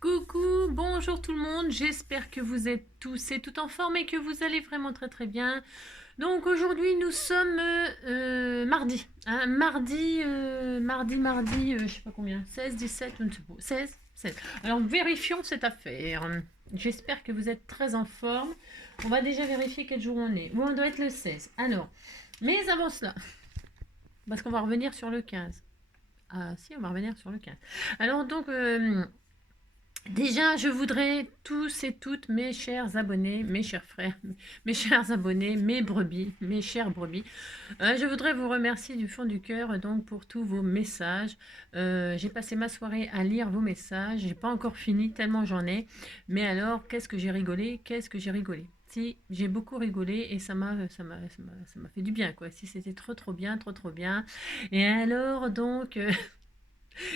Coucou, bonjour tout le monde, j'espère que vous êtes tous et toutes en forme et que vous allez vraiment très bien. Donc aujourd'hui nous sommes mardi, hein, mardi, je sais pas combien, 16, 17, je ne sais pas, 16, 16. Alors vérifions cette affaire. J'espère que vous êtes très en forme. On va déjà vérifier quel jour on est. Bon, on doit être le 16. Alors, mais avant cela, parce qu'on va revenir sur le 15. Ah si, on va revenir sur le 15. Alors donc... déjà, je voudrais tous et toutes mes chers abonnés, mes chers frères, mes chers abonnés, mes brebis, mes chères brebis, je voudrais vous remercier du fond du cœur donc pour tous vos messages. J'ai passé ma soirée à lire vos messages. J'ai pas encore fini tellement j'en ai. Mais alors, qu'est-ce que j'ai rigolé? Qu'est-ce que j'ai rigolé? Si, j'ai beaucoup rigolé et ça m'a fait du bien, quoi. Si c'était trop bien, trop bien. Et alors donc,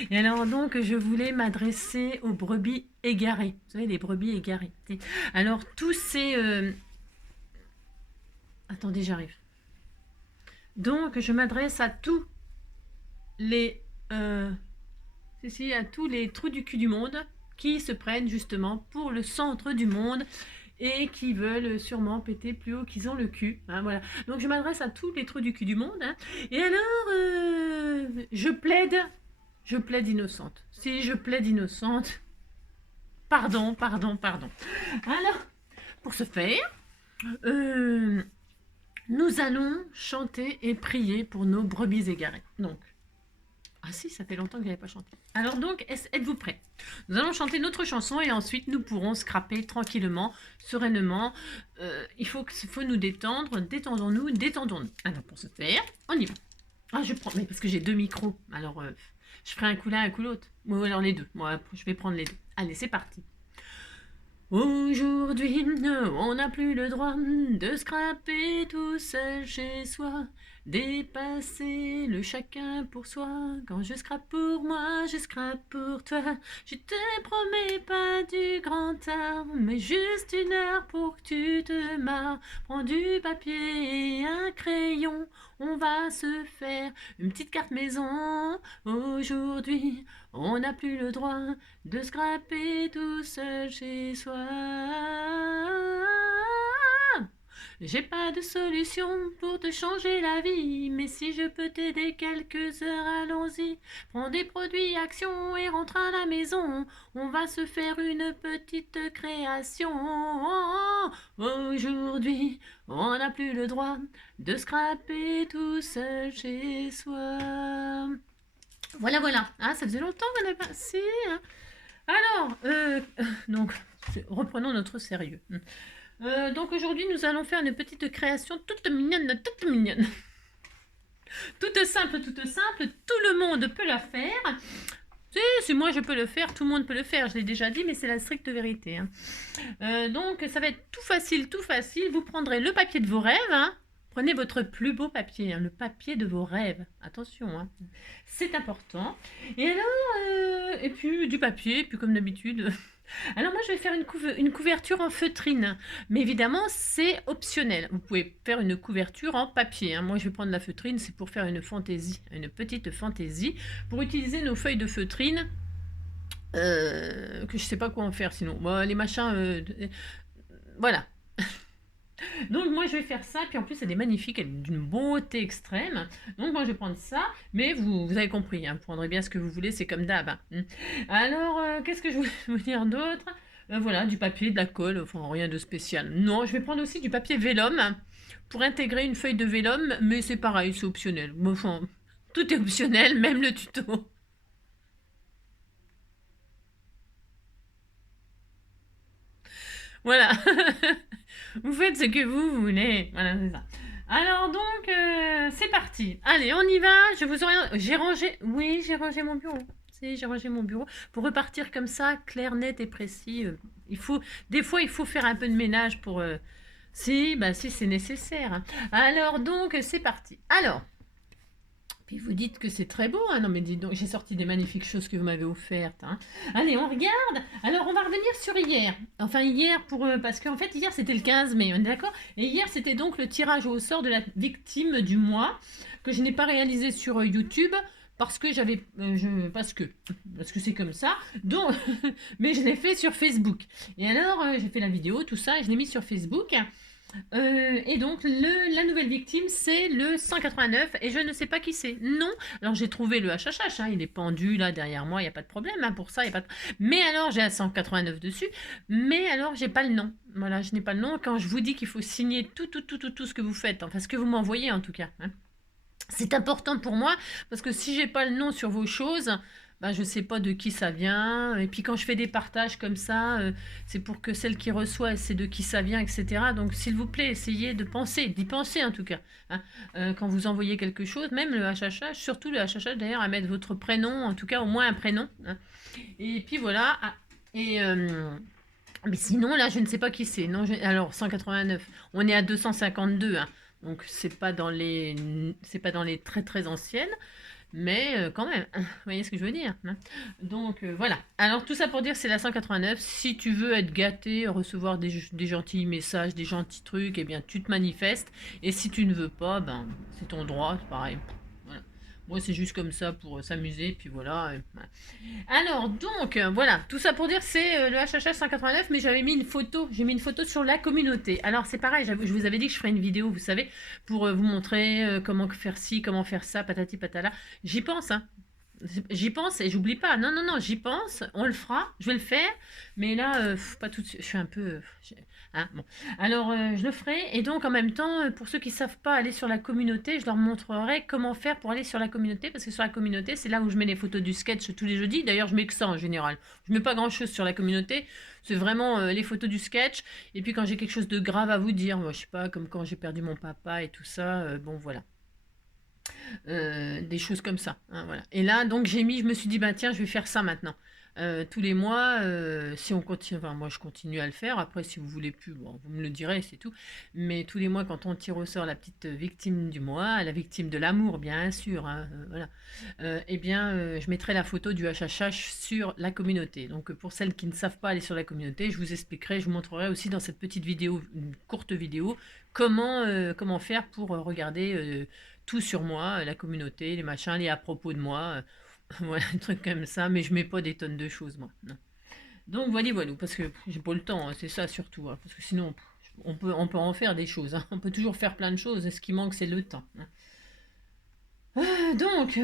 et alors donc, je voulais m'adresser aux brebis égarées. Vous savez, les brebis égarées. Alors, tous ces... Attendez, j'arrive. Donc, je m'adresse à tous les... à tous les trous du cul du monde qui se prennent justement pour le centre du monde et qui veulent sûrement péter plus haut qu'ils ont le cul. Hein, voilà. Donc, je m'adresse à tous les trous du cul du monde. Hein. Et alors, je plaide innocente. Si je plaide innocente, pardon. Alors, pour ce faire, nous allons chanter et prier pour nos brebis égarées. Donc, ah si, ça fait longtemps que je n'avais pas chanté. Alors donc, êtes-vous prêts? Nous allons chanter notre chanson et ensuite nous pourrons scraper tranquillement, sereinement. Il faut nous détendre, détendons-nous. Alors pour ce faire, on y va. Ah, je prends, mais parce que j'ai deux micros. Alors, je ferai un coup l'un, un coup l'autre. Ou alors les deux. Moi, je vais prendre les deux. Allez, c'est parti. Aujourd'hui, on n'a plus le droit de scraper tout seul chez soi, dépasser le chacun pour soi. Quand je scrape pour moi, je scrape pour toi. Je te promets pas du grand art, mais juste une heure pour que tu te marres. Prends du papier et un crayon, on va se faire une petite carte maison. Aujourd'hui, on n'a plus le droit de scraper tout seul chez soi. J'ai pas de solution pour te changer la vie, mais si je peux t'aider quelques heures, allons-y. Prends des produits Action et rentre à la maison. On va se faire une petite création. Aujourd'hui, on n'a plus le droit de scraper tout seul chez soi. Voilà. Ah, ça faisait longtemps qu'on n'avait pas... Si, hein. Alors, donc, reprenons notre sérieux. Donc aujourd'hui, nous allons faire une petite création toute mignonne. Toute simple, tout le monde peut la faire. Si moi je peux le faire, tout le monde peut le faire, je l'ai déjà dit, mais c'est la stricte vérité. Hein. Donc ça va être tout facile. Vous prendrez le papier de vos rêves, hein. Prenez votre plus beau papier, hein, le papier de vos rêves. Attention, hein. C'est important. Et alors, et puis du papier, puis comme d'habitude. Alors moi je vais faire une couverture en feutrine, mais évidemment c'est optionnel. Vous pouvez faire une couverture en papier. Hein. Moi je vais prendre la feutrine, c'est pour faire une fantaisie, une petite fantaisie, pour utiliser nos feuilles de feutrine. Que je sais pas quoi en faire sinon. Bon, les machins, voilà. Donc moi je vais faire ça, puis en plus elle est magnifique, elle est d'une beauté extrême. Donc moi je vais prendre ça, mais vous avez compris, hein, vous prendrez bien ce que vous voulez, c'est comme d'hab. Hein. Alors qu'est-ce que je voulais vous dire d'autre? Voilà, du papier, de la colle, enfin rien de spécial. Non, je vais prendre aussi du papier vélum pour intégrer une feuille de vélum, mais c'est pareil, c'est optionnel. Enfin, tout est optionnel, même le tuto. Voilà. Vous faites ce que vous voulez. Voilà, c'est ça. Alors donc, c'est parti. Allez, on y va. Je vous oriente. J'ai rangé. Oui, j'ai rangé mon bureau. Si, j'ai rangé mon bureau pour repartir comme ça, clair, net et précis. Des fois, il faut faire un peu de ménage pour. Si, c'est nécessaire. Hein. Alors donc, c'est parti. Alors. Puis vous dites que c'est très beau, hein. Non mais dites donc, j'ai sorti des magnifiques choses que vous m'avez offertes. Hein. Allez, on regarde. Alors on va revenir sur hier. Enfin hier, parce qu'en fait hier c'était le 15 mai, on est d'accord? Et hier c'était donc le tirage au sort de la victime du mois, que je n'ai pas réalisé sur YouTube, parce que parce que c'est comme ça. Donc, mais je l'ai fait sur Facebook. Et alors, j'ai fait la vidéo, tout ça, et je l'ai mis sur Facebook. Et donc, la nouvelle victime, c'est le 189, et je ne sais pas qui c'est. Non. Alors, j'ai trouvé le HHH, hein, il est pendu là derrière moi, il n'y a pas de problème, hein, pour ça, il n'y a pas de... Mais alors, j'ai un 189 dessus, mais alors, j'ai pas le nom. Voilà, je n'ai pas le nom. Quand je vous dis qu'il faut signer tout ce que vous faites, enfin, ce que vous m'envoyez en tout cas, hein. C'est important pour moi, parce que si j'ai pas le nom sur vos choses, ben je sais pas de qui ça vient. Et puis quand je fais des partages comme ça, c'est pour que celle qui reçoit, elle sait de qui ça vient, etc. Donc s'il vous plaît, essayez de penser, d'y penser en tout cas, hein. Quand vous envoyez quelque chose, même le HHH, surtout le HHH d'ailleurs, à mettre votre prénom, en tout cas au moins un prénom, hein. Et puis voilà. Ah, et mais sinon là, je ne sais pas qui c'est. Non, alors 189, on est à 252, hein. Donc c'est pas dans les très très anciennes, mais quand même, vous voyez ce que je veux dire, hein. Donc voilà. Alors tout ça pour dire c'est la 189. Si tu veux être gâté, recevoir des gentils messages, des gentils trucs, eh bien tu te manifestes. Et si tu ne veux pas, ben c'est ton droit, c'est pareil. Voilà. Moi c'est juste comme ça pour s'amuser, puis voilà. Voilà. Alors, donc, voilà, tout ça pour dire, c'est le HHS 189, mais j'avais mis une photo, j'ai mis une photo sur la communauté. Alors, c'est pareil, je vous avais dit que je ferais une vidéo, vous savez, pour vous montrer comment faire ci, comment faire ça, patati patala. J'y pense, hein. J'y pense et j'oublie pas. Non, non, non, j'y pense, on le fera, je vais le faire, mais là, pas tout de suite, je suis un peu... hein, bon. Alors, je le ferai, et donc en même temps, pour ceux qui ne savent pas aller sur la communauté, je leur montrerai comment faire pour aller sur la communauté, parce que sur la communauté, c'est là où je mets les photos du sketch tous les jeudis. D'ailleurs, je mets que ça en général. Je mets pas grand-chose sur la communauté, c'est vraiment les photos du sketch, et puis quand j'ai quelque chose de grave à vous dire, moi, je sais pas, comme quand j'ai perdu mon papa et tout ça, bon, voilà. Des choses comme ça, hein, voilà. Et là, donc, je me suis dit, bah tiens, je vais faire ça maintenant. Tous les mois, si on continue, enfin, moi je continue à le faire. Après, si vous voulez plus, bon, vous me le direz, c'est tout. Mais tous les mois, quand on tire au sort la petite victime du mois, la victime de l'amour, bien sûr, hein, voilà. Eh bien, je mettrai la photo du HHH sur la communauté. Donc, pour celles qui ne savent pas aller sur la communauté, je vous expliquerai, je vous montrerai aussi dans cette petite vidéo, une courte vidéo, comment faire pour regarder tout sur moi, la communauté, les machins, les à propos de moi, voilà, un truc comme ça, mais je mets pas des tonnes de choses, moi. Non. Donc voilà, voilà, parce que j'ai pas le temps, hein, c'est ça surtout, hein, parce que sinon, on peut en faire des choses, hein, on peut toujours faire plein de choses, et ce qui manque, c'est le temps, hein. Donc,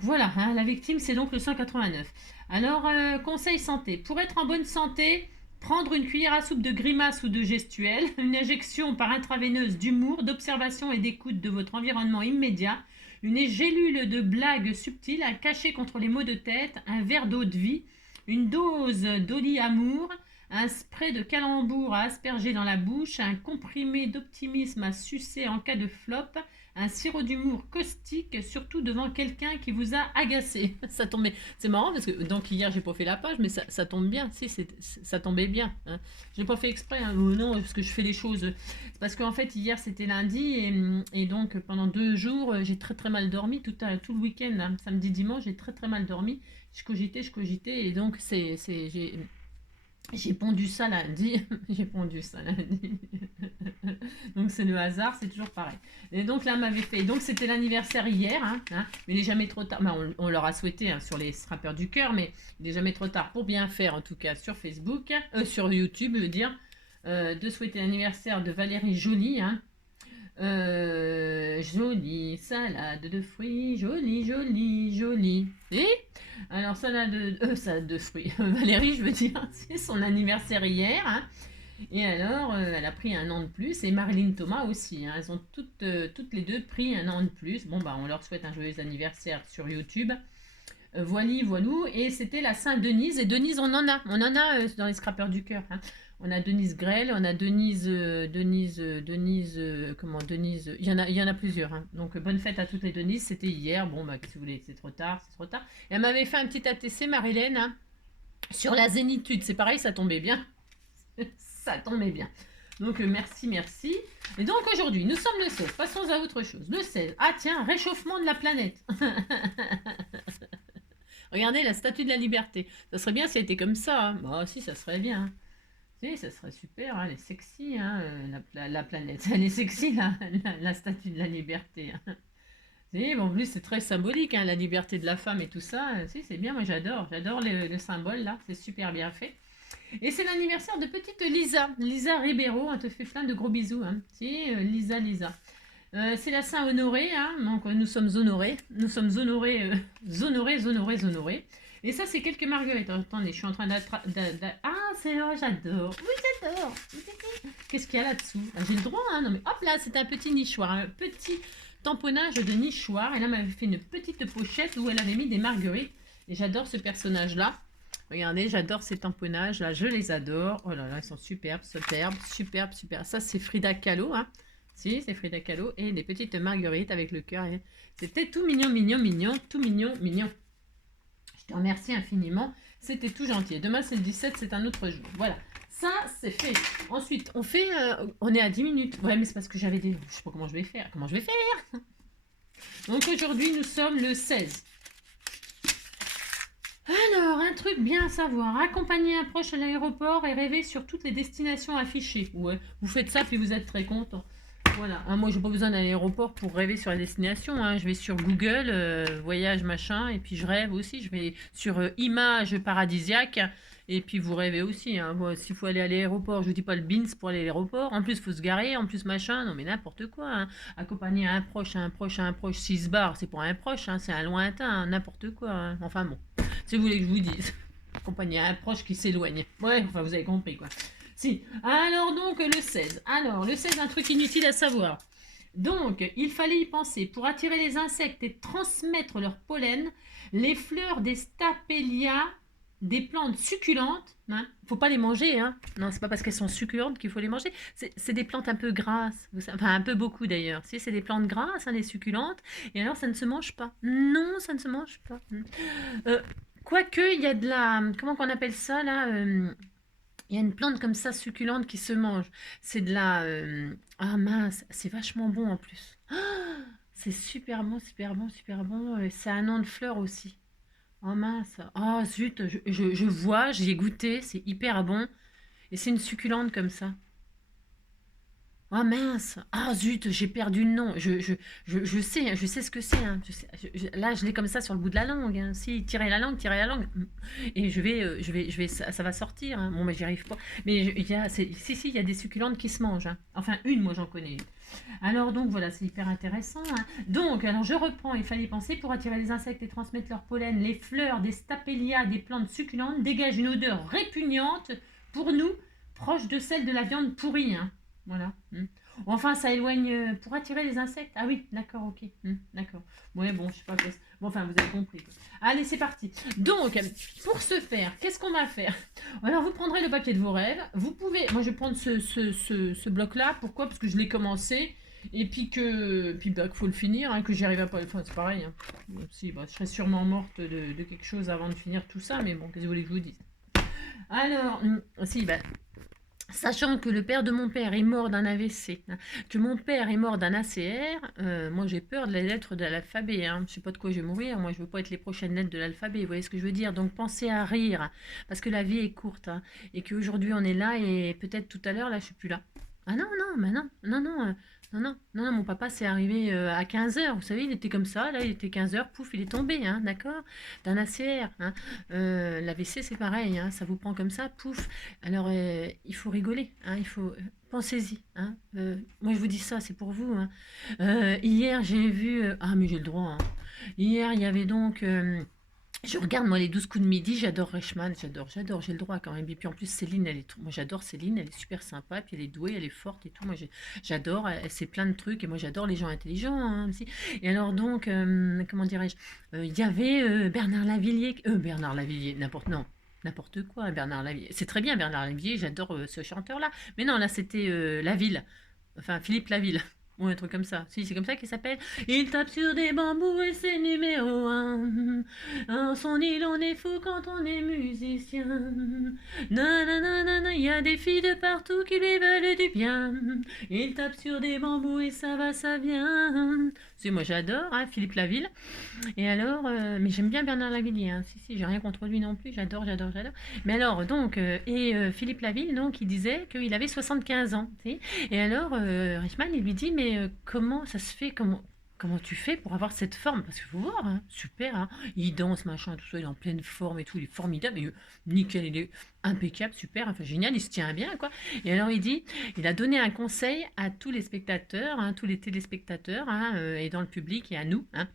voilà, hein, la victime, c'est donc le 189. Alors, conseil santé. Pour être en bonne santé, prendre une cuillère à soupe de grimace ou de gestuelle, une injection par intraveineuse d'humour, d'observation et d'écoute de votre environnement immédiat, une gélule de blagues subtiles à cacher contre les maux de tête, un verre d'eau de vie, une dose d'oli amour, un spray de calembour à asperger dans la bouche, un comprimé d'optimisme à sucer en cas de flop, un sirop d'humour caustique, surtout devant quelqu'un qui vous a agacé. Ça tombait. C'est marrant parce que donc hier j'ai pas fait la page, mais ça tombe bien. Si, ça tombait bien, hein. Je l'ai pas fait exprès, hein. Non, parce que je fais les choses. C'est parce qu'en fait hier c'était lundi et donc pendant 2 jours j'ai très très mal dormi tout le week-end, hein. Samedi dimanche j'ai très très mal dormi. Je cogitais et donc j'ai pondu ça lundi. J'ai pondu ça lundi. Donc c'est le hasard, c'est toujours pareil. Et donc là, m'avait fait. Donc c'était l'anniversaire hier, hein, mais il n'est jamais trop tard. Ben, on leur a souhaité, hein, sur les Strappeurs du cœur, mais il n'est jamais trop tard pour bien faire, en tout cas sur Facebook, sur YouTube, je veux dire, de souhaiter l'anniversaire de Valérie Joly, hein. Jolie salade de fruits, jolie. Et alors salade de fruits. Valérie, je veux dire, c'est son anniversaire hier, hein. Et alors, elle a pris un an de plus, et Marilyn Thomas aussi, hein. Elles ont toutes les deux pris un an de plus. Bon, bah, on leur souhaite un joyeux anniversaire sur YouTube. Voilou. Et c'était la Saint-Denise. Et Denise, on en a dans les Scrappers du cœur, hein. On a Denise Grelle, on a Denise, comment, Denise, il y en a plusieurs, hein. Donc, bonne fête à toutes les Denises. C'était hier. Bon, bah, si vous voulez, c'est trop tard. Et elle m'avait fait un petit ATC, Marilyn, hein, sur la zénitude. C'est pareil, ça tombait bien. Ça tombait bien. Donc, merci. Et donc, aujourd'hui, nous sommes le 16. Passons à autre chose. Le 16. Ah, tiens, réchauffement de la planète. Regardez la statue de la liberté. Ça serait bien si elle était comme ça, hein. Bah, si, ça serait bien, hein. Si, ça serait super, hein. Elle est sexy, hein, la planète. Elle est sexy, la statue de la liberté, hein. Si, bon, en plus, c'est très symbolique, hein, la liberté de la femme et tout ça. Si, c'est bien, moi j'adore le symbole là, c'est super bien fait. Et c'est l'anniversaire de petite Lisa, Lisa Ribeiro, elle te fait plein de gros bisous. Hein. Si, Lisa. C'est la Saint-Honoré, hein, donc nous sommes honorés. Nous sommes honorés, honorés. Et ça, c'est quelques marguerites. Attendez, je suis en train Ah, c'est oh, j'adore. Oui, j'adore. Qu'est-ce qu'il y a là-dessous? Ah, j'ai le droit, hein. Non, mais hop là, c'est un petit nichoir. Un petit tamponnage de nichoir. Et là, elle m'avait fait une petite pochette où elle avait mis des marguerites. Et j'adore ce personnage-là. Regardez, j'adore ces tamponnages là, je les adore. Oh là là, ils sont superbes. Ça, c'est Frida Kahlo, hein. Si, c'est Frida Kahlo. Et des petites marguerites avec le cœur. C'était tout mignon, tout mignon. Je te remercie infiniment. C'était tout gentil. Demain, c'est le 17, c'est un autre jour. Voilà. Ça, c'est fait. Ensuite, on est à 10 minutes. Ouais, mais c'est parce que j'avais des... Je sais pas comment je vais faire. Donc aujourd'hui, nous sommes le 16. Alors, un truc bien à savoir. Accompagner un proche à l'aéroport et rêver sur toutes les destinations affichées. Ouais, vous faites ça puis vous êtes très content. Voilà. Hein, moi, j'ai pas besoin d'un aéroport pour rêver sur la destination. Hein. Je vais sur Google, voyage, machin, et puis je rêve aussi. Je vais sur images paradisiaques, et puis vous rêvez aussi. Hein. Bon, s'il faut aller à l'aéroport, je vous dis pas le BINS pour aller à l'aéroport. En plus, il faut se garer, en plus, machin. Non, mais n'importe quoi. Hein. Accompagner un proche, 6 bars, c'est pour un proche, hein. C'est un lointain, hein. N'importe quoi. Hein. Enfin bon, si vous voulez que je vous dise. Accompagner un proche qui s'éloigne. Ouais, enfin, vous avez compris, quoi. Si. Alors donc le 16. Alors le 16, un truc inutile à savoir. Donc il fallait y penser. Pour attirer les insectes et transmettre leur pollen, les fleurs des stapélias, des plantes succulentes, hein, faut pas les manger, hein. Non, c'est pas parce qu'elles sont succulentes qu'il faut les manger. C'est des plantes un peu grasses, enfin un peu beaucoup d'ailleurs. Si c'est des plantes grasses, hein, les succulentes, et alors ça ne se mange pas. Non, ça ne se mange pas. Quoique il y a de la, comment qu'on appelle ça là il y a une plante comme ça succulente qui se mange. C'est de la... Ah mince, c'est vachement bon en plus. Ah, c'est super bon, super bon. C'est un nom de fleur aussi. Oh mince. Oh zut, je vois, j'y ai goûté, c'est hyper bon. Et c'est une succulente comme ça. Oh mince! Ah zut, j'ai perdu le nom. Je sais ce que c'est. Hein. Là, je l'ai comme ça sur le bout de la langue. Hein. Si, tirez la langue. Et ça va sortir. Hein. Bon, mais j'y arrive pas. Mais il y a des succulentes qui se mangent. Hein. Enfin, moi j'en connais une. Alors donc voilà, c'est hyper intéressant. Hein. Donc, alors je reprends. Il fallait penser pour attirer les insectes et transmettre leur pollen. Les fleurs des stapélias, des plantes succulentes, dégagent une odeur répugnante pour nous, proche de celle de la viande pourrie. Hein. Voilà. Enfin, ça éloigne pour attirer les insectes. Ah oui, d'accord, ok. D'accord. Ouais, bon, je sais pas. Bon, enfin, vous avez compris. Quoi. Allez, c'est parti. Donc, pour ce faire, qu'est-ce qu'on va faire? Alors, vous prendrez le papier de vos rêves. Vous pouvez. Moi, je vais prendre ce bloc-là. Pourquoi? Parce que je l'ai commencé. Et puis qu'il faut le finir, hein, que j'y arrive à pas. Enfin, c'est pareil. Hein. Si, je serais sûrement morte de quelque chose avant de finir tout ça. Mais bon, qu'est-ce que vous voulez que je vous dise? Alors, si, sachant que le père de mon père est mort d'un AVC, hein, que mon père est mort d'un ACR, moi j'ai peur de la lettre de l'alphabet. Hein. Je ne sais pas de quoi je vais mourir, moi je ne veux pas être les prochaines lettres de l'alphabet, vous voyez ce que je veux dire? Donc pensez à rire, parce que la vie est courte, hein, et qu'aujourd'hui on est là, et peut-être tout à l'heure, là je suis plus là. Ah non, non, mon papa c'est arrivé à 15 heures, vous savez, il était comme ça, là il était 15 heures, pouf, il est tombé, hein, d'accord? D'un ACR. Hein. L'AVC c'est pareil, hein, ça vous prend comme ça, pouf. Alors il faut rigoler, hein, il faut... Pensez-y. Hein. Moi je vous dis ça, c'est pour vous. Hein. Hier j'ai vu... ah mais j'ai le droit. Hein. Hier il y avait donc... je regarde moi les 12 coups de midi, j'adore Reichmann, j'adore, j'ai le droit quand même. Et puis en plus Céline, moi j'adore Céline, elle est super sympa, puis elle est douée, elle est forte et tout. Moi j'adore, elle sait plein de trucs et moi j'adore les gens intelligents. Hein, aussi. Et alors donc, comment dirais-je, il y avait Bernard Lavillier, n'importe quoi, Bernard Lavillier. C'est très bien Bernard Lavillier, j'adore ce chanteur-là. Mais non, là c'était Laville, enfin Philippe Laville. Ou un truc comme ça. Si, c'est comme ça qu'il s'appelle. Il tape sur des bambous et c'est numéro un. En son île, on est fou quand on est musicien. Nanana, il y a des filles de partout qui lui veulent du bien. Il tape sur des bambous et ça va, ça vient. C'est moi j'adore, hein, Philippe Laville. Et alors, mais j'aime bien Bernard Lavillier. Hein. Si, j'ai rien contre lui non plus. J'adore. Mais alors, donc, Philippe Laville, donc, il disait qu'il avait 75 ans. Tu sais. Et alors, Reichmann, il lui dit, mais comment ça se fait, comment tu fais pour avoir cette forme? Parce qu'il faut voir, hein, super, hein, il danse, machin, tout ça, il est en pleine forme et tout, il est formidable, nickel, il est impeccable, super, enfin génial, il se tient bien, quoi. Et alors il dit, il a donné un conseil à tous les spectateurs, hein, tous les téléspectateurs, hein, et dans le public et à nous, hein.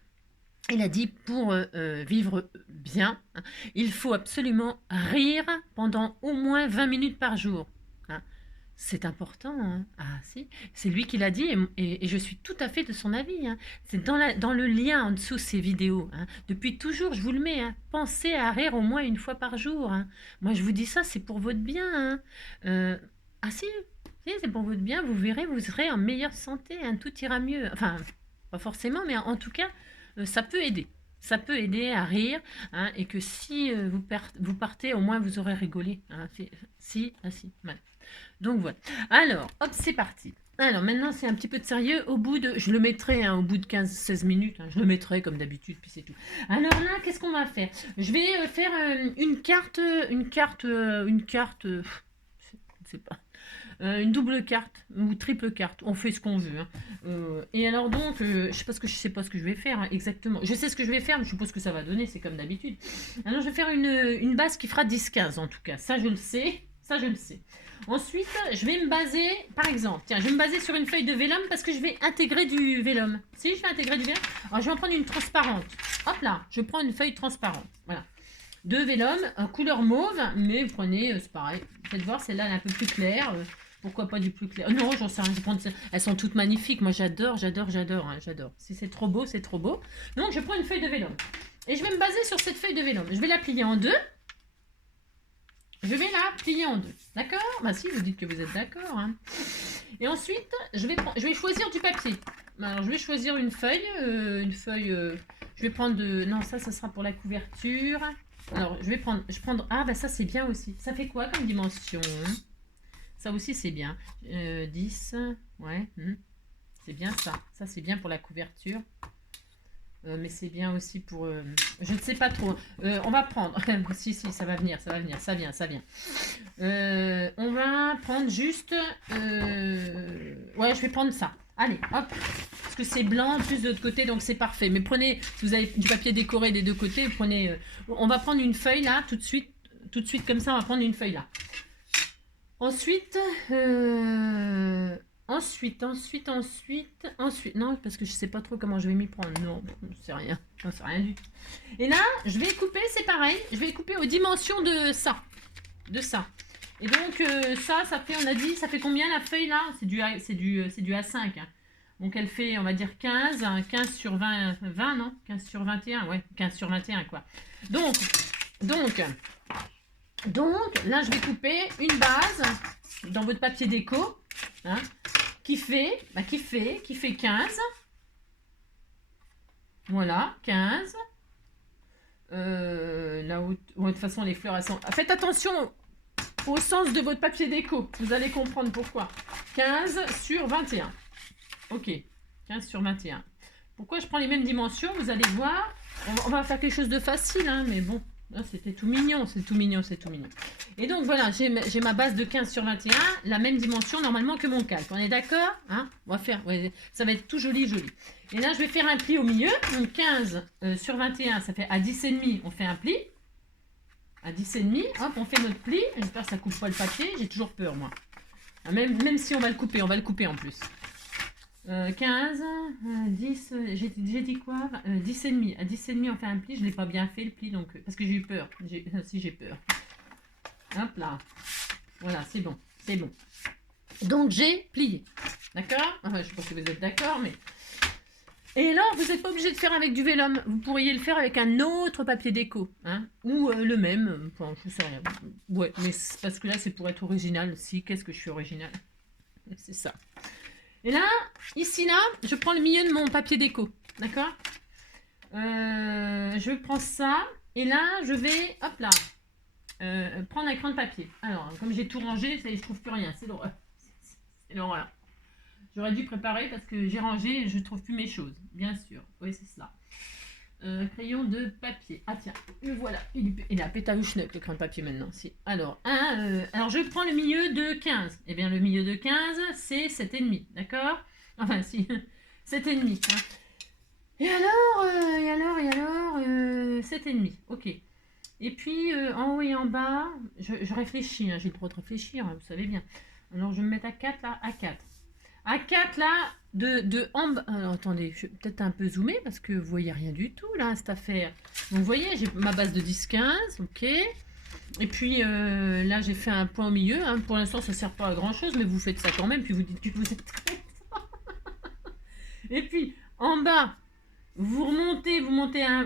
Il a dit pour vivre bien, hein, il faut absolument rire pendant au moins 20 minutes par jour, hein. C'est important, hein. Ah si, c'est lui qui l'a dit et je suis tout à fait de son avis, hein. C'est dans le lien en dessous ces vidéos, hein. Depuis toujours, je vous le mets, hein. Pensez à rire au moins une fois par jour, hein. Moi, je vous dis ça, c'est pour votre bien, hein. Ah si, c'est pour votre bien, vous verrez, vous serez en meilleure santé, hein. Tout ira mieux. Enfin, pas forcément, mais en tout cas, ça peut aider. Ça peut aider à rire, hein, et que si vous partez, au moins vous aurez rigolé, hein. Si, ah si, voilà. Donc voilà. Alors, hop, c'est parti. Alors maintenant, c'est un petit peu de sérieux. Je le mettrai, hein, au bout de 15-16 minutes. Hein, je le mettrai comme d'habitude, puis c'est tout. Alors là, qu'est-ce qu'on va faire? Je vais faire une carte, je ne sais pas. Une double carte ou triple carte, on fait ce qu'on veut, hein. Et alors donc, je sais pas ce que je vais faire, hein, exactement. Je sais ce que je vais faire, mais je suppose que ça va donner, c'est comme d'habitude. Alors je vais faire une base qui fera 10-15 en tout cas, ça je le sais, ça je le sais. Ensuite, je vais me baser, par exemple, tiens, je vais me baser sur une feuille de vélum parce que je vais intégrer du vélum. Si je vais intégrer du vélum, alors je vais en prendre une transparente. Hop là, je prends une feuille transparente, voilà. De vélum, couleur mauve, mais vous prenez, c'est pareil. Faites voir, celle-là elle est un peu plus claire. Pourquoi pas du plus clair? Non, j'en sais rien. Elles sont toutes magnifiques. Moi, j'adore, hein, j'adore. Si c'est trop beau, c'est trop beau. Donc, je prends une feuille de vélum. Et je vais me baser sur cette feuille de vélum. Je vais la plier en deux. Je vais la plier en deux. D'accord? Bah si, vous dites que vous êtes d'accord, hein. Et ensuite, je vais choisir du papier. Alors, je vais choisir une feuille. Je vais prendre de... Non, ça sera pour la couverture. Alors, je prends... Ah, bah ça, c'est bien aussi. Ça fait quoi comme dimension? Ça aussi, c'est bien. 10, ouais. C'est bien ça. Ça, c'est bien pour la couverture. Mais c'est bien aussi pour... je ne sais pas trop. On va prendre... si, ça va venir, ça vient. On va prendre juste... ouais, je vais prendre ça. Allez, hop. Parce que c'est blanc, plus de l'autre côté, donc c'est parfait. Mais prenez, si vous avez du papier décoré des deux côtés, prenez... on va prendre une feuille là, tout de suite comme ça, on va prendre une feuille là. Ensuite, non, parce que je sais pas trop comment je vais m'y prendre. Non, je sais rien du tout. Et là, je vais couper, c'est pareil, je vais couper aux dimensions de ça. Et donc, ça fait, on a dit, ça fait combien la feuille là? C'est du A5, hein. Donc, elle fait, on va dire 15 sur 20, non? 15 sur 21, ouais, 15 sur 21, quoi. Donc, là, je vais couper une base dans votre papier déco, hein, qui fait 15. Voilà, 15. Là où, de toute façon, les fleurs, elles sont... Faites attention au sens de votre papier déco. Vous allez comprendre pourquoi. 15 sur 21. Ok, 15 sur 21. Pourquoi je prends les mêmes dimensions? Vous allez voir. On va faire quelque chose de facile, hein, mais bon. C'était tout mignon, c'est tout mignon. Et donc voilà, j'ai ma base de 15 sur 21, la même dimension normalement que mon calque. On est d'accord, hein? On va faire, ouais, ça va être tout joli. Et là, je vais faire un pli au milieu. Donc 15 sur 21, ça fait à 10,5, on fait un pli. À 10,5, hop, on fait notre pli. J'espère que ça ne coupe pas le papier, j'ai toujours peur, moi. Même si on va le couper en plus. 15, 10, j'ai dit quoi? 10,5. À 10,5, on fait un pli. Je ne l'ai pas bien fait le pli, donc, parce que j'ai eu peur. J'ai peur. Hop là. Voilà, c'est bon. Donc, j'ai plié. D'accord? Enfin, je ne sais pas si vous êtes d'accord, mais... Et là, vous n'êtes pas obligé de faire avec du vélum. Vous pourriez le faire avec un autre papier déco, hein, ou le même. Enfin, je sais rien. Ouais, mais parce que là, c'est pour être original. Si, qu'est-ce que je suis original? C'est ça. Et là, ici, là, je prends le milieu de mon papier déco. D'accord? Je prends ça. Et là, je vais, hop là, prendre un cran de papier. Alors, comme j'ai tout rangé, ça y est, je trouve plus rien. C'est l'horreur. C'est l'horreur. J'aurais dû préparer parce que j'ai rangé et je ne trouve plus mes choses. Bien sûr. Oui, c'est cela. Crayon de papier. Ah tiens, le voilà. Il est à pétaouchneuc, le crayon de papier maintenant. Si. Alors, je prends le milieu de 15. Eh bien, le milieu de 15, c'est 7,5. D'accord? Enfin, si. 7,5. Hein. Et alors, 7,5. Ok. Et puis, en haut et en bas, je réfléchis, hein, j'ai le droit de réfléchir, hein, vous savez bien. Alors, je vais me mettre à 4, là, à 4. À 4, là, de en bas. Alors, attendez, je vais peut-être un peu zoomer, parce que vous voyez rien du tout, là, cette affaire. Donc, vous voyez, j'ai ma base de 10-15, ok. Et puis, là, j'ai fait un point au milieu. Hein. Pour l'instant, ça ne sert pas à grand-chose, mais vous faites ça quand même, puis vous dites que vous êtes très fort. Et puis, en bas, vous remontez,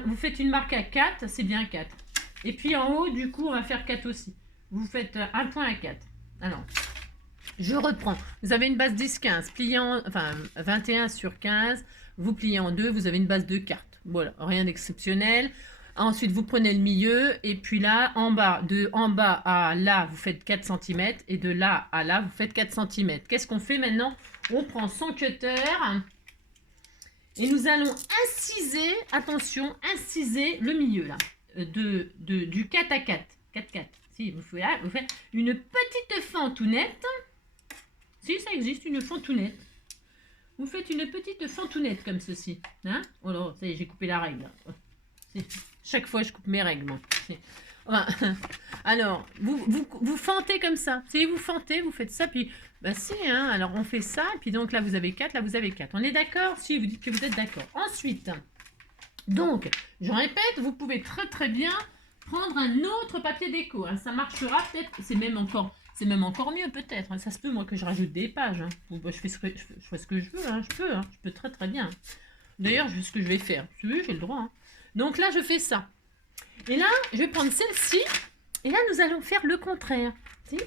vous faites une marque à 4, c'est bien 4. Et puis en haut, du coup, on va faire 4 aussi. Vous faites un point à 4. Alors, je reprends. Vous avez une base 10-15, pliée en, enfin 21 sur 15, vous pliez en deux, vous avez une base de cartes. Voilà, rien d'exceptionnel. Ensuite, vous prenez le milieu, et puis là, en bas, de en bas à là, vous faites 4 cm, et de là à là, vous faites 4 cm. Qu'est-ce qu'on fait maintenant? On prend son cutter, et nous allons inciser, attention, inciser le milieu là. Du 4 à 4. 4-4. Si, vous faites une petite fentounette. Si, ça existe, une fentounette. Vous faites une petite fentounette comme ceci. Hein? Oh là, ça y est, j'ai coupé la règle. Chaque fois, je coupe mes règles. Enfin, alors, vous fentez comme ça. Si vous fentez, vous faites ça, puis... Bah si, hein, alors on fait ça, puis donc là, vous avez 4, là, vous avez 4. On est d'accord? Si, vous dites que vous êtes d'accord. Ensuite... Donc, je répète, vous pouvez très très bien prendre un autre papier déco. Hein. Ça marchera peut-être, c'est même encore mieux peut-être. Hein. Ça se peut, moi, que je rajoute des pages. Hein. Bon, bah, je fais ce que je veux. Hein. Je peux très très bien. D'ailleurs, je sais ce que je vais faire. Tu veux, j'ai le droit. Hein. Donc là, je fais ça. Et là, je vais prendre celle-ci. Et là, nous allons faire le contraire. Si,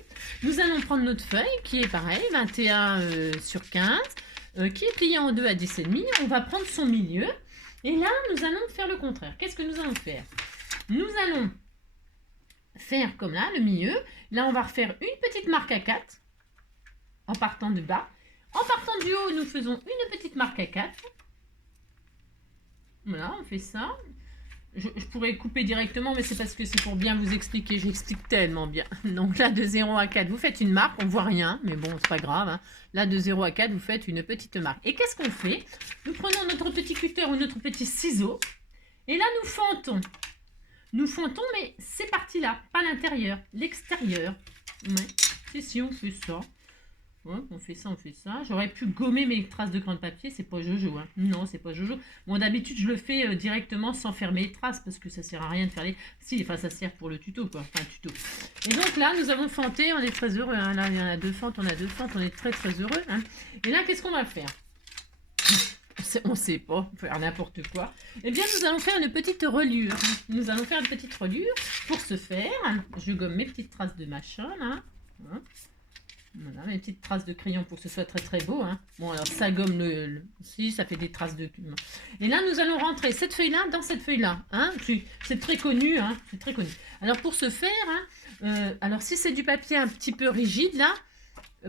nous allons prendre notre feuille, qui est pareil, 21 sur 15, qui est pliée en deux à 10,5. On va prendre son milieu. Et là, nous allons faire le contraire. Qu'est-ce que nous allons faire? Nous allons faire comme là, le milieu. Là, on va refaire une petite marque à 4 en partant du bas. En partant du haut, nous faisons une petite marque à 4. Voilà, on fait ça. Je pourrais couper directement, mais c'est parce que c'est pour bien vous expliquer. J'explique tellement bien. Donc là, de 0 à 4, vous faites une marque. On ne voit rien, mais bon, c'est pas grave. Hein. Là, de 0 à 4, vous faites une petite marque. Et qu'est-ce qu'on fait? Nous prenons notre petit cutter ou notre petit ciseau. Et là, nous fentons. Nous fentons, mais ces parties-là, pas l'intérieur, l'extérieur. Ouais. Si, on fait ça. Ouais, on fait ça. J'aurais pu gommer mes traces de crayon de papier, c'est pas Jojo. Hein. Non, c'est pas Jojo. Bon, d'habitude, je le fais directement sans faire mes traces parce que ça sert à rien de faire les. Si, enfin, ça sert pour le tuto, quoi. Enfin, tuto. Et donc là, nous avons fenté, on est très heureux. Hein. Là, il y en a deux fentes, on est très très heureux. Hein. Et là, qu'est-ce qu'on va faire? On sait pas, faire n'importe quoi. Eh bien, nous allons faire une petite reliure. Nous allons faire une petite reliure. Pour ce faire, je gomme mes petites traces de machin, là. Voilà, mes petites traces de crayon pour que ce soit très très beau. Hein. Bon, alors ça gomme si, ça fait des traces de... Et là, nous allons rentrer cette feuille-là dans cette feuille-là. Hein. C'est très connu, hein. C'est très connu. Alors, pour ce faire, hein, alors si c'est du papier un petit peu rigide, là,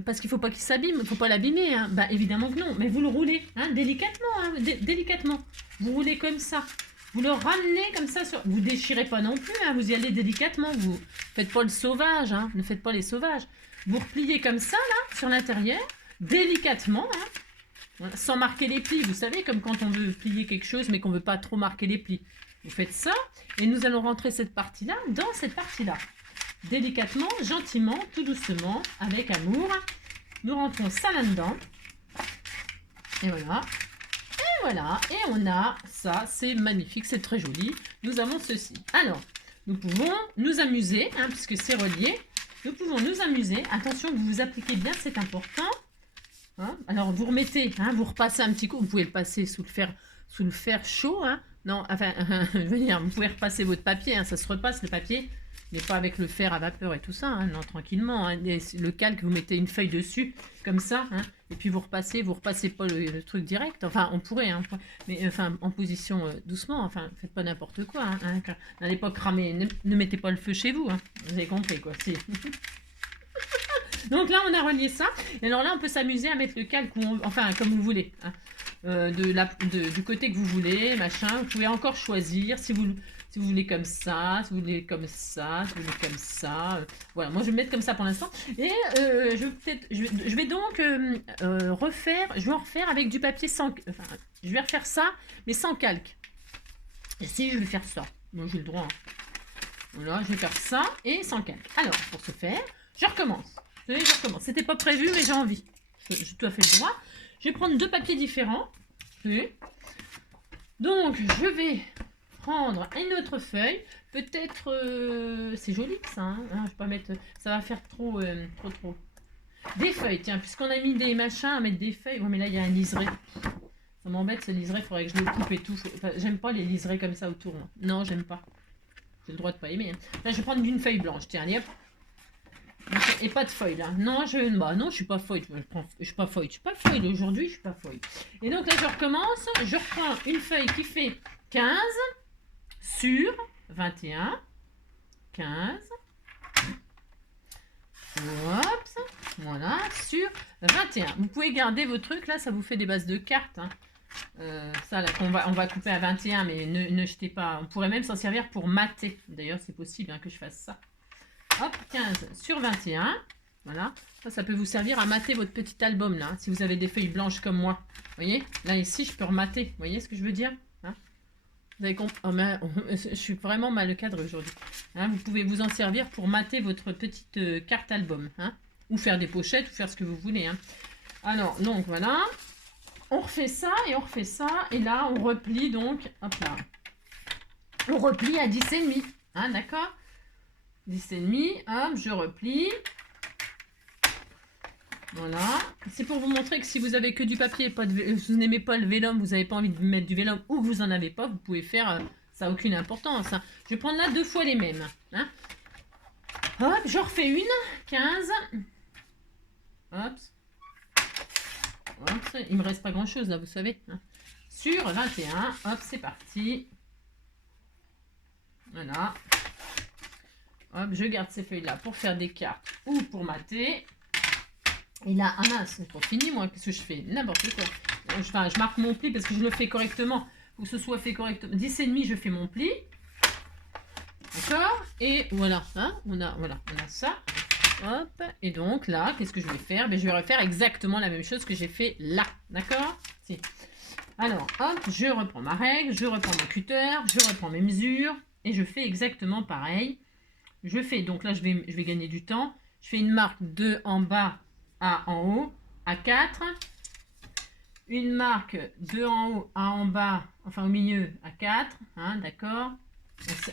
parce qu'il ne faut pas qu'il s'abîme, il ne faut pas l'abîmer, hein. Bah, évidemment que non. Mais vous le roulez, hein, délicatement, hein, délicatement. Vous roulez comme ça. Vous le ramenez comme ça. Vous déchirez pas non plus, hein, vous y allez délicatement. Vous ne faites pas le sauvage, hein, ne faites pas les sauvages. Vous repliez comme ça, là, sur l'intérieur, délicatement, hein, voilà, sans marquer les plis. Vous savez, comme quand on veut plier quelque chose, mais qu'on ne veut pas trop marquer les plis. Vous faites ça, et nous allons rentrer cette partie-là dans cette partie-là. Délicatement, gentiment, tout doucement, avec amour. Nous rentrons ça là-dedans. Et voilà. Et voilà. Et on a ça, c'est magnifique, c'est très joli. Nous avons ceci. Alors, nous pouvons nous amuser, hein, puisque c'est relié. Nous pouvons nous amuser. Attention que vous vous appliquez bien, c'est important. Hein, alors, vous remettez, hein, vous repassez un petit coup. Vous pouvez le passer sous le fer chaud. Hein. Non, enfin, je veux dire, vous pouvez repasser votre papier. Hein, ça se repasse le papier. Mais pas avec le fer à vapeur et tout ça, hein, non, tranquillement. Hein. Le calque, vous mettez une feuille dessus, comme ça, hein, et puis vous repassez pas le truc direct. Enfin, on pourrait, hein, mais enfin, en position doucement. Enfin, faites pas n'importe quoi. Hein, à l'époque, ne mettez pas le feu chez vous. Hein, vous avez compris, quoi. Donc là, on a relié ça. Et alors là, on peut s'amuser à mettre le calque, enfin, comme vous voulez. Hein. Du côté que vous voulez, machin. Vous pouvez encore choisir si vous Si vous voulez comme ça, si vous voulez comme ça, si vous voulez comme ça. Voilà, moi je vais me mettre comme ça pour l'instant. Et je vais donc refaire, je vais en refaire avec du papier sans... Enfin, je vais refaire ça, mais sans calque. Et si je vais faire ça, moi j'ai le droit. Hein. Voilà, je vais faire ça et sans calque. Alors, pour ce faire, je recommence. Vous savez, je recommence. C'était pas prévu, mais j'ai envie. J'ai tout à fait le droit. Je vais prendre 2 papiers différents. Donc, je vais prendre une autre feuille. Peut-être... c'est joli ça. Hein, je vais pas mettre... Ça va faire trop... trop. Des feuilles, tiens. Puisqu'on a mis des machins à mettre des feuilles. Bon, mais là, il y a un liseré. Ça m'embête ce liseré. Il faudrait que je le coupe et tout. Enfin, j'aime pas les liserés comme ça autour. Hein. Non, j'aime pas. J'ai le droit de pas aimer. Hein. Là, je vais prendre une feuille blanche. Tiens, allez hop. Et pas de feuille là. Non, non, je suis pas feuille. Je suis pas feuille aujourd'hui, je suis pas feuille. Et donc là, je recommence. Je reprends une feuille qui fait 15 sur 21. 15. Hop, voilà, sur 21. Vous pouvez garder vos trucs là, ça vous fait des bases de cartes. Hein. Ça, là, on va couper à 21, mais ne jetez pas. On pourrait même s'en servir pour mater. D'ailleurs, c'est possible hein, que je fasse ça. Hop, 15 sur 21. Voilà. Ça peut vous servir à mater votre petit album, là. Hein, si vous avez des feuilles blanches comme moi. Vous voyez? Là, ici, je peux remater. Vous voyez ce que je veux dire? Hein, vous avez compris? Oh, je suis vraiment mal cadré aujourd'hui. Hein, vous pouvez vous en servir pour mater votre petite carte album. Hein, ou faire des pochettes, ou faire ce que vous voulez. Hein. Alors, donc, voilà. On refait ça et on refait ça. Et là, on replie donc. Hop là. On replie à 10,5. Hein, d'accord? 10,5. Hop, je replie. Voilà. C'est pour vous montrer que si vous avez que du papier, vous n'aimez pas le vélum, vous n'avez pas envie de mettre du vélum ou que vous n'en avez pas, vous pouvez faire. Ça n'a aucune importance. Hein. Je vais prendre là 2 fois les mêmes. Hein. Hop, je refais une. 15. Hop. Hop, il me reste pas grand chose là, vous savez. Hein. Sur 21, hop, c'est parti. Voilà. Hop, je garde ces feuilles là pour faire des cartes ou pour mater. Et là, ah mince, c'est pas fini moi, qu'est-ce que je fais? N'importe quoi. Enfin, je marque mon pli parce que je le fais correctement. Il faut que ce soit fait correctement. 10,5, je fais mon pli. D'accord. Et voilà, hein, on a ça. Hop, et donc là, qu'est-ce que je vais faire? Ben, je vais refaire exactement la même chose que j'ai fait là, d'accord? Si. Alors, hop, je reprends ma règle, je reprends mon cutter, je reprends mes mesures, et je fais exactement pareil. Je fais, donc là, je vais gagner du temps. Je fais une marque de en bas à en haut, à 4. Une marque de en haut à en bas, enfin au milieu, à 4, hein, d'accord?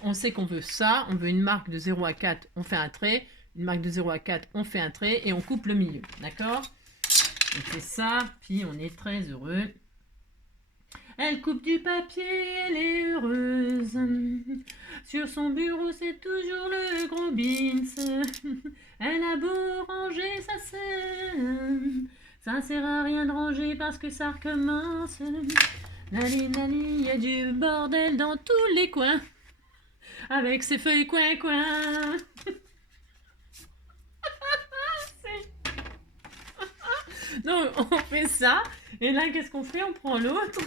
On sait qu'on veut ça, on veut une marque de 0 à 4, on fait un trait. Une marque de 0 à 4, on fait un trait et on coupe le milieu. D'accord? On fait ça, puis on est très heureux. Elle coupe du papier, elle est heureuse. Sur son bureau, c'est toujours le gros beans. Elle a beau ranger sa scène. Ça sert à rien de ranger parce que ça recommence. Lali, il y a du bordel dans tous les coins. Avec ses feuilles coin. Donc on fait ça, et là qu'est-ce qu'on fait? On prend l'autre.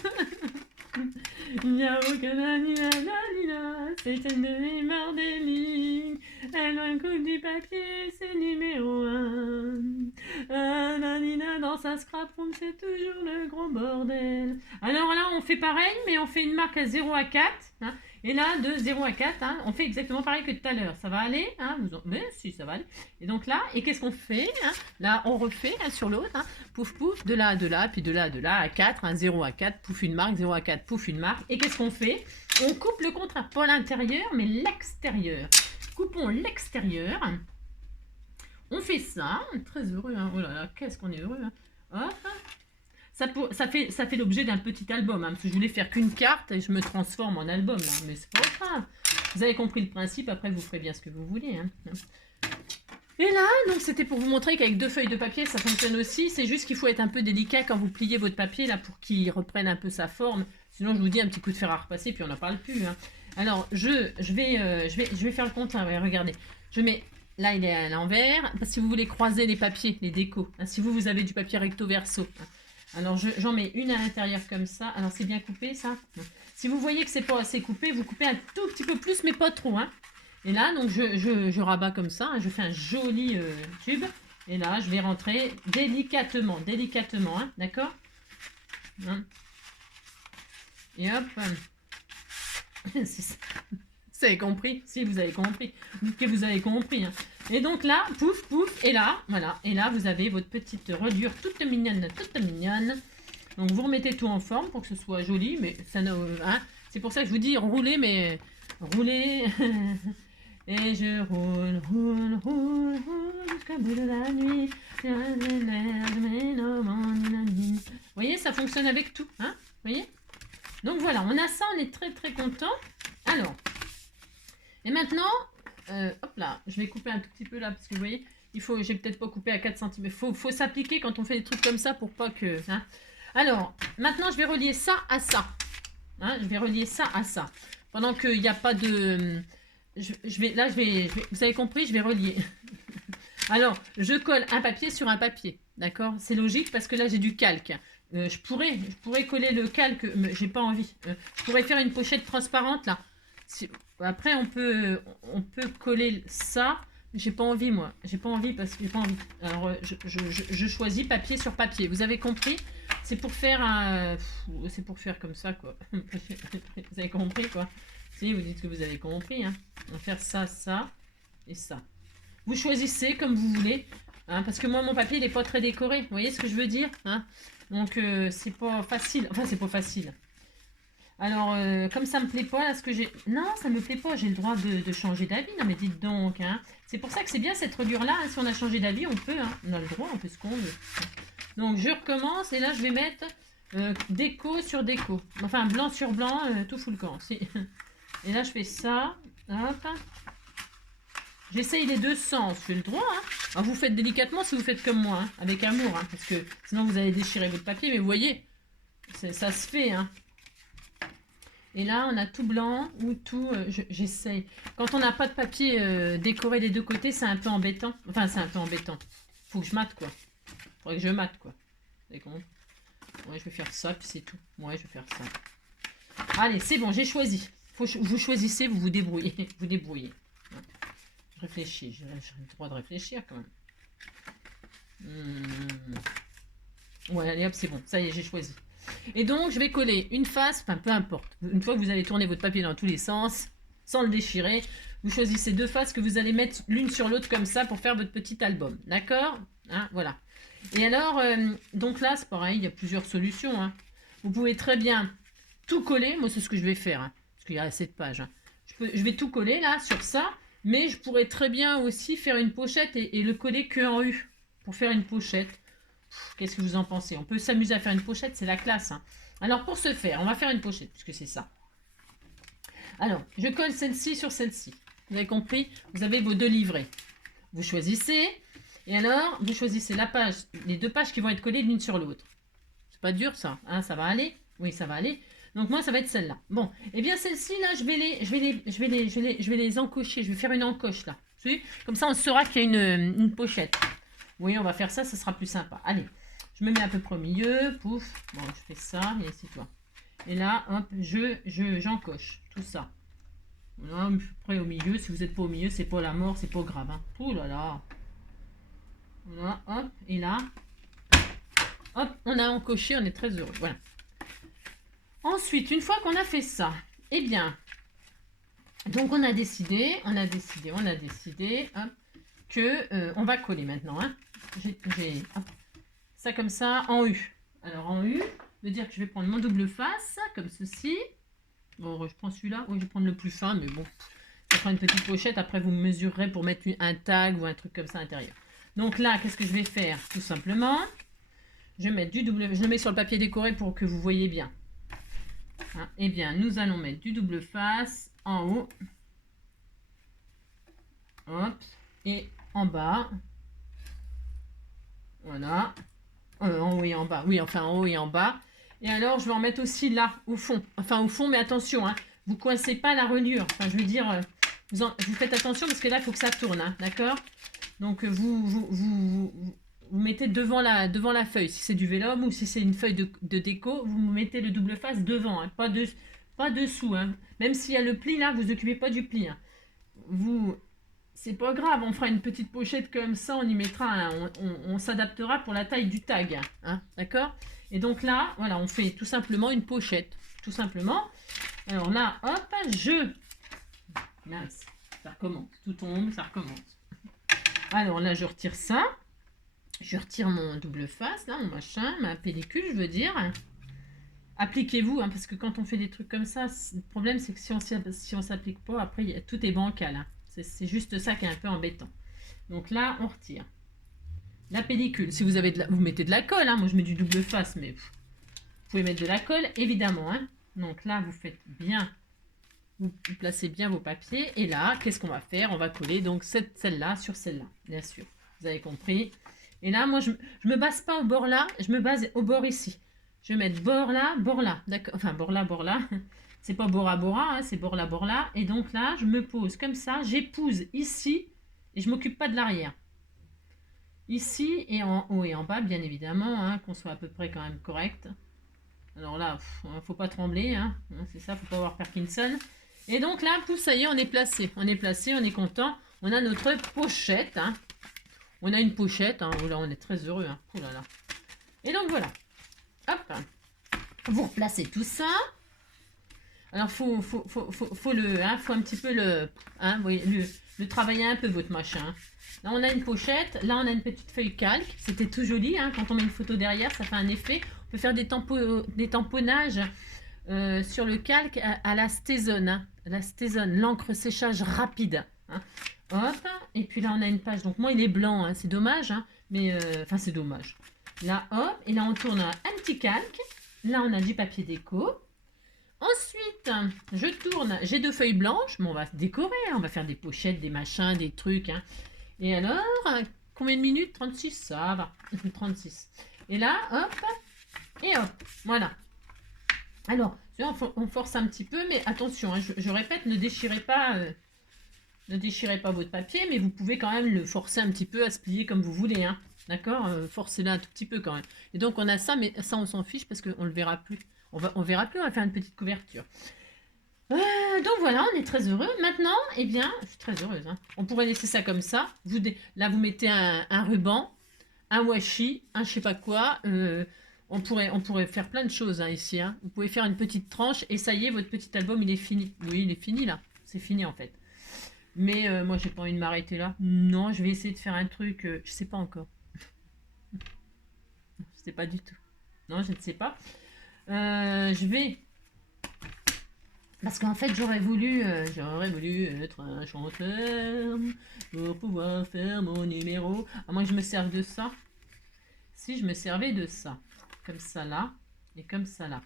Il n'y a aucun anina, c'est une mémoire des lignes. Elle coupe du papier, c'est numéro 1. Nanina dans sa scrap room, c'est toujours le gros bordel. Alors là on fait pareil, mais on fait une marque à 0 à 4. Hein. Et là, de 0 à 4, hein, on fait exactement pareil que tout à l'heure. Ça va aller hein, mais si, ça va aller. Et donc là, et qu'est-ce qu'on fait hein? Là, on refait hein, sur l'autre. Hein, pouf, pouf, de là, puis de là, à 4. Hein, 0 à 4, pouf, une marque. 0 à 4, pouf, une marque. Et qu'est-ce qu'on fait? On coupe le contraire. Pas l'intérieur, mais l'extérieur. Coupons l'extérieur. On fait ça. Très heureux. Hein. Oh là là, qu'est-ce qu'on est heureux. Hein. Hop. Ça fait l'objet d'un petit album, hein, parce que je voulais faire qu'une carte et je me transforme en album, là, mais c'est pas grave. Vous avez compris le principe, après vous ferez bien ce que vous voulez. Hein. Et là, donc c'était pour vous montrer qu'avec 2 feuilles de papier, ça fonctionne aussi. C'est juste qu'il faut être un peu délicat quand vous pliez votre papier, là, pour qu'il reprenne un peu sa forme. Sinon, je vous dis un petit coup de fer à repasser, puis on n'en parle plus. Hein. Alors, je vais faire le contraire, ouais, regardez. Je mets... Là, il est à l'envers. Si vous voulez croiser les papiers, les décos, hein, si vous avez du papier recto verso, hein, Alors, j'en mets une à l'intérieur comme ça. Alors, c'est bien coupé, ça? Non. Si vous voyez que c'est pas assez coupé, vous coupez un tout petit peu plus, mais pas trop, hein. Et là, donc, je rabats comme ça. Hein, je fais un joli tube. Et là, je vais rentrer délicatement, hein, d'accord? Hein. Et hop. Vous avez compris? Si, vous avez compris. Dites que vous avez compris. Hein. Et donc là, pouf, pouf, et là, voilà. Et là, vous avez votre petite reliure toute mignonne, toute mignonne. Donc, vous remettez tout en forme pour que ce soit joli. Mais ça ne... Hein, c'est pour ça que je vous dis rouler, mais... Rouler... Et je roule, jusqu'au bout de la nuit. Vous voyez, ça fonctionne avec tout. Hein, vous voyez? Donc voilà, on a ça, on est très très content. Alors, et maintenant, hop là, je vais couper un tout petit peu là, parce que vous voyez, j'ai peut-être pas coupé à 4 cm. Il faut s'appliquer quand on fait des trucs comme ça pour pas que... Hein. Alors, maintenant, je vais relier ça à ça. Hein, je vais relier ça à ça. Pendant qu'il n'y a pas de... vous avez compris, je vais relier. Alors, je colle un papier sur un papier. D'accord? C'est logique parce que là, j'ai du calque. Je pourrais coller le calque, mais j'ai pas envie. Je pourrais faire une pochette transparente là. Après, on peut coller ça. J'ai pas envie, moi. J'ai pas envie parce que j'ai pas envie. Alors, je choisis papier sur papier. Vous avez compris? C'est pour faire un... C'est pour faire comme ça, quoi. Vous avez compris, quoi? Si, vous dites que vous avez compris. Hein. On va faire ça, ça et ça. Vous choisissez comme vous voulez. Hein, parce que moi, mon papier, il n'est pas très décoré. Vous voyez ce que je veux dire? Hein? Donc, c'est pas facile. Enfin, c'est pas facile. Alors, comme ça me plaît pas, là, ce que j'ai... Non, ça me plaît pas. J'ai le droit de changer d'avis. Non, mais dites donc. Hein. C'est pour ça que c'est bien cette reliure-là. Hein. Si on a changé d'avis, on peut. Hein. On a le droit, on fait ce qu'on veut. Donc, je recommence. Et là, je vais mettre déco sur déco. Enfin, blanc sur blanc, tout fout le camp. Et là, je fais ça. Hop. J'essaye les deux sens. J'ai le droit. Hein. Alors, vous faites délicatement si vous faites comme moi. Hein, avec amour. Hein, parce que sinon, vous allez déchirer votre papier. Mais vous voyez, ça se fait. Hein. Et là, on a tout blanc ou tout... j'essaye. Quand on n'a pas de papier décoré des deux côtés, c'est un peu embêtant. Enfin, c'est un peu embêtant. Faut que je mate, quoi. Faudrait que je mate, quoi. Vous avez compris? Ouais, je vais faire ça, puis c'est tout. Ouais, je vais faire ça. Allez, c'est bon, j'ai choisi. Vous choisissez, vous vous débrouillez. Vous débrouillez. Je réfléchis. J'ai le droit de réfléchir, quand même. Ouais, allez, hop, c'est bon. Ça y est, j'ai choisi. Et donc, je vais coller une face, enfin, peu importe. Une fois que vous avez tourné votre papier dans tous les sens, sans le déchirer, vous choisissez deux faces que vous allez mettre l'une sur l'autre comme ça pour faire votre petit album. D'accord? Hein, voilà. Et alors, donc là, c'est pareil, il y a plusieurs solutions. Hein. Vous pouvez très bien tout coller. Moi, c'est ce que je vais faire, hein, parce qu'il y a assez de pages. Hein. Je vais tout coller, là, sur ça. Mais je pourrais très bien aussi faire une pochette et le coller que en U pour faire une pochette. Qu'est-ce que vous en pensez? On peut s'amuser à faire une pochette, c'est la classe. Hein. Alors, pour ce faire, on va faire une pochette, puisque c'est ça. Alors, je colle celle-ci sur celle-ci. Vous avez compris? Vous avez vos deux livrets. Vous choisissez. Et alors, vous choisissez la page, les deux pages qui vont être collées l'une sur l'autre. C'est pas dur, ça. Hein, ça va aller? Oui, ça va aller. Donc, moi, ça va être celle-là. Bon, et bien celle-ci, là, je vais les encocher. Je vais faire une encoche, là. Vous voyez? Comme ça, on saura qu'il y a une pochette. Oui, on va faire ça, ça sera plus sympa. Allez, je me mets à peu près au milieu, pouf. Bon, je fais ça, et assieds-toi. Et là, hop, j'encoche tout ça. Voilà, à peu près au milieu. Si vous n'êtes pas au milieu, c'est pas la mort, c'est pas grave. Hein. Ouh là là. Voilà, hop, et là, hop, on a encoché, on est très heureux. Voilà. Ensuite, une fois qu'on a fait ça, eh bien, donc on a décidé, hop, que on va coller maintenant. Hein. J'ai ça comme ça en U. Alors en U, veut dire que je vais prendre mon double face, comme ceci. Bon, je prends celui-là. Oui, je vais prendre le plus fin, mais bon, ça fera une petite pochette. Après, vous mesurerez pour mettre un tag ou un truc comme ça à l'intérieur. Donc là, qu'est-ce que je vais faire? Tout simplement, je vais mettre du double... Je le mets sur le papier décoré pour que vous voyez bien. Hein, eh bien, nous allons mettre du double face en haut. Hop. Et en bas. Voilà. En haut et en bas. Oui, enfin en haut et en bas. Et alors, je vais en mettre aussi là, au fond. Enfin, au fond, mais attention, hein, vous ne coincez pas la reliure. Enfin, je veux dire, vous faites attention parce que là, il faut que ça tourne, hein, d'accord? Donc, vous vous mettez devant la feuille. Si c'est du vélum ou si c'est une feuille de déco, vous mettez le double face devant, hein, pas dessous. Hein. Même s'il y a le pli là, vous occupez pas du pli. Hein. C'est pas grave, on fera une petite pochette comme ça, on y mettra, on s'adaptera pour la taille du tag. Hein, d'accord? Et donc là, voilà, on fait tout simplement une pochette. Tout simplement. Alors là, hop, mince, ça recommence. Tout tombe, ça recommence. Alors là, je retire ça. Je retire mon double face, là, mon machin, ma pellicule, je veux dire. Appliquez-vous, hein, parce que quand on fait des trucs comme ça, le problème, c'est que si on s'applique pas, après, tout est bancal. Hein. C'est juste ça qui est un peu embêtant. Donc là, on retire. La pellicule, si vous avez vous mettez de la colle. Hein. Moi, je mets du double face, mais vous pouvez mettre de la colle, évidemment. Hein. Donc là, vous faites bien, vous placez bien vos papiers. Et là, qu'est-ce qu'on va faire? On va coller donc celle-là sur celle-là, bien sûr. Vous avez compris. Et là, moi, je me base pas au bord là, je me base au bord ici. Je vais mettre bord là, d'accord. Enfin, bord là. C'est pas bord à bord, hein, c'est bord là. Et donc là, je me pose comme ça, j'épouse ici et je m'occupe pas de l'arrière. Ici et en haut et en bas, bien évidemment, hein, qu'on soit à peu près quand même correct. Alors là, faut pas trembler, hein, c'est ça, faut pas avoir Parkinson. Et donc là, pouf, ça y est, on est placé. On est content. On a notre pochette, hein. On a une pochette, hein. Oh là, on est très heureux, hein. Oh là là. Et donc voilà. Hop. Vous replacez tout ça. Alors, faut un petit peu le travailler un peu, votre machin. Hein. Là, on a une pochette. Là, on a une petite feuille calque. C'était tout joli, hein. Quand on met une photo derrière, ça fait un effet. On peut faire des tamponnages sur le calque à la Stézone. Hein. La Stézone, l'encre séchage rapide. Hein. Hop. Et puis là, on a une page. Donc, moi, il est blanc. Hein. C'est dommage. Hein. Mais, enfin, c'est dommage. Là, hop. Et là, on tourne un petit calque. Là, on a du papier déco. Ensuite, je tourne, j'ai 2 feuilles blanches, mais on va se décorer, hein, on va faire des pochettes, des machins, des trucs. Hein. Et alors, combien de minutes? 36, ça va, 36. Et là, hop, et hop, voilà. Alors, on force un petit peu, mais attention, hein, je répète, ne déchirez pas votre papier, mais vous pouvez quand même le forcer un petit peu à se plier comme vous voulez. Hein. D'accord? Forcez-le un tout petit peu quand même. Et donc, on a ça, mais ça, on s'en fiche parce qu'on ne le verra plus. On verra plus, on va faire une petite couverture. Donc voilà, on est très heureux. Maintenant, eh bien, je suis très heureuse. Hein. On pourrait laisser ça comme ça. Là, vous mettez un ruban, un washi, un je sais pas quoi. On pourrait faire plein de choses hein, ici. Hein. Vous pouvez faire une petite tranche et ça y est, votre petit album, il est fini. Oui, il est fini là. C'est fini en fait. Mais moi, j'ai pas envie de m'arrêter là. Non, je vais essayer de faire un truc. Je sais pas encore. Je sais pas du tout. Non, je ne sais pas. Je vais... Parce qu'en fait, j'aurais voulu être un chanteur pour pouvoir faire mon numéro. À moins que je me serve de ça. Si je me servais de ça. Comme ça là. Et comme ça là.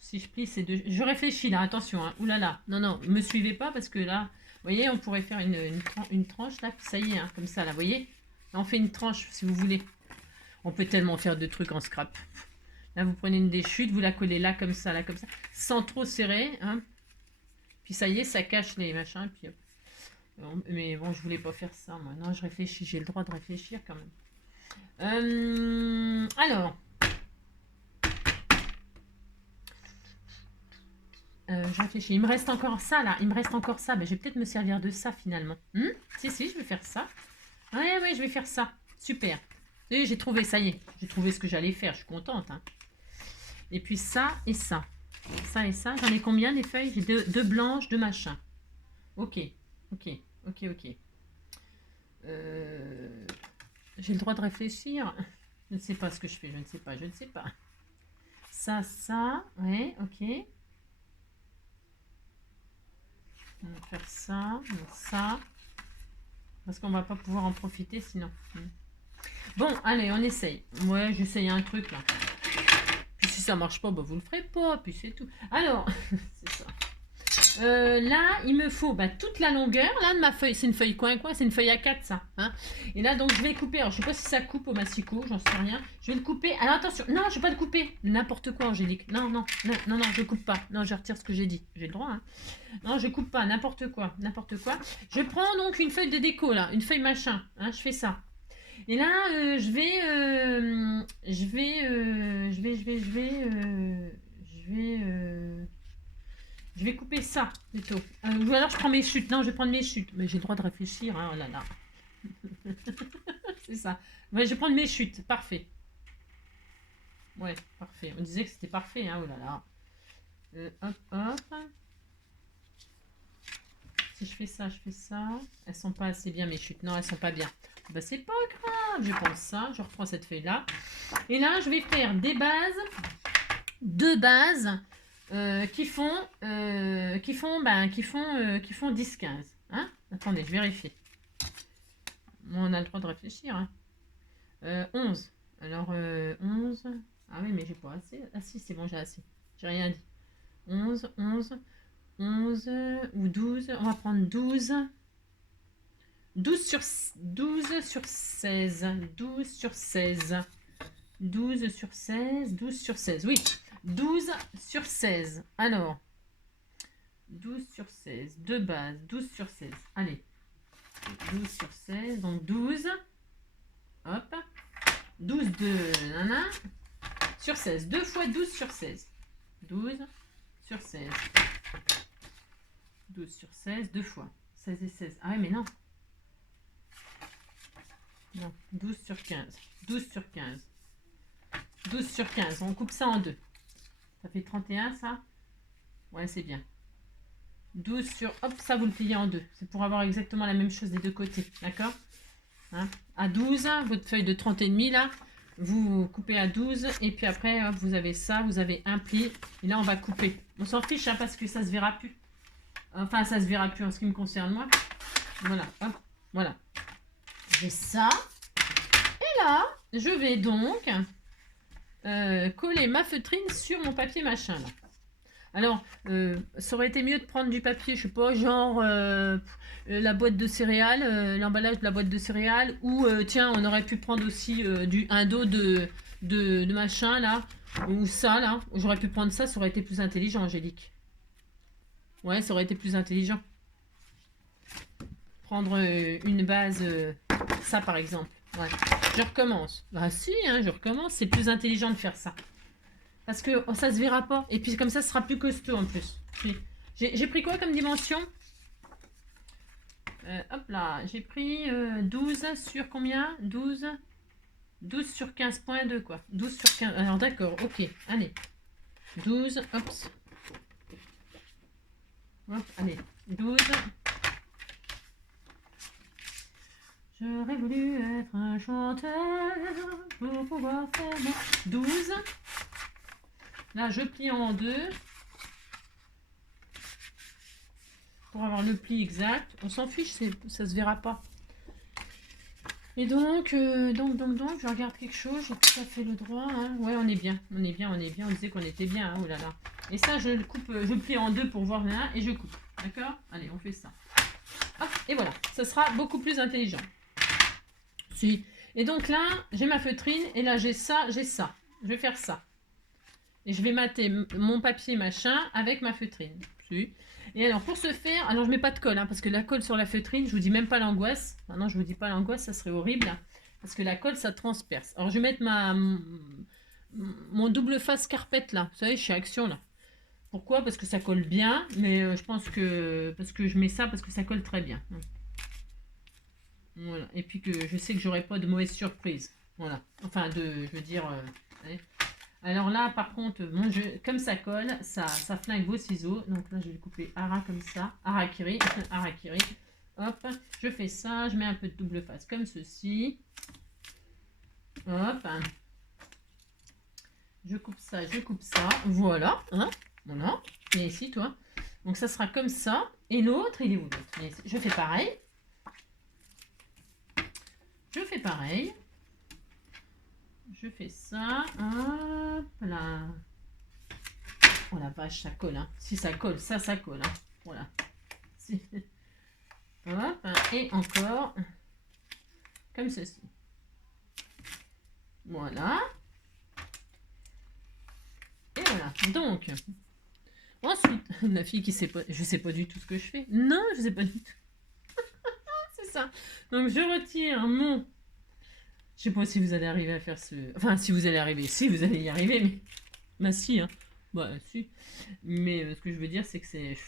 Si je plie ces deux... Je réfléchis là, attention. Hein. Ouh là là. Non, ne me suivez pas parce que là... Vous voyez, on pourrait faire une tranche là. Ça y est, hein, comme ça là. Vous voyez là, on fait une tranche si vous voulez. On peut tellement faire de trucs en scrap. Là, vous prenez une déchute, vous la collez là, comme ça, sans trop serrer. Hein. Puis ça y est, ça cache les machins. Puis, mais bon, je voulais pas faire ça, moi. Non, je réfléchis, j'ai le droit de réfléchir quand même. Alors. Je réfléchis. Il me reste encore ça, là. Mais je vais peut-être me servir de ça, finalement. Si, je vais faire ça. Ouais, je vais faire ça. Super. Et j'ai trouvé, ça y est. J'ai trouvé ce que j'allais faire. Je suis contente, hein. Et puis ça et ça. Ça et ça. J'en ai combien des feuilles? J'ai deux blanches, 2 machins. Ok. J'ai le droit de réfléchir. Je ne sais pas ce que je fais. Je ne sais pas. Ça. Ouais, ok. On va faire ça. Parce qu'on va pas pouvoir en profiter sinon. Bon, allez, on essaye. Ouais, j'essaye un truc là. Puis si ça marche pas, bah, vous le ferez pas, puis c'est tout. Alors, c'est ça. Là, il me faut toute la longueur là de ma feuille. C'est une feuille coin, c'est une feuille A4 ça. Hein. Et là, donc je vais couper. Alors, je sais pas si ça coupe au massicot, j'en sais rien. Je vais le couper. Alors attention, non, je vais pas le couper. N'importe quoi, Angélique. Non, je coupe pas. Non, je retire ce que j'ai dit. J'ai le droit. Hein. Non, je coupe pas. N'importe quoi. Je prends donc une feuille de déco là, une feuille machin. Hein, je fais ça. Et là, je vais, je vais couper ça plutôt. Ou alors je prends mes chutes. Non, je vais prendre mes chutes. Mais j'ai le droit de réfléchir. Hein, oh là là. C'est ça. Ouais, je vais prendre mes chutes. Parfait. Ouais, parfait. On disait que c'était parfait. Hein, oh là là. Hop, hop. Si je fais ça, je fais ça. Elles sont pas assez bien mes chutes. Non, elles sont pas bien. Bah, c'est pas grave. Je prends ça. Je reprends cette feuille là. Et là, je vais faire des bases. Deux bases qui font 10-15. Hein? Attendez, je vérifie. Bon, on a le droit de réfléchir. Hein. 11. Alors, 11. Ah oui, mais j'ai pas assez. Ah si, c'est bon, j'ai assez. J'ai rien dit. 11 ou 12. On va prendre 12. 12 sur 16. 12 sur 16. 12 sur 16. Oui. 12 sur 16. Alors, 12 sur 16. De base, 12 sur 16. Allez. 12 sur 16. Donc 12. Hop. 12 de nana. Sur 16. 2 fois 12 sur 16. 12 sur 16. 12 sur 16. 2 fois. 16 et 16. Ah ouais, mais non. Non. 12 sur 15. 12 sur 15. 12 sur 15. On coupe ça en deux. Ça fait 31, ça? Ouais, c'est bien. 12 sur... Hop, ça, vous le pliez en deux. C'est pour avoir exactement la même chose des deux côtés. D'accord? Hein? À 12, votre feuille de 30,5, là, vous coupez à 12. Et puis après, hop, vous avez ça. Vous avez un pli. Et là, on va couper. On s'en fiche, hein, parce que ça se verra plus. Enfin, ça se verra plus en ce qui me concerne, moi. Voilà. Hop, voilà. J'ai ça. Et là, je vais donc... coller ma feutrine sur mon papier machin là. Alors ça aurait été mieux de prendre du papier, je sais pas, genre la boîte de céréales, l'emballage de la boîte de céréales, ou tiens, on aurait pu prendre aussi un dos de machin là, ou ça là, j'aurais pu prendre ça, ça aurait été plus intelligent, Angélique. Ouais, ça aurait été plus intelligent. Prendre une base, ça par exemple. Ouais. Je recommence. Bah si, hein, je recommence. C'est plus intelligent de faire ça. Parce que ça se verra pas. Et puis comme ça, ce sera plus costaud en plus. J'ai pris quoi comme dimension? Hop là, j'ai pris 12 sur combien? 12 sur 15,2 quoi. 12 sur 15. Alors d'accord, ok. Allez. 12, hop. Hop, allez. 12. J'aurais voulu être un chanteur pour pouvoir faire 12. Là, je plie en deux. Pour avoir le pli exact. On s'en fiche, ça se verra pas. Et donc, je regarde quelque chose. J'ai tout à fait le droit. Hein. Ouais, on est bien. On est bien. On disait qu'on était bien. Hein. Oh là là. Et ça, je le coupe, je plie en deux pour voir bien et je coupe. D'accord? Allez, on fait ça. Hop, et voilà. Ça sera beaucoup plus intelligent. Et donc là, j'ai ma feutrine et là j'ai ça, j'ai ça. Je vais faire ça. Et je vais mater mon papier machin avec ma feutrine. Et alors pour ce faire, alors je mets pas de colle, hein, parce que la colle sur la feutrine, je vous dis même pas l'angoisse. Ah non, je vous dis pas l'angoisse, ça serait horrible. Parce que la colle, ça transperce. Alors je vais mettre mon double face carpette là. Vous savez, chez Action là. Pourquoi? Parce que ça colle bien. Mais je pense que... Parce que je mets ça parce que ça colle très bien. Voilà. Et puis que je sais que j'aurai pas de mauvaise surprise. Voilà. Enfin, je veux dire... alors là, par contre, comme ça colle, ça flingue vos ciseaux. Donc là, je vais le couper comme ça. Harakiri. Hop. Je fais ça. Je mets un peu de double face comme ceci. Hop. Je coupe ça. Voilà. Hein, voilà. Et ici, toi. Donc ça sera comme ça. Et l'autre, il est où l'autre? Je fais pareil. Je fais ça. Hop là. Oh la vache, ça colle. Hein. Si ça colle, ça colle. Hein. Voilà. Hop. Et encore. Comme ceci. Voilà. Et voilà. Donc. Ensuite, la fille qui sait pas. Je sais pas du tout ce que je fais. Non, je sais pas du tout. C'est ça. Donc je retire Je sais pas si vous allez arriver à faire ce... Enfin, si vous allez arriver. Si, vous allez y arriver, mais... Bah si, hein. Bah si. Mais ce que je veux dire, c'est que c'est...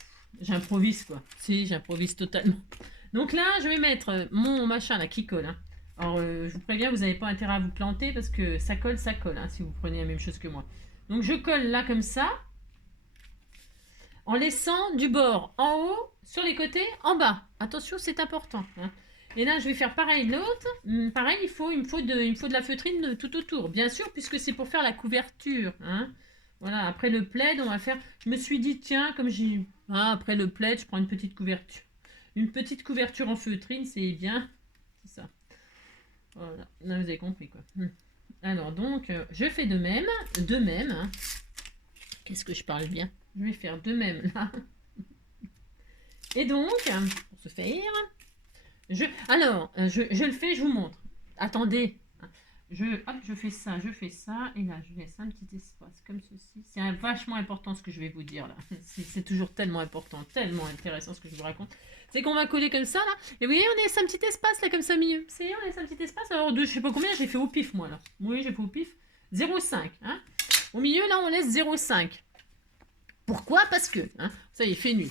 J'improvise, quoi. Si, j'improvise totalement. Donc là, je vais mettre mon machin, là, qui colle, hein. Alors, je vous préviens, vous n'avez pas intérêt à vous planter, parce que ça colle, hein, si vous prenez la même chose que moi. Donc, je colle là, comme ça, en laissant du bord en haut, sur les côtés, en bas. Attention, c'est important, hein. Et là, je vais faire pareil de l'autre. Pareil, il me faut de la feutrine tout autour. Bien sûr, puisque c'est pour faire la couverture, hein. Voilà, après le plaid, on va faire... Je me suis dit, tiens, comme j'ai... Ah, après le plaid, je prends une petite couverture. Une petite couverture en feutrine, c'est bien. C'est ça. Voilà, là, vous avez compris, quoi. Alors, donc, je fais de même. De même, hein. Qu'est-ce que je parle bien? Je vais faire de même, là. Et donc, pour ce faire... Alors, je le fais, je vous montre. Attendez. Hop, je fais ça, et là, je laisse un petit espace comme ceci. C'est vachement important ce que je vais vous dire, là. C'est toujours tellement important, tellement intéressant ce que je vous raconte. C'est qu'on va coller comme ça, là. Et vous voyez, on laisse un petit espace, là, comme ça, au milieu. On laisse un petit espace. Alors, je sais pas combien, j'ai fait au pif, moi, là. Oui, j'ai fait au pif. 0,5, hein. Au milieu, là, on laisse 0,5. Pourquoi? Parce que, hein, ça y est, fait nuit.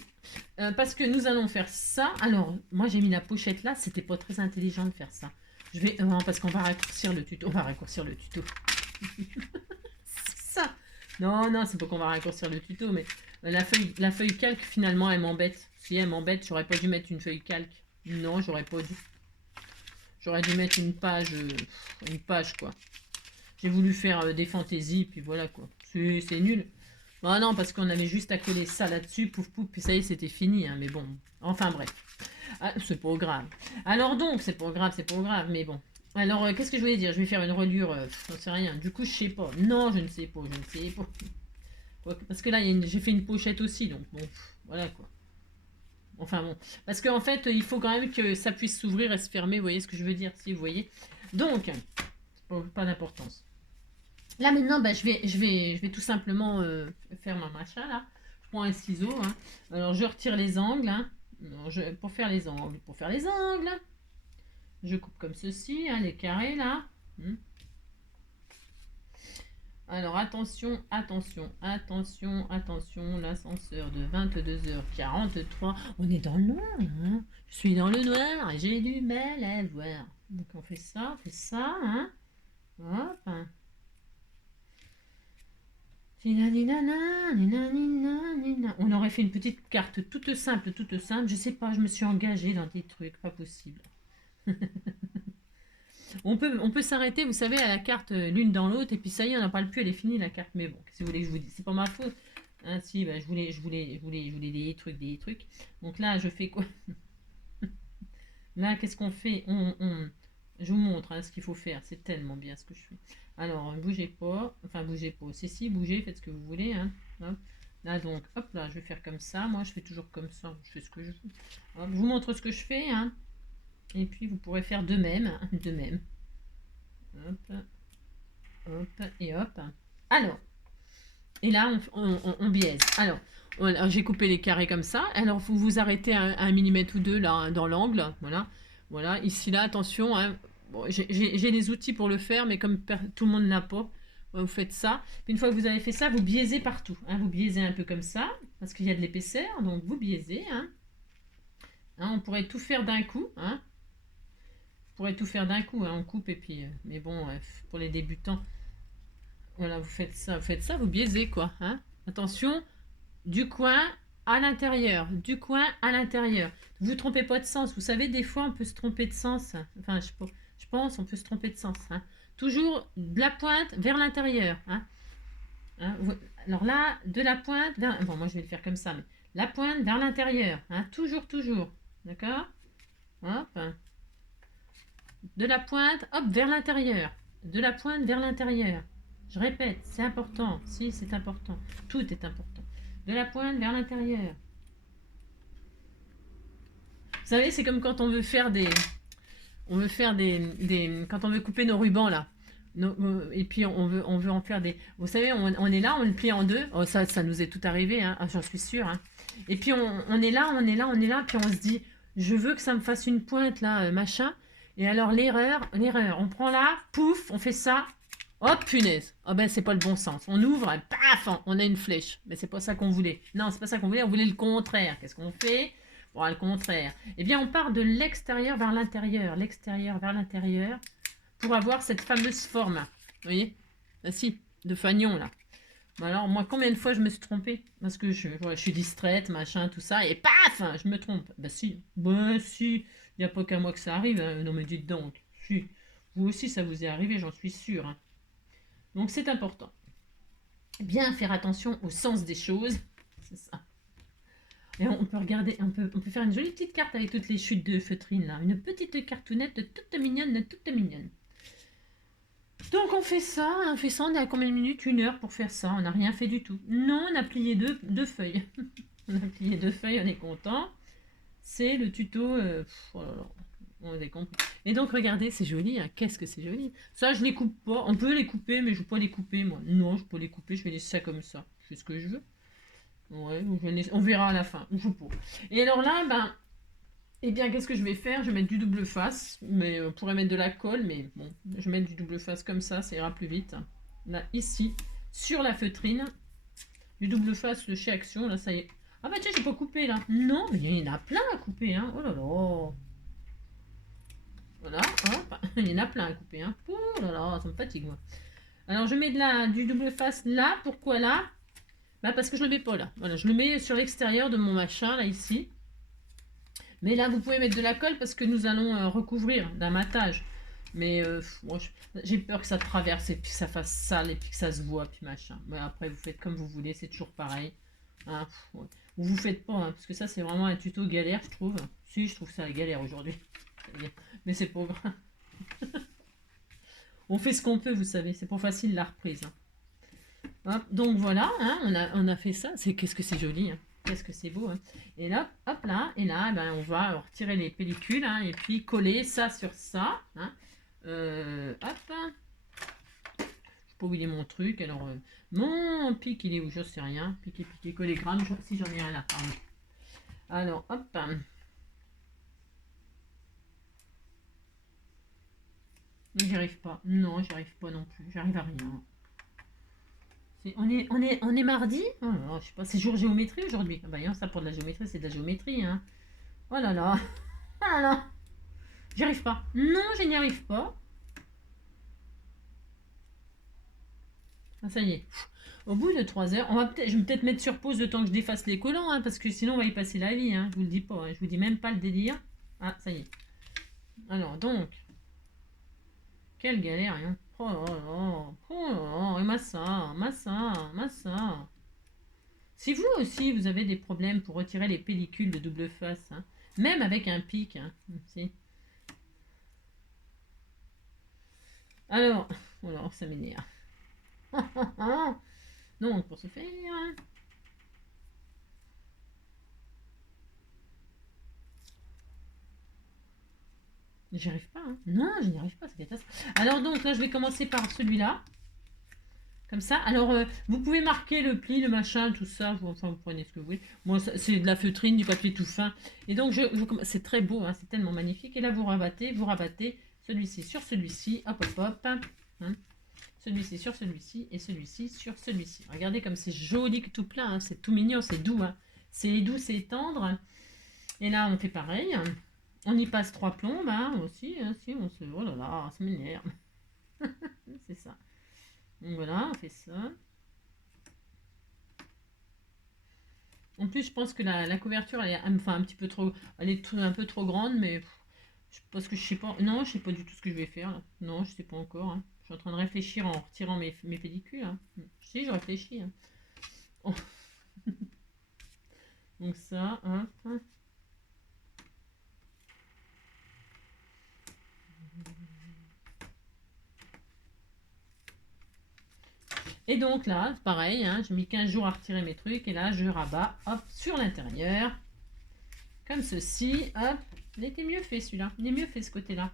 Parce que nous allons faire ça. Alors, moi, j'ai mis la pochette là. C'était pas très intelligent de faire ça. Je vais... non, parce qu'on va raccourcir le tuto. On va raccourcir le tuto. C'est ça. Non, non, c'est pas qu'on va raccourcir le tuto, mais la feuille calque, finalement, elle m'embête. Si elle m'embête, j'aurais pas dû mettre une feuille calque. Non, j'aurais pas dû. J'aurais dû mettre une page, quoi. J'ai voulu faire des fantaisies, puis voilà, quoi. C'est nul. Bah non, parce qu'on avait juste à coller ça là-dessus, pouf pouf, puis ça y est, c'était fini, hein, mais bon. Enfin bref. Ah, c'est pas grave. Alors donc, c'est pas grave, mais bon. Alors, qu'est-ce que je voulais dire? Je vais faire une reliure, j'en sais rien. Du coup, je sais pas. Non, je ne sais pas, Parce que là, j'ai fait une pochette aussi, donc bon, voilà quoi. Enfin bon. Parce qu'en fait, il faut quand même que ça puisse s'ouvrir et se fermer, vous voyez ce que je veux dire, si vous voyez. Donc, pas d'importance. Là maintenant, bah, je vais tout simplement faire ma machin là. Je prends un ciseau. Hein. Alors je retire les angles. Hein. Alors, pour faire les angles, je coupe comme ceci, hein, les carrés là. Alors attention, l'ascenseur de 22h43. On est dans le noir. Hein. Je suis dans le noir et j'ai du mal à voir. Donc on fait ça, Hein. Hop. Hein. On aurait fait une petite carte toute simple. Je sais pas, je me suis engagée dans des trucs, pas possible. on peut s'arrêter, vous savez, à la carte l'une dans l'autre, et puis ça y est, on n'en parle plus, elle est finie la carte. Mais bon, si vous voulez que je vous dise, c'est pas ma faute. Hein, si, bah, je voulais des trucs. Donc là, je fais quoi? Là, qu'est-ce qu'on fait? Je vous montre hein, ce qu'il faut faire. C'est tellement bien ce que je fais. Alors, bougez pas. Enfin, bougez pas. Si, bougez, faites ce que vous voulez. Hein. Hop. Là, donc, hop, là, je vais faire comme ça. Moi, je fais toujours comme ça. Je fais ce que je fais. Hop, je vous montre ce que je fais. Hein. Et puis, vous pourrez faire de même. Hop. Hop. Et hop. Alors. Et là, on biaise. Alors, j'ai coupé les carrés comme ça. Alors, vous vous arrêtez à 1 mm ou 2 là, hein, dans l'angle. Voilà. Ici, là, attention. Hein. Bon, j'ai les outils pour le faire, mais comme tout le monde n'a pas, vous faites ça. Puis une fois que vous avez fait ça, vous biaisez partout. Hein. Vous biaisez un peu comme ça, parce qu'il y a de l'épaisseur, donc vous biaisez. Hein. Hein, on pourrait tout faire d'un coup. Hein. On coupe et puis... mais bon, pour les débutants, voilà, vous faites ça, vous biaisez quoi. Hein. Attention, du coin à l'intérieur. Vous trompez pas de sens. Vous savez, des fois, on peut se tromper de sens. Enfin, je pense, on peut se tromper de sens. Hein. Toujours de la pointe vers l'intérieur. Hein. Hein, alors là, de la pointe vers... Bon, moi, je vais le faire comme ça. Mais la pointe vers l'intérieur. Hein. Toujours. D'accord? Hop. De la pointe, hop, vers l'intérieur. De la pointe vers l'intérieur. Je répète, c'est important. Si, c'est important. Tout est important. De la pointe vers l'intérieur. Vous savez, c'est comme quand on veut faire quand on veut couper nos rubans là. Et puis on veut en faire des... Vous savez, on est là, on le plie en deux. Oh, ça nous est tout arrivé, hein, j'en suis sûre. Hein. Et puis on est là, puis on se dit, je veux que ça me fasse une pointe là, machin. Et alors l'erreur, on prend là, pouf, on fait ça. Oh punaise, oh ben c'est pas le bon sens. On ouvre, et paf, on a une flèche. Mais c'est pas ça qu'on voulait. Non, c'est pas ça qu'on voulait, on voulait le contraire. Qu'est-ce qu'on fait? Bon, le contraire. Eh bien, on part de l'extérieur vers l'intérieur, l'extérieur vers l'intérieur, pour avoir cette fameuse forme. Vous voyez? Ah si, de fanion là. Bon, alors, moi, combien de fois je me suis trompée? Parce que je suis distraite, machin, tout ça, et paf, je me trompe. Bah si, il n'y a pas qu'à moi que ça arrive, hein. Non mais dites donc, si. Vous aussi, ça vous est arrivé, j'en suis sûre, hein. Donc c'est important. Bien faire attention au sens des choses. C'est ça. Et on peut regarder, on peut faire une jolie petite carte avec toutes les chutes de feutrine là. Une petite cartounette toute mignonne, toute mignonne. Donc on fait ça, on est à combien de minutes? 1 heure pour faire ça, on n'a rien fait du tout. Non, on a plié deux feuilles. On a plié 2 feuilles, on est content. C'est le tuto, oh là là, on a compris. Et donc regardez, c'est joli, hein. Qu'est-ce que c'est joli. Ça je les coupe pas, on peut les couper mais je ne veux pas les couper moi. Non, je peux pas les couper, je vais laisser ça comme ça. Je fais ce que je veux. Ouais, on verra à la fin, je peux. Et alors là, ben, eh bien qu'est-ce que je vais faire? Je vais mettre du double face, mais on pourrait mettre de la colle, mais bon, je vais mettre du double face comme ça ira plus vite. Là, ici, sur la feutrine, du double face de chez Action, là ça y est. Ah bah tiens, j'ai pas coupé là. Non, mais il y en a plein à couper, hein. Oh là là. Voilà, hop, il y en a plein à couper, hein. Oh là là, ça me fatigue moi. Alors je mets du double face là, pourquoi là? Bah parce que je le mets pas là. Voilà, je le mets sur l'extérieur de mon machin là ici. Mais là vous pouvez mettre de la colle parce que nous allons recouvrir d'un matage. Mais moi j'ai peur que ça traverse et puis que ça fasse sale et puis que ça se voit puis machin. Mais après vous faites comme vous voulez, c'est toujours pareil. Hein, ouais. Ou vous faites pas, hein, parce que ça c'est vraiment un tuto galère je trouve. Si, je trouve ça galère aujourd'hui. Mais c'est pas grave. On fait ce qu'on peut, vous savez, c'est pas facile la reprise. Hein. Hop, donc voilà, hein, on a fait ça. Qu'est-ce que c'est joli, hein. Qu'est-ce que c'est beau. Hein. Et là, hop là, ben, on va retirer les pellicules hein, et puis coller ça sur ça. Hein. Hop. Je sais pas où il est mon truc. Alors, mon pic, il est où? Je sais rien. Piqué, collégramme, si j'en ai un là. Pardon. Alors, hop. J'y arrive pas. Non, j'y arrive pas non plus. J'arrive à rien. On est mardi? Oh là là, je sais pas, c'est jour géométrie aujourd'hui. Ah bah ça pour de la géométrie, c'est de la géométrie. Hein. Oh là là. Oh là là. J'y arrive pas. Non, je n'y arrive pas. Ah, ça y est. Au bout de 3 heures, je vais peut-être mettre sur pause le temps que je défasse les collants, hein, parce que sinon on va y passer la vie. Hein. Je vous le dis pas, hein. Je vous dis même pas le délire. Ah, ça y est. Alors donc, quelle galère, hein. Oh là là, oh là là, et massa. Si vous aussi, vous avez des problèmes pour retirer les pellicules de double face, hein, même avec un pic, hein, si. Alors, ça m'énerve. Donc, pour ce faire... J'y arrive pas, hein. Non, je n'y arrive pas, c'est catastrophe. Alors donc, là, je vais commencer par celui-là. Comme ça. Alors, vous pouvez marquer le pli, le machin, tout ça. Enfin, vous prenez ce que vous voulez. Moi, c'est de la feutrine, du papier tout fin. Et donc, c'est très beau, hein, c'est tellement magnifique. Et là, vous rabattez celui-ci sur celui-ci. Hop, hop, hop. Hein. Celui-ci sur celui-ci et celui-ci sur celui-ci. Regardez comme c'est joli que tout plein. Hein. C'est tout mignon, c'est doux. Hein. C'est doux, c'est tendre. Et là, on fait pareil. On y passe 3 plombes, hein, aussi, hein, si on se... Oh là là, ça m'énerve. C'est ça. Donc voilà, on fait ça. En plus, je pense que la couverture, elle est enfin, un petit peu trop... Elle est un peu trop grande, mais... Parce que je sais pas... Non, je sais pas du tout ce que je vais faire, là. Non, je sais pas encore, hein. Je suis en train de réfléchir en retirant mes pellicules, hein. Si, je réfléchis, hein. Oh. Donc ça, hein. Et donc là, pareil, hein, j'ai mis 15 jours à retirer mes trucs. Et là, je rabats, hop, sur l'intérieur. Comme ceci, hop. Il était mieux fait celui-là. Il est mieux fait ce côté-là.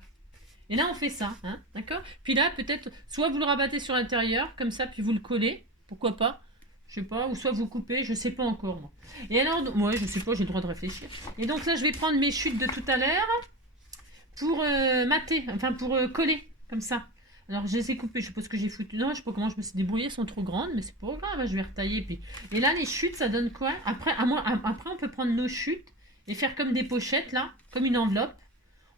Et là, on fait ça, hein, d'accord? Puis là, peut-être, soit vous le rabattez sur l'intérieur, comme ça, puis vous le collez. Pourquoi pas? Je sais pas. Ou soit vous coupez, je sais pas encore, moi. Et alors, moi, je sais pas, j'ai le droit de réfléchir. Et donc là, je vais prendre mes chutes de tout à l'heure. pour mater, enfin pour coller, comme ça. Alors je les ai coupées, je sais pas ce que j'ai foutu. Non, je sais pas comment je me suis débrouillée, elles sont trop grandes, mais c'est pas grave, je vais retailler. Puis... Et là, les chutes, ça donne quoi? Après, après, on peut prendre nos chutes et faire comme des pochettes, là, comme une enveloppe.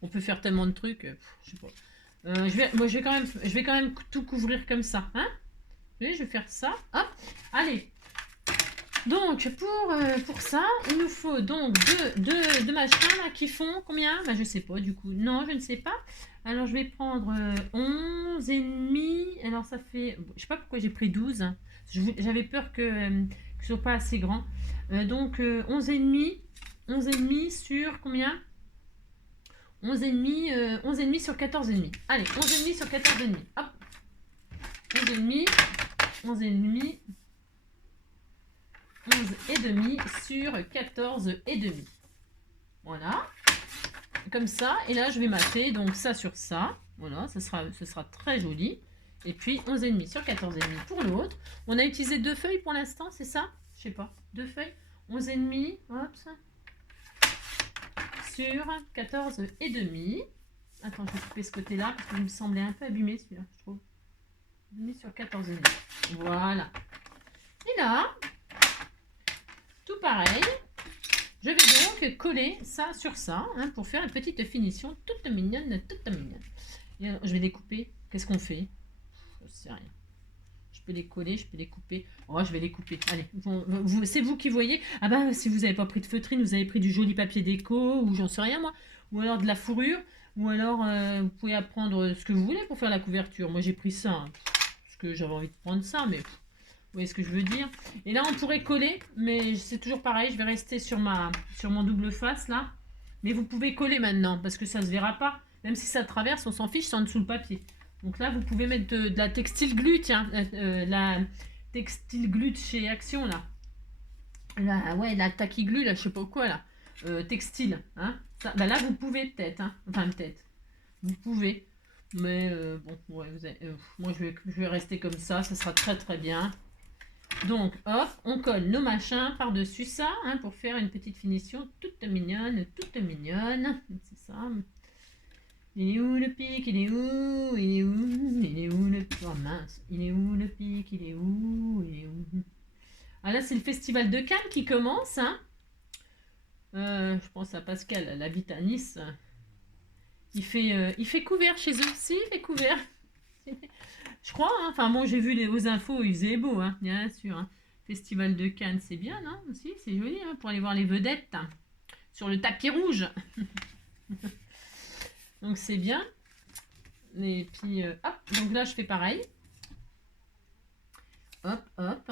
On peut faire tellement de trucs, je sais pas. Je vais quand même tout couvrir comme ça, hein? Oui, je vais faire ça. Hop, allez. Donc, pour ça, il nous faut donc deux machins là, qui font combien? Bah, je sais pas, du coup. Non, je ne sais pas. Alors, je vais prendre 11 et demi. Alors, ça fait... Je sais pas pourquoi j'ai pris 12. J'avais peur que ce soit pas assez grand. Donc, 11 et demi. 11 et demi sur combien? 11 et demi, 11 et demi sur 14 et demi. Allez, 11 et demi sur 14 et demi. Hop. 11 et demi. 11 et demi. 11 et demi sur 14 et demi. Voilà. Comme ça. Et là, je vais mater donc ça sur ça. Voilà, ce sera très joli. Et puis 11 et demi sur 14 et demi pour l'autre. On a utilisé 2 feuilles pour l'instant, c'est ça? Je sais pas. 2 feuilles. 11 et demi. Hop. Sur 14 et demi. Attends, je vais couper ce côté-là parce qu'il me semblait un peu abîmé celui-là, je trouve. Demi sur 14 et demi. Voilà. Et là, tout pareil, je vais donc coller ça sur ça hein, pour faire une petite finition toute mignonne, toute mignonne. Et alors, je vais les couper. Qu'est-ce qu'on fait? Je sais rien. Je peux les coller, je peux les couper. Oh, je vais les couper. Allez, c'est vous qui voyez. Ah bah, si vous n'avez pas pris de feutrine, vous avez pris du joli papier déco ou j'en sais rien moi. Ou alors de la fourrure. Ou alors, vous pouvez apprendre ce que vous voulez pour faire la couverture. Moi, j'ai pris ça. Hein, parce que j'avais envie de prendre ça, mais... Vous voyez ce que je veux dire? Et là, on pourrait coller, mais c'est toujours pareil. Je vais rester sur mon double face, là. Mais vous pouvez coller maintenant, parce que ça ne se verra pas. Même si ça traverse, on s'en fiche, c'est en dessous le papier. Donc là, vous pouvez mettre de la textile glue, tiens. La textile glue de chez Action, là. Ouais, la tacky glue, là, je sais pas quoi, là. Textile, hein. Ça, bah là, vous pouvez peut-être, hein. Enfin, peut-être. Vous pouvez. Mais bon, ouais, moi, je vais rester comme ça. Ça sera très, très bien. Donc, hop, on colle nos machins par-dessus ça, hein, pour faire une petite finition toute mignonne, toute mignonne. C'est ça. Il est où le pic? Il est où? Il est où? Il est où le pic? Oh mince, il est où le pic? Il est où? Il est où? Ah là, c'est le festival de Cannes qui commence, hein. Je pense à Pascal, elle habite à Nice. Il fait couvert chez eux. Si, il fait couvert. Je crois, hein. Enfin bon, j'ai vu aux infos, il faisait beau, hein, bien sûr. Hein. Festival de Cannes, c'est bien, non? Aussi, c'est joli, hein, pour aller voir les vedettes hein, sur le tapis rouge. Donc c'est bien. Et puis, hop, donc là je fais pareil. Hop, hop.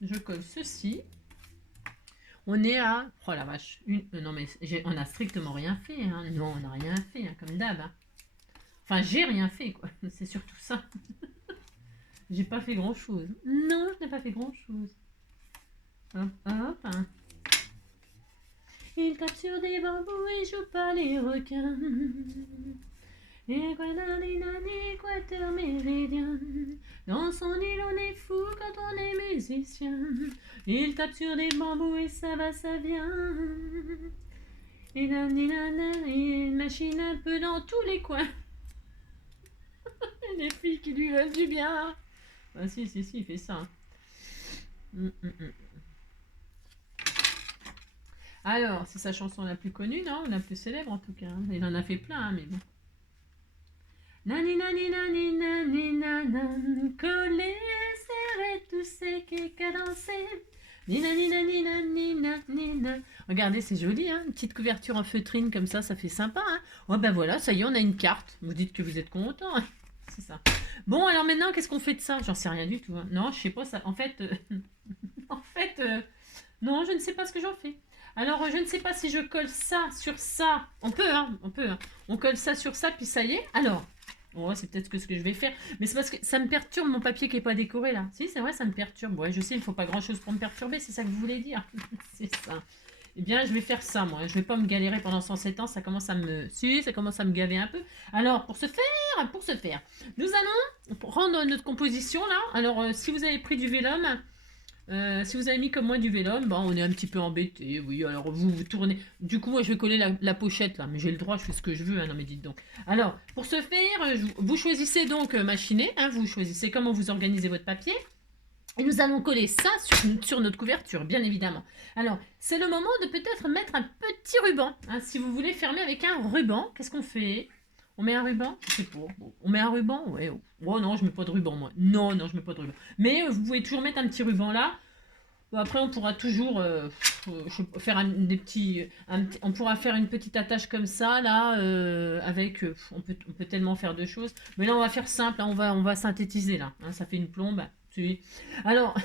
Je colle ceci. On est à... Oh la vache. Non mais on a strictement rien fait. Hein. Non, on n'a rien fait, hein, comme d'hab. Hein. Enfin, j'ai rien fait, quoi. C'est surtout ça. J'ai pas fait grand chose. Non, je n'ai pas fait grand chose. Hop, hop. Hein. Il tape sur des bambous et joue pas les requins. Équateur méridien. Dans son île, on est fou quand on est musicien. Il tape sur des bambous et ça va, ça vient. Et là, il machine un peu dans tous les coins. Les filles qui lui veulent du bien. Ah si, il fait ça. Alors, c'est sa chanson la plus connue, non? La plus célèbre en tout cas. Il en a fait plein, hein, mais bon. Nani nani nani nani nanan, collé, serré, tout sec et cadencé. Nina nina nina nina nina. Regardez, c'est joli, hein? Une petite couverture en feutrine comme ça fait sympa, hein? Oh ben voilà, ça y est, on a une carte. Vous dites que vous êtes content, hein? C'est ça. Bon, alors maintenant, qu'est-ce qu'on fait de ça? J'en sais rien du tout. Hein. Non, je sais pas ça. En fait, non, je ne sais pas ce que j'en fais. Alors, je ne sais pas si je colle ça sur ça. On peut, hein, on peut. Hein. On colle ça sur ça, puis ça y est. Alors, oh, c'est peut-être ce que je vais faire. Mais c'est parce que ça me perturbe mon papier qui n'est pas décoré, là. Si, c'est vrai, ça me perturbe. Ouais, je sais, il ne faut pas grand-chose pour me perturber. C'est ça que vous voulez dire. C'est ça. Eh bien, je vais faire ça, moi. Je ne vais pas me galérer pendant 107 ans. Ça commence à me... Si, ça commence à me gaver un peu. Alors, pour ce faire, nous allons rendre notre composition, là. Alors, si vous avez pris du vélum, Si vous avez mis comme moi du vélum, bah, on est un petit peu embêté. Oui, alors vous tournez. Du coup, moi, je vais coller la pochette là, mais j'ai le droit, je fais ce que je veux. Hein, non, mais dites donc. Alors, pour ce faire, vous choisissez donc machiné. Hein, vous choisissez comment vous organisez votre papier. Et nous allons coller ça sur notre couverture, bien évidemment. Alors, c'est le moment de peut-être mettre un petit ruban. Hein, si vous voulez fermer avec un ruban, qu'est-ce qu'on fait? On met un ruban? Je sais pas. Bon, on met un ruban? Ouais. Oh non, je mets pas de ruban, moi. Non, non, je mets pas de ruban. Mais vous pouvez toujours mettre un petit ruban là. Après, on pourra toujours faire on pourra faire une petite attache comme ça, là, avec... on peut tellement faire de choses. Mais là, on va faire simple, hein, on va synthétiser, là. Hein, ça fait une plombe. Alors,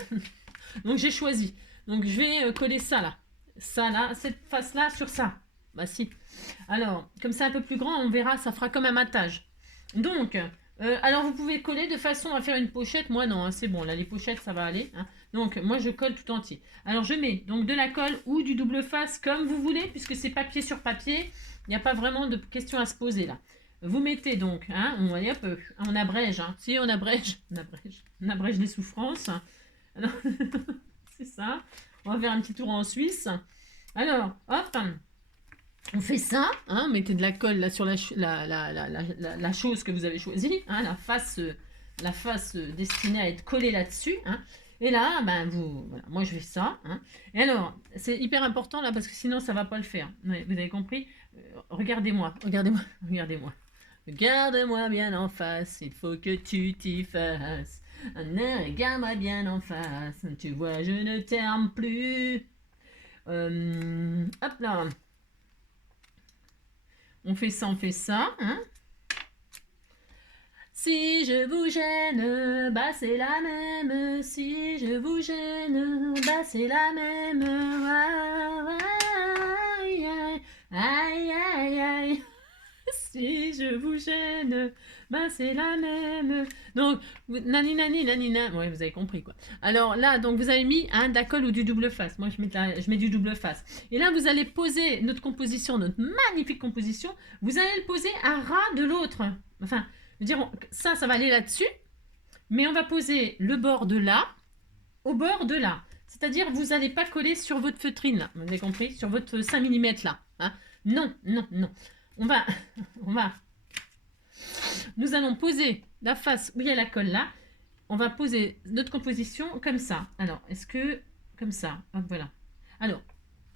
donc j'ai choisi. Donc, je vais coller ça, là. Ça, là, cette face-là sur ça. Bah, si. Alors, comme c'est un peu plus grand, on verra, ça fera comme un matage. Donc, alors vous pouvez coller de façon à faire une pochette. Moi, non, hein, c'est bon, là, les pochettes, ça va aller. Hein. Donc, moi, je colle tout entier. Alors, je mets donc de la colle ou du double face, comme vous voulez, puisque c'est papier sur papier. Il n'y a pas vraiment de question à se poser, là. Vous mettez donc, hein, on abrège. Hein. Si, on abrège les souffrances. Alors, c'est ça. On va faire un petit tour en Suisse. Alors, hop, on fait ça, hein, mettez de la colle là sur la chose que vous avez choisie, hein, la face destinée à être collée là-dessus. Hein. Et là, ben voilà, moi je fais ça. Hein. Et alors, c'est hyper important là parce que sinon ça va pas le faire. Ouais, vous avez compris? Regardez-moi, regardez-moi, regardez-moi. Regarde-moi bien en face, il faut que tu t'y fasses. Regarde-moi bien en face, tu vois, je ne t'aime plus. Hop là. On fait ça, hein. Si je vous gêne, bah c'est la même. Si je vous gêne, bah c'est la même. Aïe, aïe, aïe, aïe, aïe. Si je vous gêne, bah c'est la même. Donc, nani nani nani nani. Ouais, vous avez compris quoi. Alors là, donc vous avez mis un d'accord ou du double face. Moi, je mets du double face. Et là, vous allez poser notre composition, notre magnifique composition. Vous allez le poser à ras de l'autre. Enfin, je veux dire, ça va aller là-dessus. Mais on va poser le bord de là au bord de là. C'est-à-dire, vous n'allez pas coller sur votre feutrine là. Vous avez compris? Sur votre 5 mm là. Hein. Non, non, non. Nous allons poser la face où il y a la colle là. On va poser notre composition comme ça. Alors, est-ce que... Comme ça. Hop, voilà. Alors,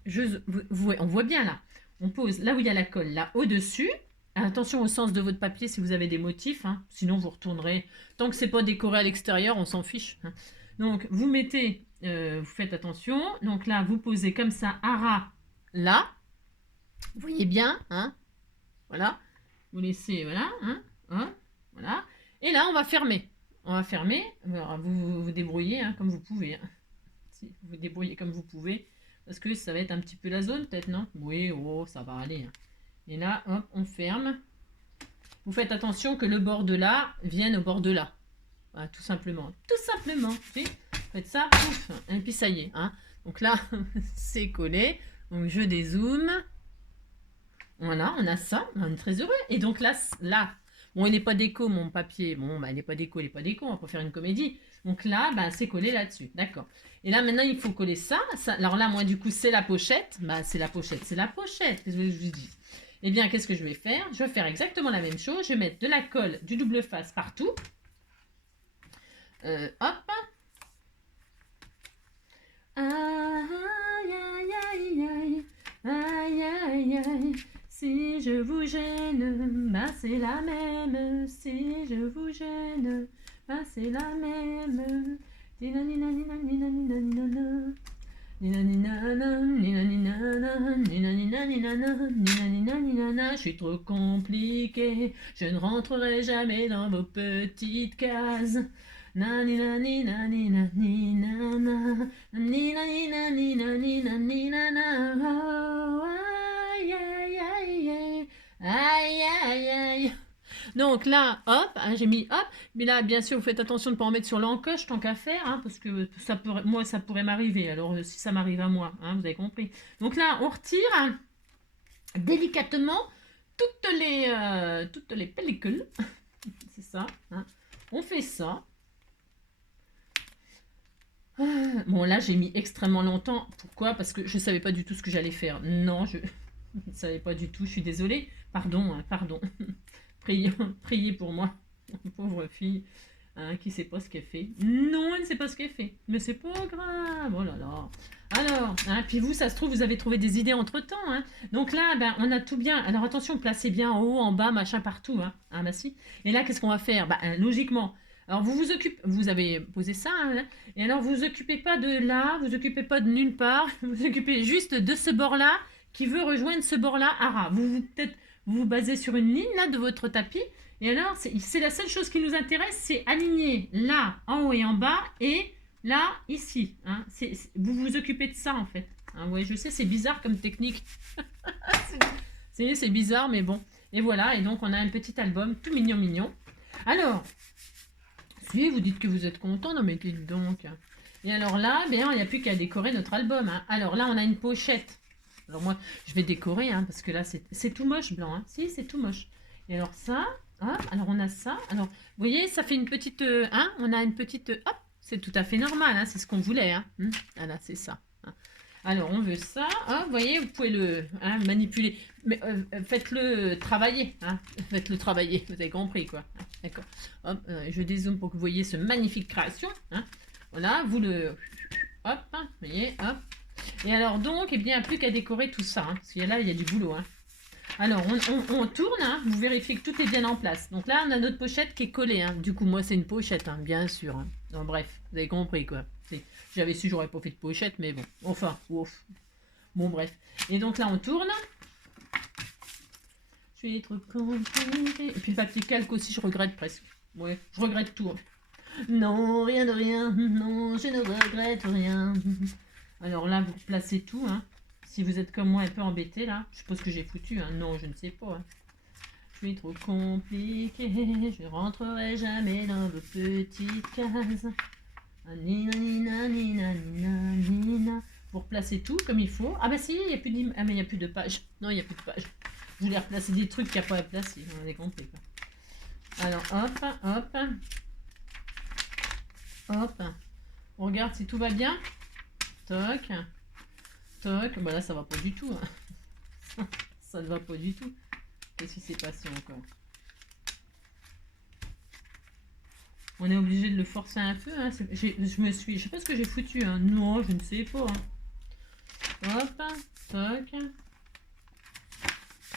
on voit bien là. On pose là où il y a la colle, là, au-dessus. Attention au sens de votre papier si vous avez des motifs. Hein. Sinon, vous retournerez. Tant que c'est pas décoré à l'extérieur, on s'en fiche. Hein. Donc, vous mettez... vous faites attention. Donc là, vous posez comme ça, à ras, là. Vous voyez bien, hein. Voilà. Vous laissez, voilà, hein, voilà. Et là, on va fermer. On va fermer. Alors, vous débrouillez hein, comme vous pouvez. Hein. Si, vous débrouillez comme vous pouvez. Parce que ça va être un petit peu la zone, peut-être, non? Oui, oh, ça va aller. Hein. Et là, hop, on ferme. Vous faites attention que le bord de là vienne au bord de là. Voilà, tout simplement. Tout simplement. Vous faites ça, pouf, et puis ça y est. Hein. Donc là, c'est collé. Donc je dézoome. Voilà, on a ça, on est très heureux. Et donc là, bon, il n'est pas déco, mon papier. Bon, bah, il n'est pas déco, on va pas faire une comédie. Donc là, bah, c'est collé là-dessus, d'accord. Et là, maintenant, il faut coller ça. Alors là, moi, du coup, c'est la pochette. Bah, c'est la pochette. Qu'est-ce que je vous dis? Eh bien, qu'est-ce que je vais faire? Je vais faire exactement la même chose. Je vais mettre de la colle, du double face partout. Hop. Aïe, aïe, aïe, aïe. Aïe, aïe, aïe. Si je vous gêne, bah c'est la même. Si je vous gêne, bah c'est la même. Je suis trop compliqué, je ne rentrerai jamais dans vos petites cases. Nani nani nani nani nana nani nani nani nani nani nana oh, aïe aïe aïe aïe aïe aïe. Donc là, hop, hein, j'ai mis hop, mais là, bien sûr, vous faites attention de ne pas en mettre sur l'encoche tant qu'à faire, hein, parce que moi, ça pourrait m'arriver. Alors, si ça m'arrive à moi, hein, vous avez compris. Donc là, on retire hein, délicatement toutes les pellicules. C'est ça. Hein. On fait ça. Bon, là, j'ai mis extrêmement longtemps. Pourquoi? Parce que je ne savais pas du tout ce que j'allais faire. Non, je ne savais pas du tout. Je suis désolée. Pardon, hein, pardon. Priez, priez pour moi. Pauvre fille, hein, qui ne sait pas ce qu'elle fait. Non, elle ne sait pas ce qu'elle fait. Mais c'est pas grave. Oh là là. Alors, hein, puis vous, ça se trouve, vous avez trouvé des idées entre-temps. Hein. Donc là, ben, on a tout bien. Alors attention, placez bien en haut, en bas, machin, partout. Hein, hein bah si. Et là, qu'est-ce qu'on va faire? Logiquement, alors vous vous occupez, vous avez posé ça, hein, et alors vous vous occupez pas de là, vous vous occupez pas de nulle part, vous vous occupez juste de ce bord-là qui veut rejoindre ce bord-là à ras. Peut-être vous vous basez sur une ligne là de votre tapis, et alors c'est la seule chose qui nous intéresse, c'est aligner là, en haut et en bas, et là, ici. Hein. Vous vous occupez de ça en fait. Hein, ouais, je sais, c'est bizarre comme technique. c'est bizarre, mais bon. Et voilà, et donc on a un petit album tout mignon mignon. Alors, si vous dites que vous êtes content, non mais dites donc. Et alors là, bien, il n'y a plus qu'à décorer notre album. Hein. Alors là, on a une pochette. Alors moi, je vais décorer, hein, parce que là, c'est tout moche blanc. Hein. Si, c'est tout moche. Et alors ça, hop, alors on a ça. Alors, vous voyez, ça fait une petite... hein, on a une petite... hop, c'est tout à fait normal, hein, c'est ce qu'on voulait. Hein. Voilà, c'est ça. Hein. Alors, on veut ça. Hein, vous voyez, vous pouvez le manipuler. Mais faites-le travailler. Hein. Faites-le travailler, vous avez compris, quoi. D'accord. Hop, je dézoome pour que vous voyez ce magnifique création. Hein. Voilà, vous le... hop, hein, vous voyez, hop. Et alors donc, eh bien, il n'y a plus qu'à décorer tout ça. Hein, parce que là, il y a du boulot. Hein. Alors, on tourne, hein, vous vérifiez que tout est bien en place. Donc là, on a notre pochette qui est collée. Hein. Du coup, moi, c'est une pochette, hein, bien sûr. Hein. Donc, bref, vous avez compris, quoi. J'avais su, j'aurais pas fait de pochette, mais bon. Enfin, ouf. Bon, bref. Et donc là, on tourne. Je vais être compliqué. Et puis le papier calque aussi, je regrette presque. Ouais, je regrette tout. Non, rien de rien. Non, je ne regrette rien. Alors là, vous placez tout. Hein. Si vous êtes comme moi un peu embêté, là, je suppose que j'ai foutu. Hein. Non, je ne sais pas. Hein. Je suis trop compliqué. Je rentrerai jamais dans vos petites cases. Nina, nina, nina, nina, nina. Pour placer tout comme il faut. Ah bah si, il n'y a plus de... ah mais il n'y a plus de page. Non, il n'y a plus de page. Je voulais replacer des trucs qu'il n'y a pas à placer. On a compris. Quoi. Alors, hop, hop. Hop. On regarde si tout va bien. Toc. Toc. Bah là, ça va pas du tout. Hein. Ça ne va pas du tout. Qu'est-ce qui s'est passé encore? On est obligé de le forcer un peu. Hein. Je sais pas ce que j'ai foutu. Hein. Non, je ne sais pas. Hein. Hop. Toc.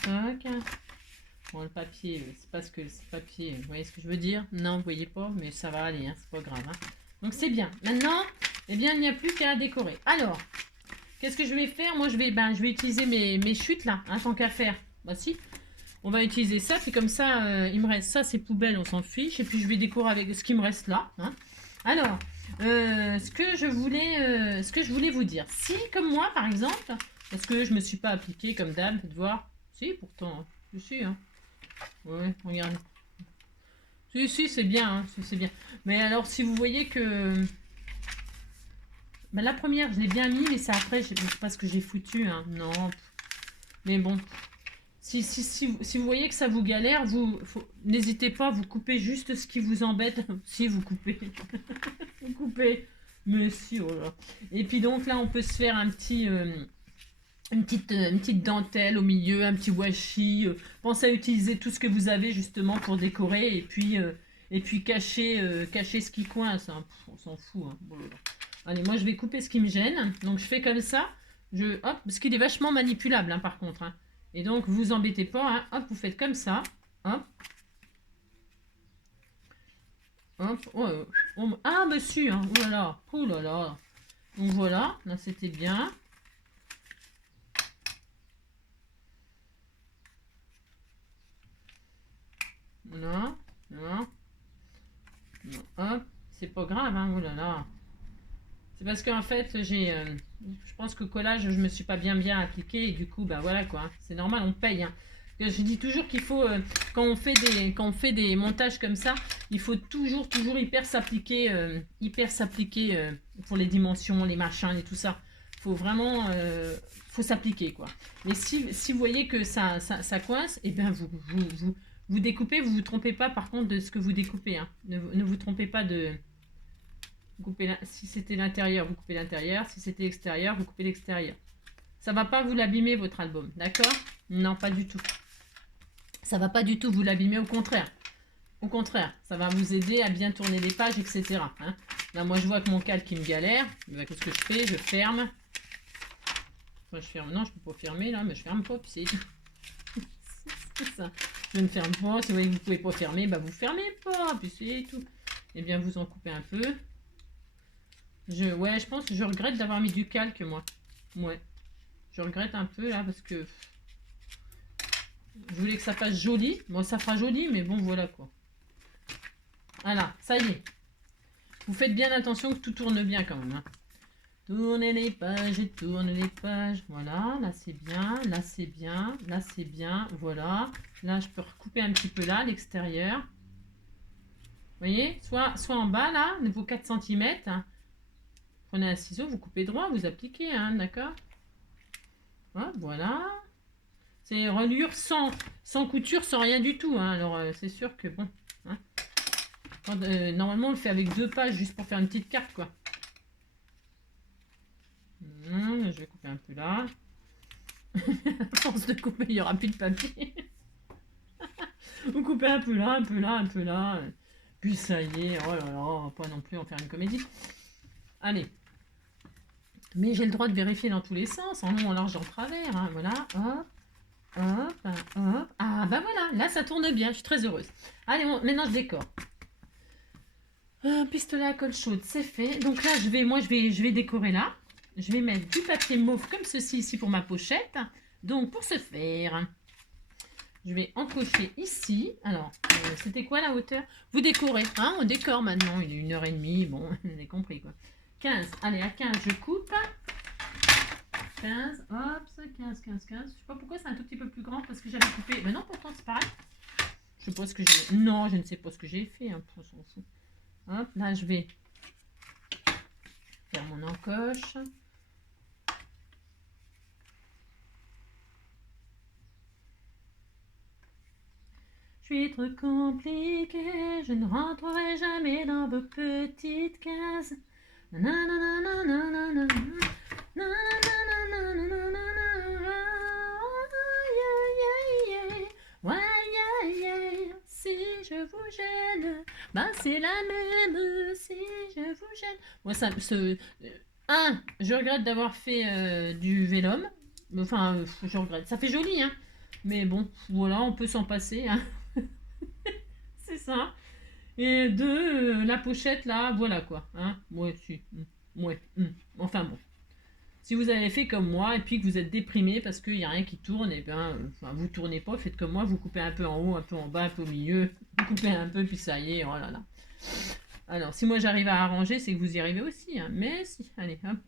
Toc. Bon, le papier, c'est parce que c'est papier. Vous voyez ce que je veux dire? Non, vous voyez pas, mais ça va aller. Hein. C'est pas grave. Hein. Donc c'est bien. Maintenant, eh bien, il n'y a plus qu'à décorer. Alors, qu'est-ce que je vais faire? Moi, je vais utiliser mes chutes là, hein, tant qu'à faire. Bah si, on va utiliser ça. Puis comme ça, il me reste ça, c'est poubelle, on s'en fiche. Et puis je vais décorer avec ce qui me reste là. Hein. Alors, ce que je voulais vous dire. Si, comme moi, par exemple, parce que je me suis pas appliquée comme d'hab, faites voir. Si, pourtant, hein. Je suis. Hein. Ouais, regardez. Si, c'est bien, hein, c'est bien. Mais alors, si vous voyez que... Ben, la première, je l'ai bien mis, mais c'est après, je sais pas ce que j'ai foutu. Hein. Non. Mais bon. Si vous voyez que ça vous galère, n'hésitez pas, vous coupez juste ce qui vous embête. Si, vous coupez. Vous coupez. Mais si, oh là. Et puis donc là, on peut se faire un petit... une petite dentelle au milieu, un petit washi. Pensez à utiliser tout ce que vous avez justement pour décorer et puis cacher ce qui coince. Hein. On s'en fout. Hein. Bon, allez, moi je vais couper ce qui me gêne. Donc je fais comme ça. Hop, parce qu'il est vachement manipulable hein, par contre. Hein. Et donc vous embêtez pas. Hein. Hop, vous faites comme ça. Hop. Hop. Ah, monsieur. Hein. Voilà. Oh là là. Donc voilà. Là c'était bien. Non, non, non, hop, c'est pas grave, hein, oh là là. C'est parce qu'en fait, je pense que collage, je me suis pas bien appliqué et du coup, ben voilà quoi, c'est normal, on paye. Hein. Je dis toujours qu'il faut, quand on fait des montages comme ça, il faut toujours hyper s'appliquer pour les dimensions, les machins et tout ça. Faut vraiment, faut s'appliquer quoi. Mais si vous voyez que ça coince, et bien vous découpez, vous ne vous trompez pas par contre de ce que vous découpez. Hein. Ne vous trompez pas de... vous coupez si c'était l'intérieur, vous coupez l'intérieur. Si c'était l'extérieur, vous coupez l'extérieur. Ça va pas vous l'abîmer votre album, d'accord? Non, pas du tout. Ça va pas du tout vous l'abîmer, au contraire. Au contraire, ça va vous aider à bien tourner les pages, etc. Hein. Là, moi, je vois que mon calque, il me galère. Qu'est-ce que je fais? Je ferme. Enfin, je ferme. Non, je peux pas fermer, là, mais je ferme pas, puis c'est c'est ça. Je ne ferme pas. Si vous voyez que vous pouvez pas fermer, bah vous fermez pas, puis c'est tout. Et bien, vous en coupez un peu. Ouais, je pense que je regrette d'avoir mis du calque, moi. Ouais. Je regrette un peu, là, parce que je voulais que ça fasse joli. Bon, ça fera joli, mais bon, voilà, quoi. Voilà, ça y est. Vous faites bien attention que tout tourne bien, quand même. Hein. Tournez les pages et tourne les pages. Voilà, là, c'est bien. Là, c'est bien. Là, c'est bien. Voilà. Là, je peux recouper un petit peu là, l'extérieur. Vous voyez, soit en bas, là, vos 4 cm. Hein. Prenez un ciseau, vous coupez droit, vous appliquez, hein, d'accord? Voilà. C'est reliure sans couture, sans rien du tout. Hein. Alors, c'est sûr que, bon... Hein. Normalement, on le fait avec 2 pages, juste pour faire une petite carte, quoi. Je vais couper un peu là. À force de couper, il n'y aura plus de papier. Vous coupez un peu là, un peu là, un peu là. Puis ça y est, oh là là, on va pas non plus en faire une comédie. Allez. Mais j'ai le droit de vérifier dans tous les sens, en long, en large, en travers. Hein. Voilà, hop, hop, hop. Ah, bah voilà, là ça tourne bien, je suis très heureuse. Allez, maintenant je décore. Un pistolet à colle chaude, c'est fait. Donc là, je vais décorer là. Je vais mettre du papier mauve comme ceci ici pour ma pochette. Donc pour ce faire, je vais encocher ici. Alors, c'était quoi la hauteur? Vous décorez, hein? On décore maintenant. Il est 1h30. Bon, vous avez compris quoi. 15. Allez, à 15, je coupe. 15, hop, 15, 15, 15. Je sais pas pourquoi c'est un tout petit peu plus grand parce que j'avais coupé. Mais non, pourtant c'est pareil. Je sais pas ce que j'ai. Non, je ne sais pas ce que j'ai fait. Hein, hop, là je vais faire mon encoche. Je suis trop compliquée, je ne rentrerai jamais dans vos petites cases. Si je vous gêne, ben c'est la même. Si je vous gêne. Moi, ça, je regrette d'avoir fait du vélum. Enfin, je regrette. Ça fait joli, hein. Mais bon, voilà, on peut s'en passer. Hein. C'est ça. Et la pochette, là, voilà quoi. Hein. Ouais, si. Ouais. Enfin bon. Si vous avez fait comme moi et puis que vous êtes déprimé parce qu'il n'y a rien qui tourne, et bien, vous tournez pas, faites comme moi, vous coupez un peu en haut, un peu en bas, un peu au milieu, vous coupez un peu, puis ça y est, oh là là. Alors, si moi j'arrive à arranger, c'est que vous y arrivez aussi. Hein. Mais si, allez, hop.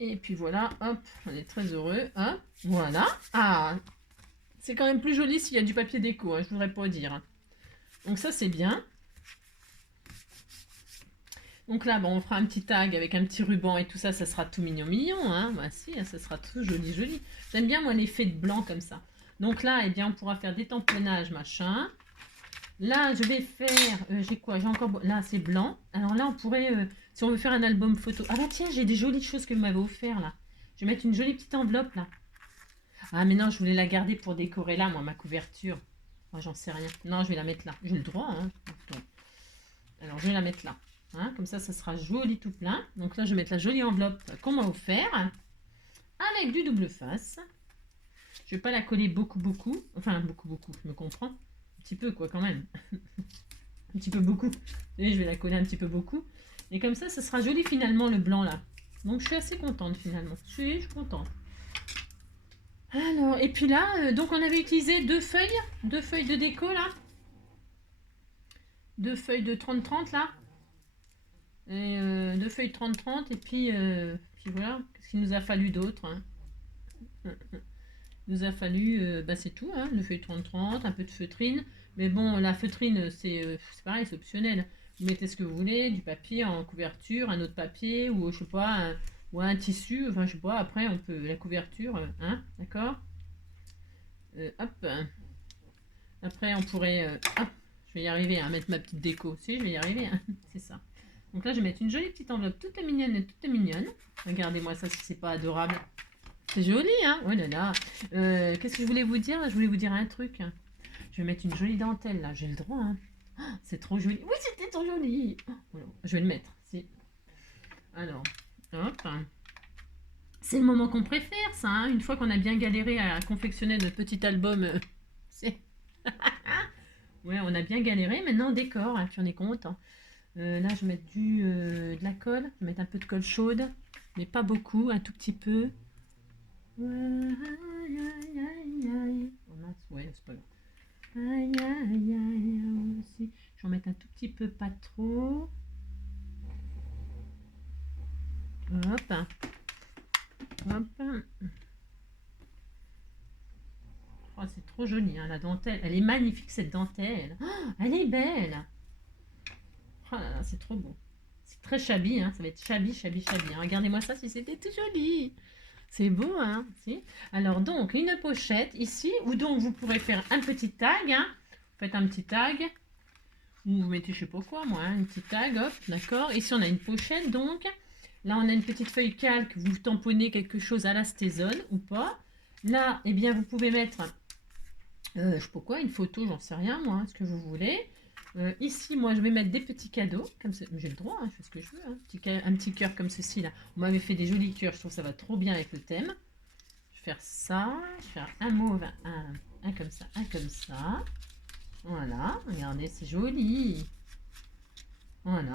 Et puis voilà, hop, on est très heureux. Hop, voilà. Ah, c'est quand même plus joli s'il y a du papier déco, hein, je voudrais pas dire. Hein. Donc ça, c'est bien. Donc là, bon, on fera un petit tag avec un petit ruban et tout ça, ça sera tout mignon mignon. Hein. Bah si, ça sera tout joli joli. J'aime bien, moi, l'effet de blanc comme ça. Donc là, eh bien, on pourra faire des tamponnages, machin. Là, je vais faire... j'ai quoi? J'ai encore... Là, c'est blanc. Alors là, on pourrait... si on veut faire un album photo... Ah bah tiens, j'ai des jolies choses que vous m'avez offert, là. Je vais mettre une jolie petite enveloppe, là. Ah, mais non, je voulais la garder pour décorer là, moi, ma couverture. Moi, j'en sais rien. Non, je vais la mettre là. J'ai le droit, hein. Alors, je vais la mettre là. Hein, comme ça sera joli tout plein. Donc là, je vais mettre la jolie enveloppe qu'on m'a offert. Avec du double face. Je vais pas la coller beaucoup. Enfin, beaucoup, je me comprends. Un petit peu, quoi, quand même. Un petit peu beaucoup. Et je vais la coller un petit peu beaucoup. Et comme ça sera joli finalement, le blanc, là. Donc, je suis assez contente, finalement. Je suis contente. Alors, et puis là, donc on avait utilisé 2 feuilles de déco, là. 2 feuilles de 30-30, là. Et 2 feuilles de 30-30, et puis voilà. Qu'est-ce qu'il nous a fallu d'autre, hein. Il nous a fallu, c'est tout, hein, le feuille 30-30, un peu de feutrine. Mais bon, la feutrine, c'est pareil, c'est optionnel. Vous mettez ce que vous voulez, du papier en couverture, un autre papier, ou je sais pas, un tissu, enfin je sais pas, après on peut, la couverture, hein, d'accord. Hop. Après on pourrait, hop, Je vais y arriver à mettre ma petite déco. Si, je vais y arriver. Hein. C'est ça. Donc là, je vais mettre une jolie petite enveloppe toute mignonne et toute mignonne. Regardez-moi ça si c'est pas adorable. C'est joli, hein? Oh là là. Qu'est-ce que je voulais vous dire? Je voulais vous dire un truc. Je vais mettre une jolie dentelle là. J'ai le droit, hein? Oh, c'est trop joli. Oui, c'était trop joli. Oh, voilà. Je vais le mettre. Si. Alors, hop. C'est le moment qu'on préfère, ça. Hein, une fois qu'on a bien galéré à confectionner notre petit album, c'est... ouais, on a bien galéré. Maintenant, on décore, hein, puis on est content. Là, je vais mettre de la colle. Je vais mettre un peu de colle chaude, mais pas beaucoup, un tout petit peu. Oh mince, ouais, c'est pas grave. Aïe, aïe, aïe, aussi. Je vais en mettre un tout petit peu, pas trop. Hop. Hop. Oh, c'est trop joli, hein, la dentelle. Elle est magnifique, cette dentelle. Oh, elle est belle. Oh là là, c'est trop beau. C'est très shabby, hein. Ça va être shabby, shabby, shabby. Hein. Regardez-moi ça, si c'était tout joli. C'est beau, hein, si. Alors, donc, une pochette ici, où donc vous pourrez faire un petit tag. Hein. Vous faites un petit tag. Ou vous mettez, je sais pas quoi, moi, hein, un petit tag, hop, d'accord. Ici, on a une pochette, donc. Là, on a une petite feuille calque. Vous tamponnez quelque chose à la stézone ou pas. Là, eh bien, vous pouvez mettre... je sais pas quoi, une photo, j'en sais rien, moi, hein, ce que vous voulez. Ici, moi, je vais mettre des petits cadeaux, comme ça. J'ai le droit, hein, je fais ce que je veux. Hein. Un petit cœur comme ceci, là. On m'avait fait des jolis cœurs, je trouve que ça va trop bien avec le thème. Je vais faire ça, je vais faire un mauve, un comme ça, un comme ça. Voilà, regardez, c'est joli. Voilà.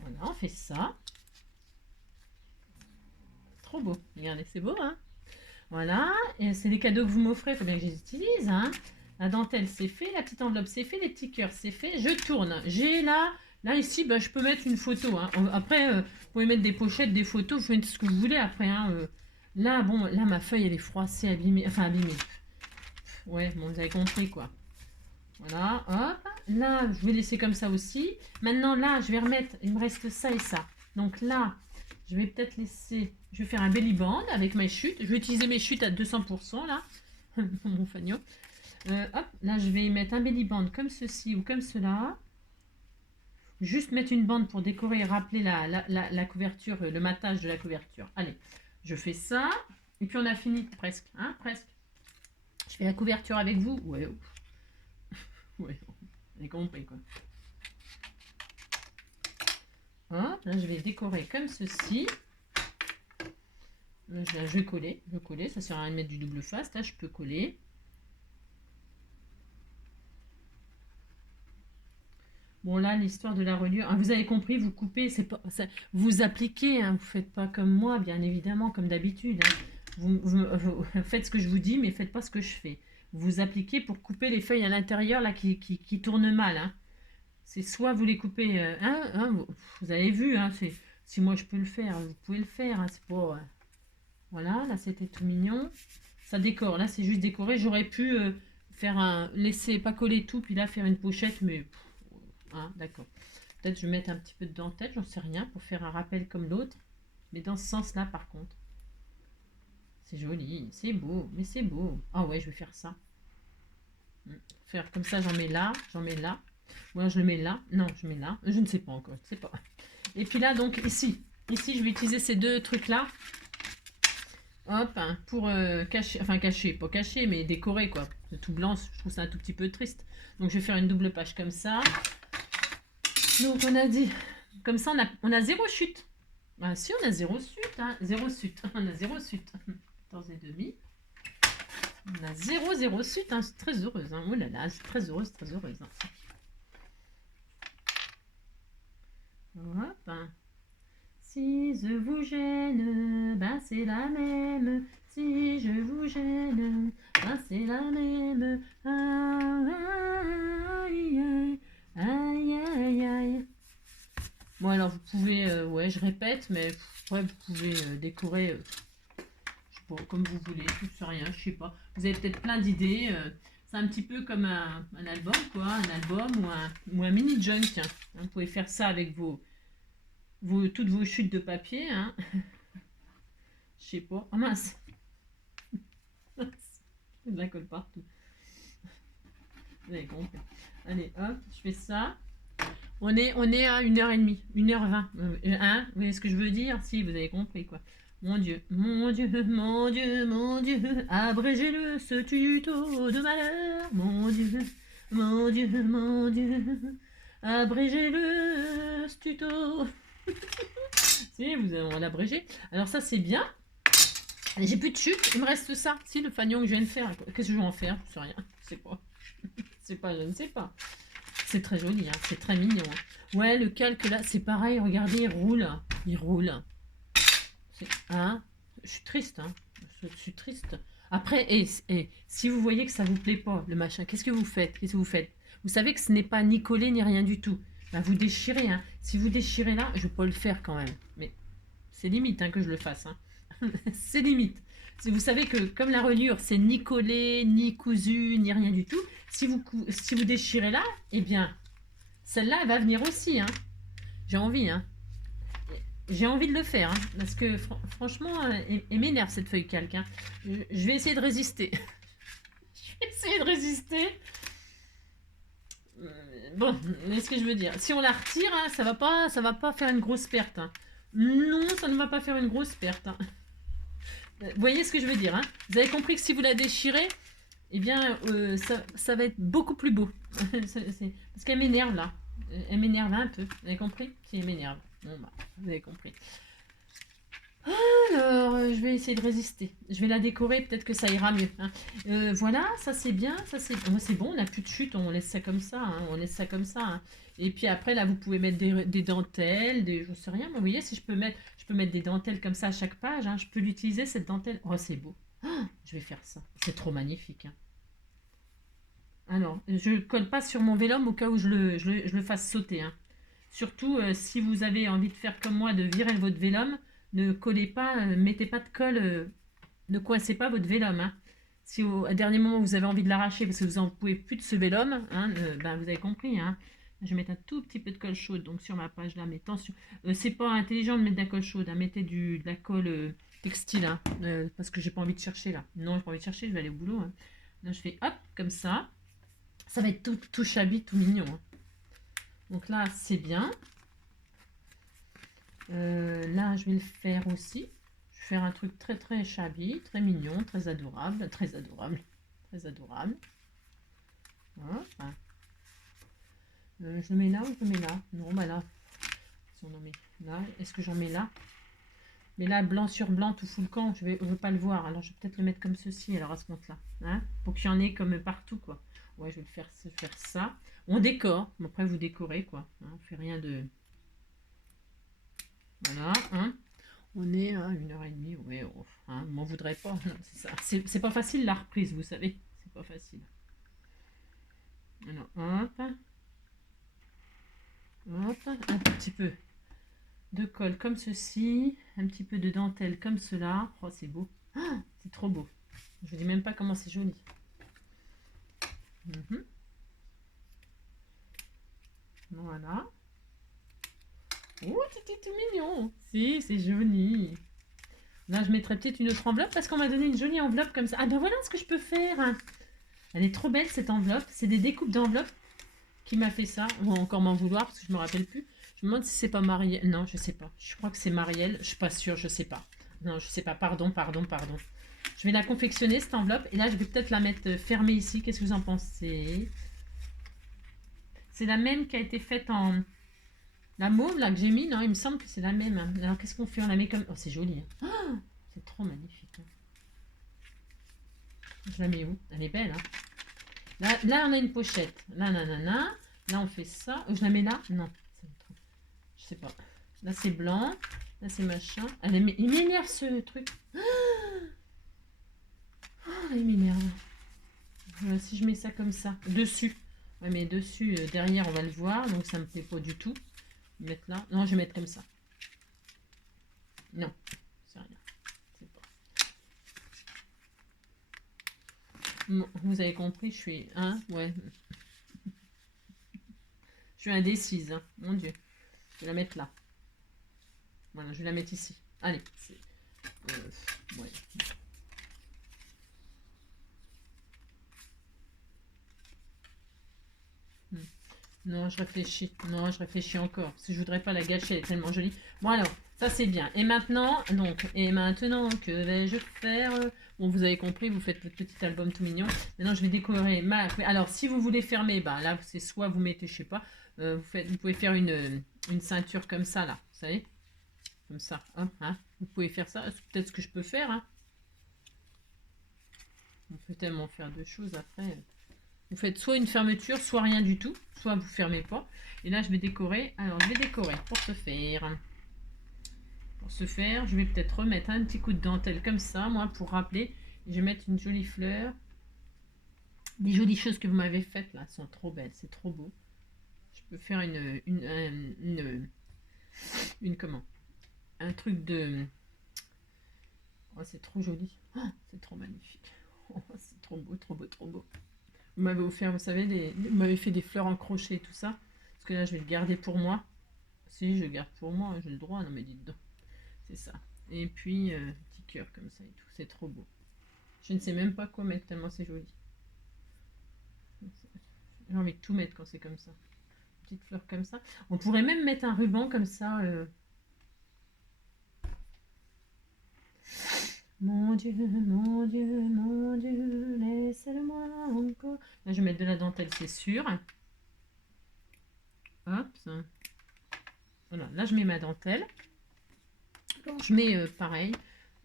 Voilà, on fait ça. Trop beau, regardez, c'est beau, hein. Voilà, et c'est les cadeaux que vous m'offrez, il faut bien que je les utilise, hein. La dentelle, c'est fait. La petite enveloppe, c'est fait. Les petits cœurs, c'est fait. Je tourne. J'ai là ici, bah, je peux mettre une photo. Hein. Après, vous pouvez mettre des pochettes, des photos. Vous faites ce que vous voulez après. Hein. Là, bon, là, ma feuille, elle est froissée, abîmée. Enfin, abîmée. Ouais, bon, vous avez compris, quoi. Voilà, hop. Là, je vais laisser comme ça aussi. Maintenant, là, je vais remettre, il me reste ça et ça. Donc là, je vais peut-être laisser, je vais faire un belly band avec mes chutes. Je vais utiliser mes chutes à 200%, là. Mon fagnon. Hop, là je vais mettre un belly band comme ceci ou comme cela. Juste mettre une bande pour décorer et rappeler la couverture, le matage de la couverture. Allez, je fais ça. Et puis on a fini presque, hein, presque. Je fais la couverture avec vous. Ouais, ouais, vous avez compris quoi. Hop, là je vais décorer comme ceci. Là, je vais coller, ça sert à rien de mettre du double face. Là je peux coller. Bon là, l'histoire de la reliure, hein, vous avez compris, vous coupez, c'est pas, ça, vous appliquez, hein, vous faites pas comme moi, bien évidemment, comme d'habitude. Hein. Vous faites ce que je vous dis, mais faites pas ce que je fais. Vous appliquez pour couper les feuilles à l'intérieur là qui tournent mal. Hein. C'est soit vous les coupez, vous avez vu, hein, si moi je peux le faire, vous pouvez le faire. Hein, c'est pas, voilà, là c'était tout mignon. Ça décore, là c'est juste décoré. J'aurais pu laisser pas coller tout, puis là faire une pochette, mais... Hein, d'accord. Peut-être je vais mettre un petit peu de dentelle, j'en sais rien, pour faire un rappel comme l'autre. Mais dans ce sens-là, par contre. C'est joli, c'est beau, mais c'est beau. Ah ouais, je vais faire ça. Faire comme ça, j'en mets là, j'en mets là. Ou alors je le mets là. Non, je mets là. Je ne sais pas encore, je sais pas. Et puis là, donc ici. Ici, je vais utiliser ces deux trucs-là. Hop, hein, pour cacher, enfin cacher, pas cacher, mais décorer quoi. C'est tout blanc, je trouve ça un tout petit peu triste. Donc je vais faire une double page comme ça. Donc on a dit, comme ça on a zéro chute. Ah si, on a zéro chute, hein. Zéro chute, on a zéro chute. 14,5. On a zéro chute, hein. Je suis très heureuse. Hein. Oh là là, je suis très heureuse, très heureuse. Hein. Hop. Hein. Si je vous gêne, ben c'est la même. Si je vous gêne, ben c'est la même. Aïe, aïe, aïe, aïe, aïe. Bon alors vous pouvez, ouais je répète, mais ouais, vous pouvez décorer, je sais pas, comme vous voulez, je sais rien, je sais pas. Vous avez peut-être plein d'idées, c'est un petit peu comme un album quoi, un album ou un mini junk. Hein. Vous pouvez faire ça avec toutes vos chutes de papier. Hein. Je sais pas, oh mince, de la colle partout. Vous avez compris. Allez, hop, je fais ça. On est à 1h30, 1h20. Hein, vous voyez ce que je veux dire? Si, vous avez compris, quoi. Mon Dieu, mon Dieu, mon Dieu, mon Dieu, abrégez-le, ce tuto de malheur. Mon Dieu, mon Dieu, mon Dieu, abrégez-le, ce tuto. Si, on va l'abréger. Alors ça, c'est bien. J'ai plus de chute, il me reste ça. Si, le fanion que je viens de faire. Qu'est-ce que je vais en faire? Je sais rien. C'est quoi? C'est pas, je ne sais pas. C'est très joli, hein. C'est très mignon. Hein. Ouais, le calque là, c'est pareil. Regardez, il roule. Il roule. Hein, je suis triste. Hein. Je suis triste. Après, si vous voyez que ça vous plaît pas, le machin, qu'est-ce que vous faites? Qu'est-ce que vous faites? Vous savez que ce n'est pas ni collé ni rien du tout. Ben, vous déchirez. Hein. Si vous déchirez là, je peux le faire quand même. Mais c'est limite hein, que je le fasse. Hein. C'est limite. Vous savez que comme la reliure, c'est ni collé, ni cousu, ni rien du tout. Si vous déchirez là, eh bien, celle-là, elle va venir aussi. Hein. J'ai envie. Hein. J'ai envie de le faire. Hein, parce que franchement, elle m'énerve cette feuille calque. Hein. Je vais essayer de résister. Je vais essayer de résister. Bon, mais ce que je veux dire, si on la retire, hein, ça va pas faire une grosse perte. Hein. Non, ça ne va pas faire une grosse perte. Hein. Vous voyez ce que je veux dire, hein? Vous avez compris que si vous la déchirez, eh bien, ça va être beaucoup plus beau. Parce qu'elle m'énerve, là. Elle m'énerve un peu. Vous avez compris? Si, elle m'énerve. Bon, bah, vous avez compris. Alors, je vais essayer de résister. Je vais la décorer, peut-être que ça ira mieux. Hein. Voilà, ça c'est bien. Ça c'est bon, on n'a plus de chute, on laisse ça comme ça. Hein, on laisse ça comme ça. Hein. Et puis après, là, vous pouvez mettre des dentelles, je sais rien. Mais vous voyez, si je peux mettre des dentelles comme ça à chaque page, hein, je peux l'utiliser, cette dentelle. Oh, c'est beau. Oh, je vais faire ça. C'est trop magnifique. Hein. Alors, je ne colle pas sur mon vélum au cas où je le fasse sauter. Hein. Surtout, si vous avez envie de faire comme moi, de virer votre vélum, ne collez pas, mettez pas de colle, ne coincez pas votre vélum. Hein. Si au dernier moment vous avez envie de l'arracher parce que vous n'en pouvez plus de ce vélum, hein, ben, vous avez compris. Hein. Je vais mettre un tout petit peu de colle chaude donc sur ma page là, mais attention, c'est pas intelligent de mettre de la colle chaude, hein. Mettez de la colle textile, hein, parce que j'ai pas envie de chercher là. Non, j'ai pas envie de chercher, je vais aller au boulot. Hein. Là, je fais hop, comme ça. Ça va être tout chabi, tout mignon. Hein. Donc là, c'est bien. Là, je vais le faire aussi. Je vais faire un truc très très chabi, très mignon, très adorable, très adorable, très adorable. Voilà. Je le mets là ou je le mets là? Non, bah là. Si on en met là, est-ce que j'en mets là? Mais là, blanc sur blanc, tout fout le camp, je veux pas le voir. Alors, je vais peut-être le mettre comme ceci, alors à ce compte-là. Hein, pour qu'il y en ait comme partout, quoi. Ouais, je vais faire ça. On décore. Après, vous décorez, quoi. Hein, on fait rien de... Voilà, hein. On est à 1h30, ouais, oh, hein, m'en voudrait pas. C'est ça. C'est pas facile la reprise, vous savez. C'est pas facile. Alors, hop. Hop, un tout petit peu de colle comme ceci. Un petit peu de dentelle comme cela. Oh, c'est beau. Oh, c'est trop beau. Je vous dis même pas comment c'est joli. Voilà. Oh, c'était tout mignon. Si, c'est joli. Là, je mettrai peut-être une autre enveloppe parce qu'on m'a donné une jolie enveloppe comme ça. Ah ben voilà ce que je peux faire. Elle est trop belle cette enveloppe. C'est des découpes d'enveloppes qui m'a fait ça. On va encore m'en vouloir parce que je me rappelle plus. Je me demande si c'est pas Marielle. Non, je sais pas. Je crois que c'est Marielle. Je suis pas sûre, je sais pas. Non, je sais pas. Pardon. Je vais la confectionner cette enveloppe et là je vais peut-être la mettre fermée ici. Qu'est-ce que vous en pensez? C'est la même qui a été faite en... La mauve là que j'ai mis, non, il me semble que c'est la même. Hein. Alors qu'est-ce qu'on fait? On la met comme... Oh, c'est joli. Hein. Oh, c'est trop magnifique. Hein. Je la mets où? Elle est belle. Hein. Là, on a une pochette. Là, nanana. Là, on fait ça. Je la mets là? Non. Je sais pas. Là, c'est blanc. Là, c'est machin. Il m'énerve ce truc. Oh, il m'énerve. Si je mets ça comme ça. Dessus. Ouais, mais dessus, derrière, on va le voir. Donc, ça me plaît pas du tout. Mettre là. Non, je vais mettre comme ça. Non. C'est rien. C'est pas. Bon, vous avez compris, je suis... Hein? Ouais. Je suis indécise. Hein. Mon Dieu. Je vais la mettre là. Voilà, je vais la mettre ici. Allez. Ouais. Non, je réfléchis. Non, je réfléchis encore. Parce que je voudrais pas la gâcher, elle est tellement jolie. Bon alors, ça c'est bien. Et maintenant, que vais-je faire? Bon, vous avez compris, vous faites votre petit album tout mignon. Maintenant, je vais décorer ma... Alors, si vous voulez fermer, bah là, c'est soit vous mettez, je sais pas, vous pouvez faire une ceinture comme ça, là. Vous savez? Comme ça. Hop, hein. Vous pouvez faire ça. C'est peut-être ce que je peux faire, hein. On peut tellement faire deux choses après. Vous faites soit une fermeture, soit rien du tout. Soit vous fermez pas. Et là, je vais décorer. Alors, je vais décorer pour ce faire. Pour ce faire, je vais peut-être remettre un petit coup de dentelle comme ça, moi, pour rappeler. Je vais mettre une jolie fleur. Des jolies choses que vous m'avez faites, là, sont trop belles. C'est trop beau. Je peux faire une comment? Un truc de... Oh, c'est trop joli. Oh, c'est trop magnifique. Oh, c'est trop beau, trop beau, trop beau. Vous m'avez offert, vous savez, vous m'avez fait des fleurs en crochet et tout ça. Parce que là, je vais le garder pour moi. Si, je le garde pour moi, j'ai le droit. Non, mais dites donc. C'est ça. Et puis, petit cœur comme ça et tout. C'est trop beau. Je ne sais même pas quoi mettre, tellement c'est joli. J'ai envie de tout mettre quand c'est comme ça. Petite fleur comme ça. On pourrait même mettre un ruban comme ça. Mon Dieu, mon Dieu, mon Dieu, laissez-le-moi encore. Là, je vais mettre de la dentelle, c'est sûr. Hop. Voilà, là, je mets ma dentelle. Alors, je mets pareil,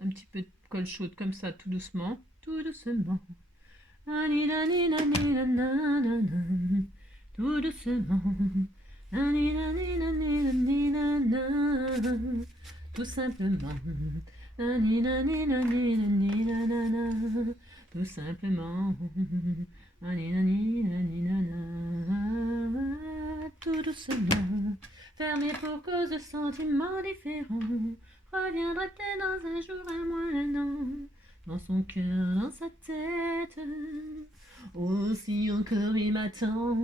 un petit peu de colle chaude comme ça, tout doucement. Tout doucement. Tout doucement. Tout simplement. Tout simplement. Tout doucement. Fermé pour cause de sentiments différents. Reviendra-t-elle dans un jour à moi, non? Dans son cœur, dans sa tête. Aussi encore il m'attend.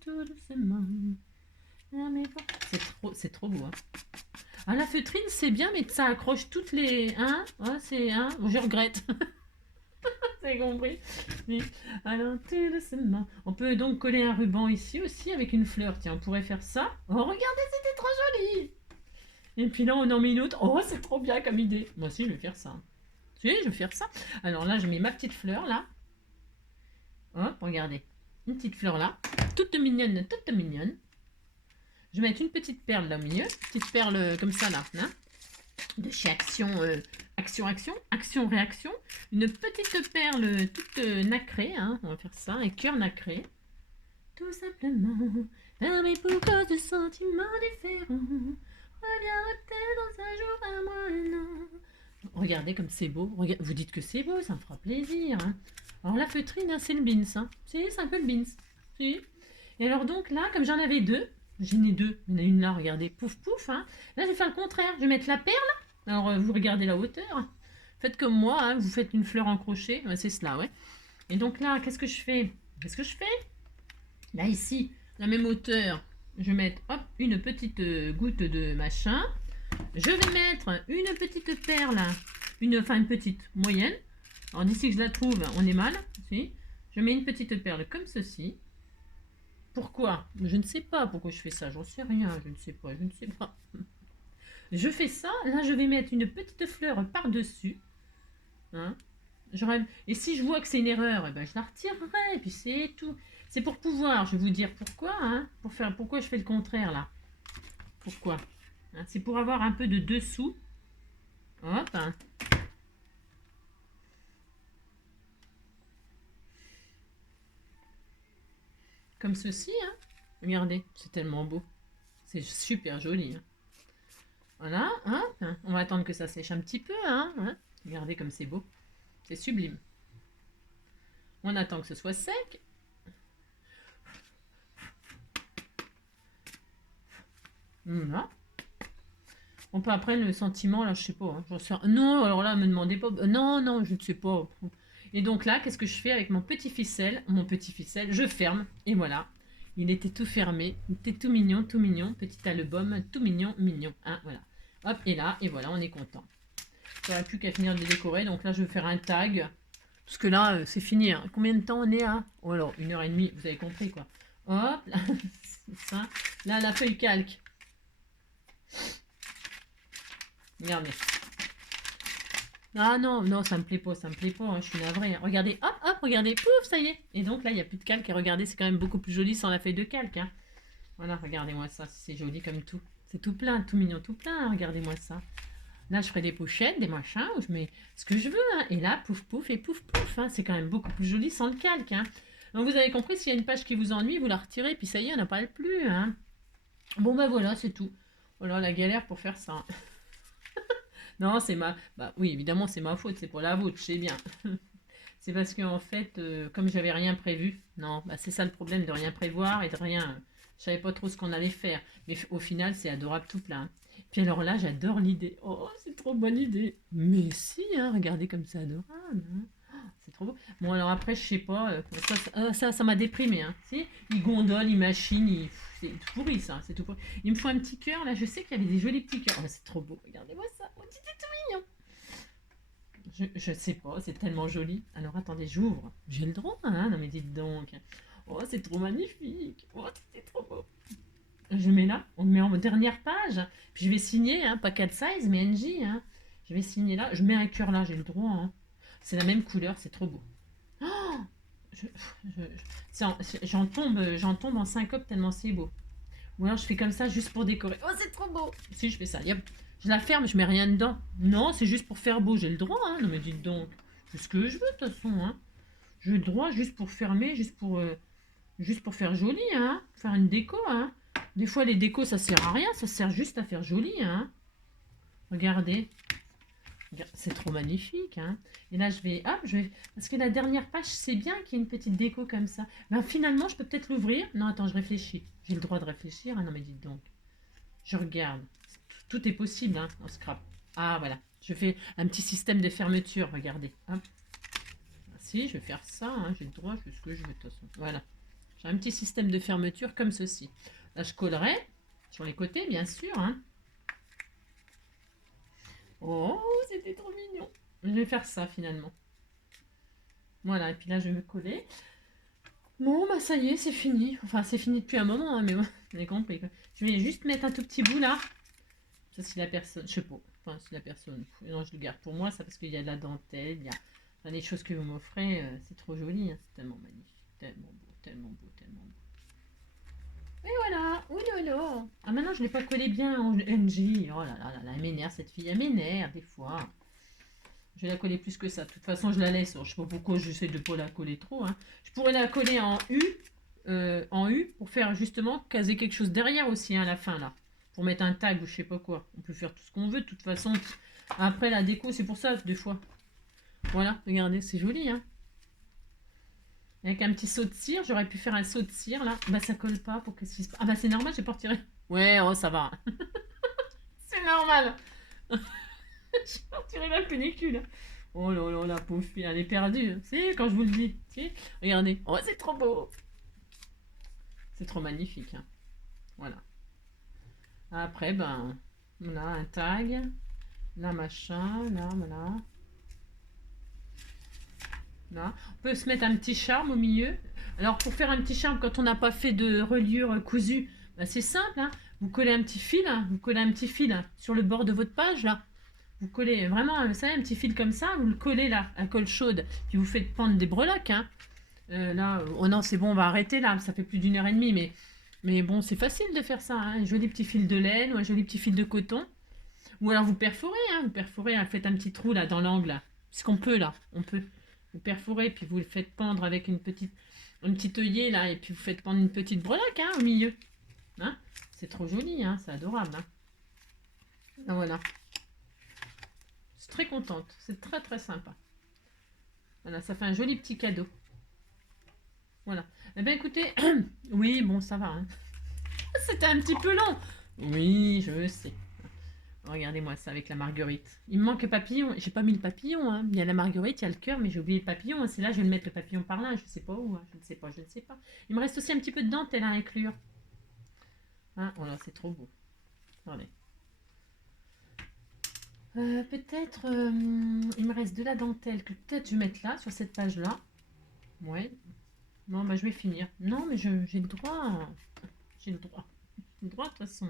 Tout doucement. C'est trop beau. Hein. Ah, la feutrine, c'est bien, mais ça accroche toutes les... Hein, ouais, c'est... Hein, je regrette. C'est compris. Oui. Alors, tout doucement. On peut donc coller un ruban ici aussi avec une fleur. Tiens, on pourrait faire ça. Oh, regardez, c'était trop joli. Et puis là, on en met une autre. Oh, c'est trop bien comme idée. Moi aussi, je vais faire ça. Si, je vais faire ça. Alors là, je mets ma petite fleur là. Hop, regardez. Une petite fleur là. Toute mignonne, toute mignonne. Je vais mettre une petite perle là au milieu. Petite perle comme ça là. Hein, de chez Action, Action, Réaction. Une petite perle toute nacrée. Hein. On va faire ça. Un cœur nacré. Tout simplement. Mais pour cause de sentiments différents. Reviendra-t-elle dans un jour à moi, non? Regardez comme c'est beau. Vous dites que c'est beau, ça me fera plaisir. Hein. Alors la feutrine, hein, c'est le beans. Hein. C'est un peu le beans. Si. Et alors donc là, comme j'en avais deux, j'en ai deux. Il y en a une là, regardez, pouf pouf. Hein. Là, je vais faire le contraire. Je vais mettre la perle. Alors vous regardez la hauteur. Faites comme moi, hein, vous faites une fleur en crochet. Ouais, c'est cela, ouais. Et donc là, qu'est-ce que je fais? Là, ici, la même hauteur. Je vais mettre hop, une petite goutte de machin. Je vais mettre une petite perle, une petite moyenne. Alors d'ici que je la trouve, on est mal. Si. Je mets une petite perle comme ceci. Pourquoi? Je ne sais pas pourquoi je fais ça. J'en sais rien. Je ne sais pas. Je fais ça. Là, je vais mettre une petite fleur par-dessus. Hein. Et si je vois que c'est une erreur, eh ben, je la retirerai. Et puis c'est tout. C'est pour pouvoir, je vais vous dire pourquoi. Hein, pourquoi je fais le contraire là. Pourquoi? Hein, c'est pour avoir un peu de dessous. Hop. Hein. Comme ceci. Hein. Regardez, c'est tellement beau. C'est super joli. Hein. Voilà. Hop. On va attendre que ça sèche un petit peu. Hein. Regardez comme c'est beau. C'est sublime. On attend que ce soit sec. Voilà. On peut après le sentiment, là, je sais pas. Hein, non, alors là, me demandez pas. Non, je ne sais pas. Et donc là, qu'est-ce que je fais avec mon petit ficelle? Je ferme. Et voilà. Il était tout fermé. Il était tout mignon. Petit album, tout mignon. Hein, voilà. Hop, et là, et voilà, on est content. J'aurais plus qu'à finir de décorer. Donc là, je vais faire un tag. Parce que là, c'est fini. Hein. Combien de temps on est à? Oh alors, 1h30, vous avez compris quoi. Hop, là, ça. Là, la feuille calque. Regardez. Ah non, non, ça me plaît pas, hein, je suis navrée. Hein. Regardez, hop, hop, regardez, pouf, ça y est. Et donc là, il n'y a plus de calque. Et regardez, c'est quand même beaucoup plus joli sans la feuille de calque. Hein. Voilà, regardez-moi ça, c'est joli comme tout. C'est tout plein, tout mignon, tout plein. Hein. Regardez-moi ça. Là, je ferai des pochettes, des machins, où je mets ce que je veux. Hein. Et là, pouf, pouf et pouf, pouf. Hein. C'est quand même beaucoup plus joli sans le calque. Hein. Donc vous avez compris, s'il y a une page qui vous ennuie, vous la retirez, puis ça y est, on n'a pas le plus. Hein. Bon, bah voilà, c'est tout. Voilà la galère pour faire ça. Non, c'est ma... Bah oui, évidemment, c'est ma faute, c'est pour la vôtre, je sais bien. C'est parce qu'en fait, comme j'avais rien prévu, non, bah c'est ça le problème de rien prévoir et de rien... Je savais pas trop ce qu'on allait faire. Mais au final, c'est adorable tout plein. Puis alors là, j'adore l'idée. Oh, c'est trop bonne idée. Mais si, hein, regardez comme c'est adorable. Hein. C'est trop beau. Bon, alors après, je sais pas. Ça m'a déprimé. Hein. Si, il gondole, il machine, c'est tout pourri ça. C'est tout pourri. Il me faut un petit cœur. Là, je sais qu'il y avait des jolis petits cœurs. Oh, c'est trop beau. Regardez-moi ça. Oh, c'est tout mignon. Je sais pas, c'est tellement joli. Alors attendez, j'ouvre. J'ai le droit, hein. Non mais dites donc. Oh, c'est trop magnifique. Oh, c'est trop beau. Je mets là, on le met en dernière page. Puis je vais signer, hein, pas 4 size, mais NJ. Hein. Je vais signer là. Je mets un cœur là, j'ai le droit. Hein. C'est la même couleur, c'est trop beau. Oh je- j'en tombe en syncope tellement c'est beau. Ou alors je fais comme ça juste pour décorer. Oh, c'est trop beau. Si, je fais ça. Yep. Je la ferme, je mets rien dedans. Non, c'est juste pour faire beau. J'ai le droit, hein. Non, mais dites donc. C'est ce que je veux, de toute façon, hein. J'ai le droit juste pour fermer, juste pour faire joli, hein. Faire une déco, hein. Des fois, les décos, ça sert à rien. Ça sert juste à faire joli, hein. Regardez. C'est trop magnifique, hein. Et là, parce que la dernière page, c'est bien qu'il y ait une petite déco comme ça. Ben, finalement, je peux peut-être l'ouvrir. Non, attends, je réfléchis. J'ai le droit de réfléchir. Ah non, mais dites donc. Je regarde. Tout est possible, hein, en scrap. Ah, voilà. Je fais un petit système de fermeture, regardez. Hop. Si, je vais faire ça, hein, j'ai le droit, je fais ce que je veux de toute façon. Voilà. J'ai un petit système de fermeture comme ceci. Là, je collerai sur les côtés, bien sûr. Hein. Oh, c'était trop mignon. Je vais faire ça, finalement. Voilà, et puis là, je vais me coller. Bon, bah ça y est, c'est fini. Enfin, c'est fini depuis un moment, hein, mais bon, vous avez compris. Quoi. Je vais juste mettre un tout petit bout là. Ça, si la personne... Je sais pas. Enfin, si la personne... Non, je le garde pour moi, ça, parce qu'il y a de la dentelle, il y a... Enfin, les choses que vous m'offrez, c'est trop joli. Hein, c'est tellement magnifique. Tellement beau, tellement beau, tellement beau. Et voilà. Oh là là. Ah, maintenant, je ne l'ai pas collé bien en NG. Oh là là là là, elle m'énerve, cette fille. Elle m'énerve, des fois. Je vais la coller plus que ça. De toute façon, je la laisse. Alors, je sais pas pourquoi j'essaie de ne pas la coller trop. Hein. Je pourrais la coller en U, pour faire justement caser quelque chose derrière aussi, hein, à la fin, là. Pour mettre un tag ou je sais pas quoi. On peut faire tout ce qu'on veut, de toute façon. Après, la déco, c'est pour ça, des fois. Voilà, regardez, c'est joli, hein. Avec un petit saut de cire, j'aurais pu faire un saut de cire, là. Bah, ça colle pas, pour qu'est-ce qui se passe. Ah bah, c'est normal, j'ai pas retiré. Ouais, oh, ça va. C'est normal. J'ai pas retiré la pellicule. Oh là là, la pauvre fille, elle est perdue. Si, quand je vous le dis. Si, regardez. Oh, c'est trop beau. C'est trop magnifique, hein. Voilà. Après, ben, on a un tag. Là, machin, là, voilà. Là. On peut se mettre un petit charme au milieu. Alors, pour faire un petit charme, quand on n'a pas fait de reliure cousue, ben, c'est simple. Hein. Vous collez un petit fil, hein. Vous collez un petit fil sur le bord de votre page, là. Vous collez vraiment, vous savez, un petit fil comme ça, vous le collez là, à colle chaude, puis vous faites pendre des breloques. Hein. Là, oh non, c'est bon, on va arrêter là, ça fait plus d'1h30, mais bon, c'est facile de faire ça. Hein. Un joli petit fil de laine ou un joli petit fil de coton. Ou alors vous perforez, hein, faites un petit trou là dans l'angle, là. Puisqu'on peut là, on peut. Vous perforez, puis vous le faites pendre avec une petite œillet là, et puis vous faites pendre une petite breloque hein, au milieu. Hein. C'est trop joli, hein, c'est adorable. Hein. Ah, voilà. Je suis très contente, c'est très très sympa. Voilà, ça fait un joli petit cadeau. Voilà. Eh bien écoutez, oui, bon, ça va. Hein. C'était un petit peu long. Oui, je sais. Regardez-moi ça avec la marguerite. Il me manque le papillon. J'ai pas mis le papillon. Hein. Il y a la marguerite, il y a le cœur, mais j'ai oublié le papillon. C'est là, je vais le mettre le papillon par là. Je sais pas où. Hein. Je ne sais pas, je ne sais pas. Il me reste aussi un petit peu de dentelle à inclure. Hein. Oh là, c'est trop beau. Regardez. Peut-être, il me reste de la dentelle que peut-être je vais mettre là, sur cette page-là. Ouais. Non, bah je vais finir. Non, mais j'ai le droit. J'ai le droit. J'ai le droit de toute façon.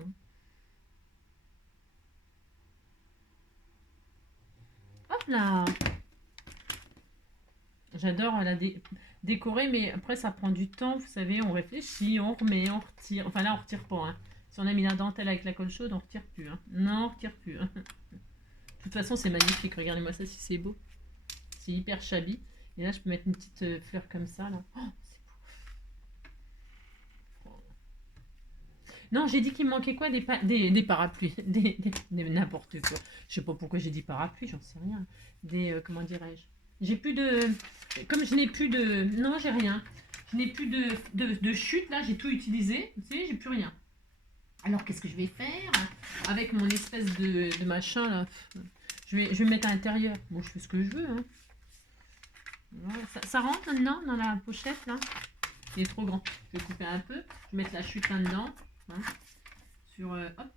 Hop là. J'adore décorer, mais après ça prend du temps. Vous savez, on réfléchit, on remet, on retire. Enfin là, on retire pas. Hein. Si on a mis la dentelle avec la colle chaude, on retire plus. Hein. Non, on retire plus. Hein. De toute façon, c'est magnifique. Regardez-moi ça si c'est beau. C'est hyper shabby. Et là, je peux mettre une petite fleur comme ça. Là. Oh, c'est beau. Non, j'ai dit qu'il me manquait quoi? Des parapluies. N'importe quoi. Je sais pas pourquoi j'ai dit parapluie, j'en sais rien. Comment dirais-je? J'ai plus de... Comme je n'ai plus de... Non, j'ai rien. Je n'ai plus de chute, là, j'ai tout utilisé. Vous savez, j'ai plus rien. Alors, qu'est-ce que je vais faire avec mon espèce de machin, là? Je vais me mettre à l'intérieur. Bon, je fais ce que je veux, hein. Voilà. Ça rentre maintenant dans la pochette, là? Il est trop grand. Je vais couper un peu. Je vais mettre la chute là-dedans. Hein. Hop.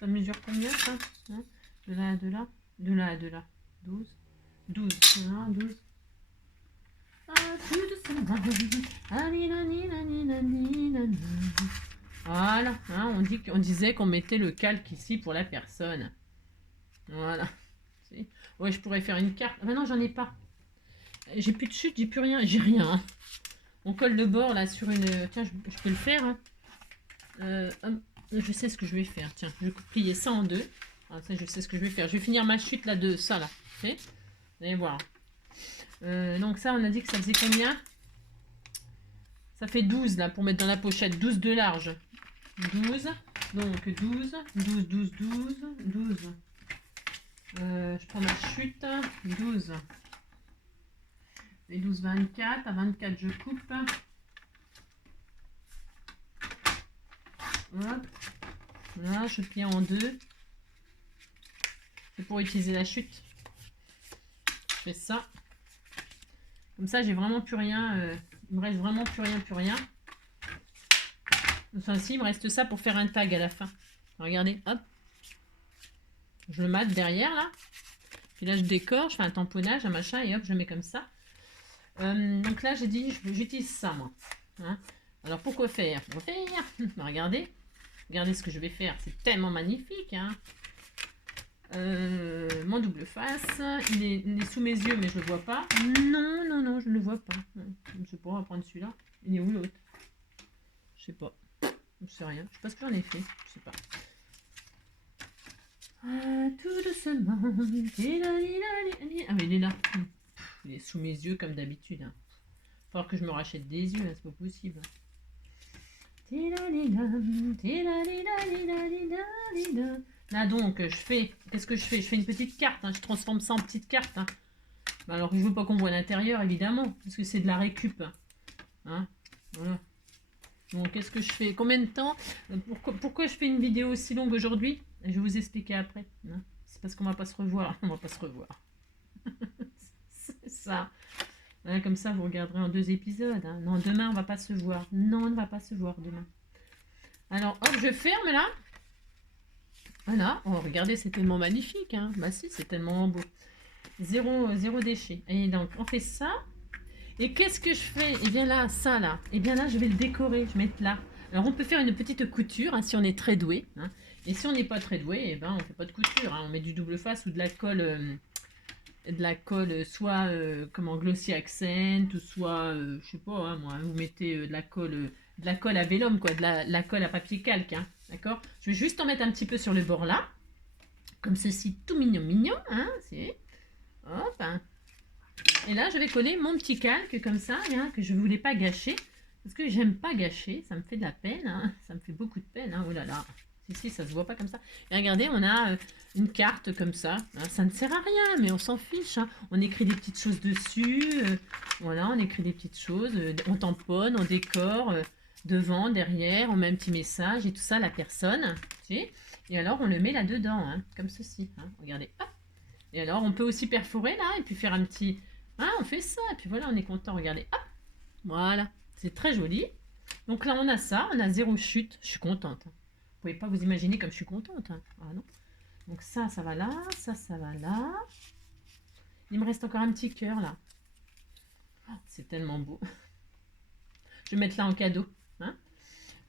Ça mesure combien, ça hein? De là à de là. De là à de là. 12. 12. Voilà, 12. Voilà, hein, on disait qu'on mettait le calque ici pour la personne. Voilà. Ouais, je pourrais faire une carte. Ah non, j'en ai pas. J'ai plus de chute, j'ai plus rien. J'ai rien. Hein. On colle le bord là sur une... Tiens, je peux le faire. Hein. Je sais ce que je vais faire. Tiens, je vais plier ça en deux. Ah, ça, je sais ce que je vais faire. Je vais finir ma chute là de ça là. Okay, vous allez voir. Donc ça, on a dit que ça faisait combien? Ça fait 12 là pour mettre dans la pochette. 12 de large. 12. Donc 12. 12, 12, 12. 12. Je prends ma chute. 12. Et 12, 24. À 24, je coupe. Hop. Là, je plie en deux. C'est pour utiliser la chute. Je fais ça. Comme ça, j'ai vraiment plus rien. Il me reste vraiment plus rien. Enfin, si, il me reste ça pour faire un tag à la fin. Regardez, hop. Je le mate derrière, là. Puis là, je décore, je fais un tamponnage, un machin, et hop, je mets comme ça. Donc là, j'ai dit, j'utilise ça, moi. Hein. Alors, pourquoi faire? Pour faire, regardez. Regardez ce que je vais faire. C'est tellement magnifique, hein. Mon double face, il est sous mes yeux, mais je le vois pas. Non, je ne le vois pas. Je sais pas, on va prendre celui-là. Il est où l'autre? Je sais pas. Je sais rien. Je sais pas ce que j'en ai fait. Je sais pas. Tout doucement. Ah, mais il est là. Il est sous mes yeux comme d'habitude. Hein. Il va falloir que je me rachète des yeux, hein, c'est pas possible. Là donc, qu'est-ce que je fais? Je fais une petite carte, hein, je transforme ça en petite carte. Hein. Alors, je veux pas qu'on voit l'intérieur, évidemment, parce que c'est de la récup. Hein. Voilà. Donc, qu'est-ce que je fais? Combien de temps? Pourquoi je fais une vidéo aussi longue aujourd'hui? Je vais vous expliquer après. Hein. C'est parce qu'on va pas se revoir. On va pas se revoir. C'est ça. Ouais, comme ça, vous regarderez en 2 épisodes. Hein. Non, demain, on va pas se voir. Non, on ne va pas se voir demain. Alors, hop, je ferme là. Voilà. Oh, regardez, c'est tellement magnifique. Hein. Bah si, c'est tellement beau. Zéro déchet. Et donc, on fait ça. Et qu'est-ce que je fais? Et bien là, ça là. Et bien là, je vais le décorer. Je vais mettre là. Alors, on peut faire une petite couture hein, si on est très doué. Hein. Et si on n'est pas très doué, eh ben, on ne fait pas de couture. Hein. On met du double face ou de la colle... soit comment glossy accent ou soit je sais pas hein, moi vous mettez de la colle à vélum quoi, de la colle à papier calque hein, d'accord. Je vais juste en mettre un petit peu sur le bord là comme ceci, tout mignon hein, c'est hop hein. Et là je vais coller mon petit calque comme ça hein, que je voulais pas gâcher parce que j'aime pas gâcher, ça me fait de la peine hein. Ça me fait beaucoup de peine hein. Oh là là. Si, ça se voit pas comme ça. Et regardez, on a une carte comme ça. Ça ne sert à rien, mais on s'en fiche. Hein. On écrit des petites choses dessus. Voilà, on écrit des petites choses. On tamponne, on décore devant, derrière. On met un petit message et tout ça, la personne. Et alors, on le met là-dedans, hein, comme ceci. Hein. Regardez, hop. Et alors, on peut aussi perforer là et puis faire un petit... Ah, on fait ça. Et puis voilà, on est content. Regardez, hop. Voilà, c'est très joli. Donc là, on a ça. On a 0 chute. Je suis contente. Vous pouvez pas vous imaginer comme je suis contente. Hein. Ah non. Donc ça va là, ça va là. Il me reste encore un petit cœur là. Oh, c'est tellement beau. Je vais mettre là en cadeau. Hein.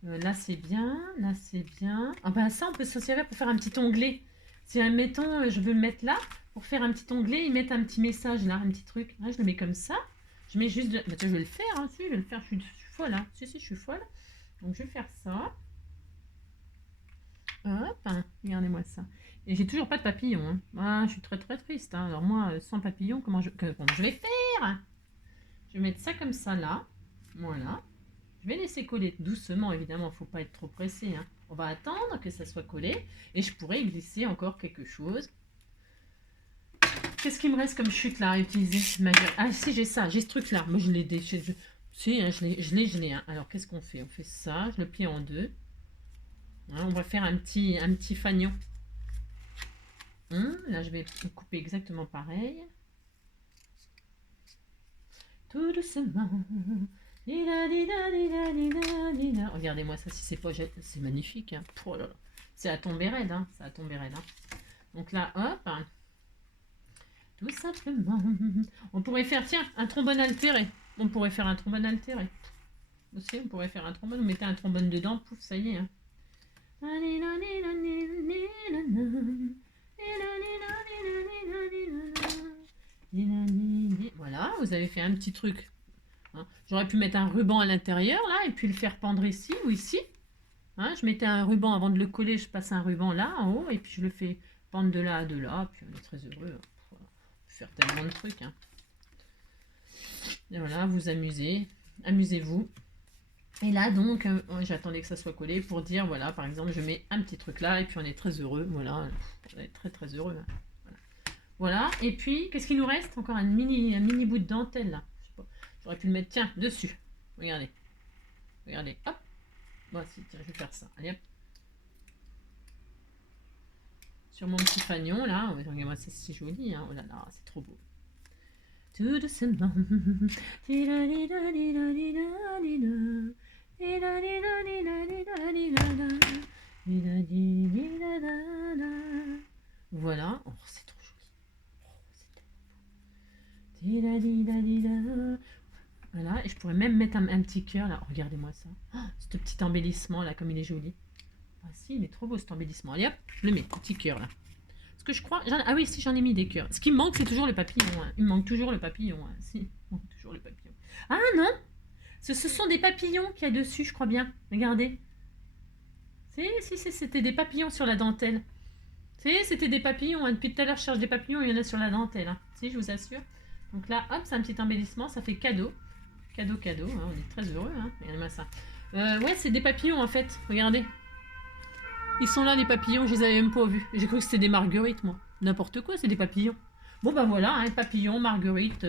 Là c'est bien, là c'est bien. Ah ben ça on peut s'en servir pour faire un petit onglet. Si admettons je veux le mettre là, pour faire un petit onglet, ils mettent un petit message là, un petit truc. Là, je le mets comme ça. Je mets juste de... Bah, je vais le faire, hein. Si, je vais le faire, je suis folle. Hein. Si, je suis folle. Donc je vais faire ça. Hop, hein. Regardez-moi ça. Et j'ai toujours pas de papillon. Hein. Ah, je suis très très triste. Hein. Alors moi, sans papillon, comment je vais faire? Je vais mettre ça comme ça là. Voilà. Je vais laisser coller doucement, évidemment, il ne faut pas être trop pressé. Hein. On va attendre que ça soit collé. Et je pourrais glisser encore quelque chose. Qu'est-ce qu'il me reste comme chute là à utiliser? Ah si, j'ai ça, j'ai ce truc là. Moi je l'ai déchiré. Si, hein, je l'ai. Hein. Alors qu'est-ce qu'on fait? On fait ça, je le plie en deux. Hein, on va faire un petit fanion. Là je vais couper exactement pareil. Tout doucement. Regardez-moi ça, si c'est pas... C'est magnifique. Hein. Oh là là. C'est à tomber raide. Hein. Ça a tombé raide. Hein. Donc là, hop. Tout simplement. On pourrait faire, tiens, un trombone altéré. On pourrait faire un trombone altéré. Aussi, on pourrait faire un trombone. Vous mettez un trombone dedans, pouf, ça y est. Hein. Voilà, vous avez fait un petit truc. Hein. J'aurais pu mettre un ruban à l'intérieur, là, et puis le faire pendre ici ou ici. Hein, je mettais un ruban avant de le coller, je passe un ruban là, en haut, et puis je le fais pendre de là à de là, puis on est très heureux. On peut faire tellement de trucs. Hein. Et voilà, vous amusez, amusez-vous. Et là, donc, j'attendais que ça soit collé pour dire, voilà, par exemple, je mets un petit truc là, et puis on est très heureux. Voilà, on est très très heureux. Hein. Voilà, et puis, qu'est-ce qu'il nous reste? Encore un mini bout de dentelle là. J'aurais pu le mettre, tiens, dessus. Regardez. Regardez, hop. Voici, tiens, je vais faire ça. Allez, hop. Sur mon petit fanion, là. Regardez-moi, c'est si joli, hein. Oh là là, c'est trop beau. Tout doucement. Voilà. Oh, c'est trop joli. Oh, c'est tellement beau. Voilà, et je pourrais même mettre un petit cœur là. Oh, regardez-moi ça. Oh, ce petit embellissement là, comme il est joli. Ah si, il est trop beau cet embellissement. Allez hop, je le mets, petit cœur là. Parce que je crois. Ah oui, si, j'en ai mis des cœurs. Ce qui me manque, c'est toujours le papillon. Hein. Il me manque toujours le papillon. Hein. Si, il manque toujours le papillon. Ah non, ce sont des papillons qu'il y a dessus, je crois bien. Regardez. Si, c'était des papillons sur la dentelle. C'était des papillons. Hein. Depuis tout à l'heure, je cherche des papillons, il y en a sur la dentelle. Hein. Si, je vous assure. Donc là, hop, c'est un petit embellissement, ça fait cadeau. Cadeau, hein, on est très heureux, hein. Regardez-moi ça. Ouais, c'est des papillons en fait, regardez. Ils sont là les papillons, je les avais même pas vus. J'ai cru que c'était des marguerites moi. N'importe quoi, c'est des papillons. Bon bah voilà, hein, papillons, marguerites,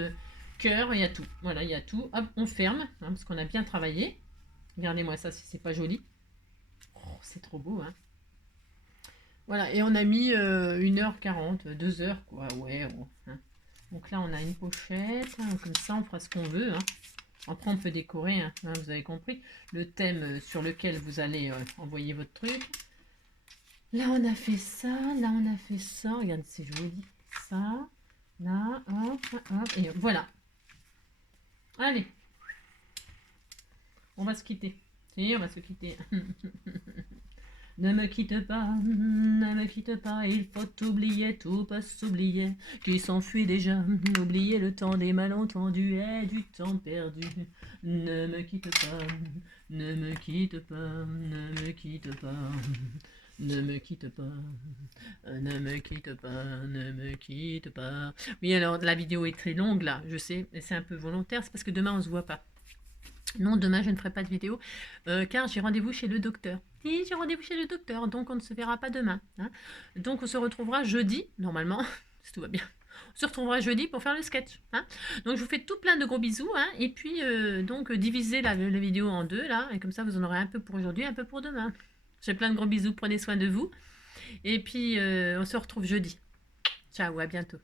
cœur, il y a tout. Voilà, il y a tout. Hop, on ferme, hein, parce qu'on a bien travaillé. Regardez-moi ça si c'est pas joli. Oh, c'est trop beau, hein. Voilà, et on a mis 1h40, 2h, quoi. Ouais, oh, hein. Donc là, on a une pochette, hein, comme ça, on fera ce qu'on veut, hein. Après, on peut décorer, hein, vous avez compris, le thème sur lequel vous allez envoyer votre truc. Là, on a fait ça, là, on a fait ça. Regardez, c'est joli. Ça, là, hop, hop, et voilà. Allez. On va se quitter. Si, on va se quitter. Ne me quitte pas, ne me quitte pas, il faut oublier, tout peut s'oublier, qui s'enfuit déjà, oublier le temps des malentendus et du temps perdu. Ne me quitte pas, ne me quitte pas, ne me quitte pas, ne me quitte pas, ne me quitte pas, ne me quitte pas. Oui, alors la vidéo est très longue là, je sais, et c'est un peu volontaire, c'est parce que demain on se voit pas. Non, demain je ne ferai pas de vidéo car j'ai rendez-vous chez le docteur. Et j'ai rendez-vous chez le docteur, donc on ne se verra pas demain. Hein. Donc on se retrouvera jeudi, normalement, si tout va bien. On se retrouvera jeudi pour faire le sketch. Hein. Donc je vous fais tout plein de gros bisous. Hein, et puis donc divisez la vidéo en deux là, et comme ça vous en aurez un peu pour aujourd'hui, un peu pour demain. J'ai plein de gros bisous, prenez soin de vous. Et puis on se retrouve jeudi. Ciao, à bientôt.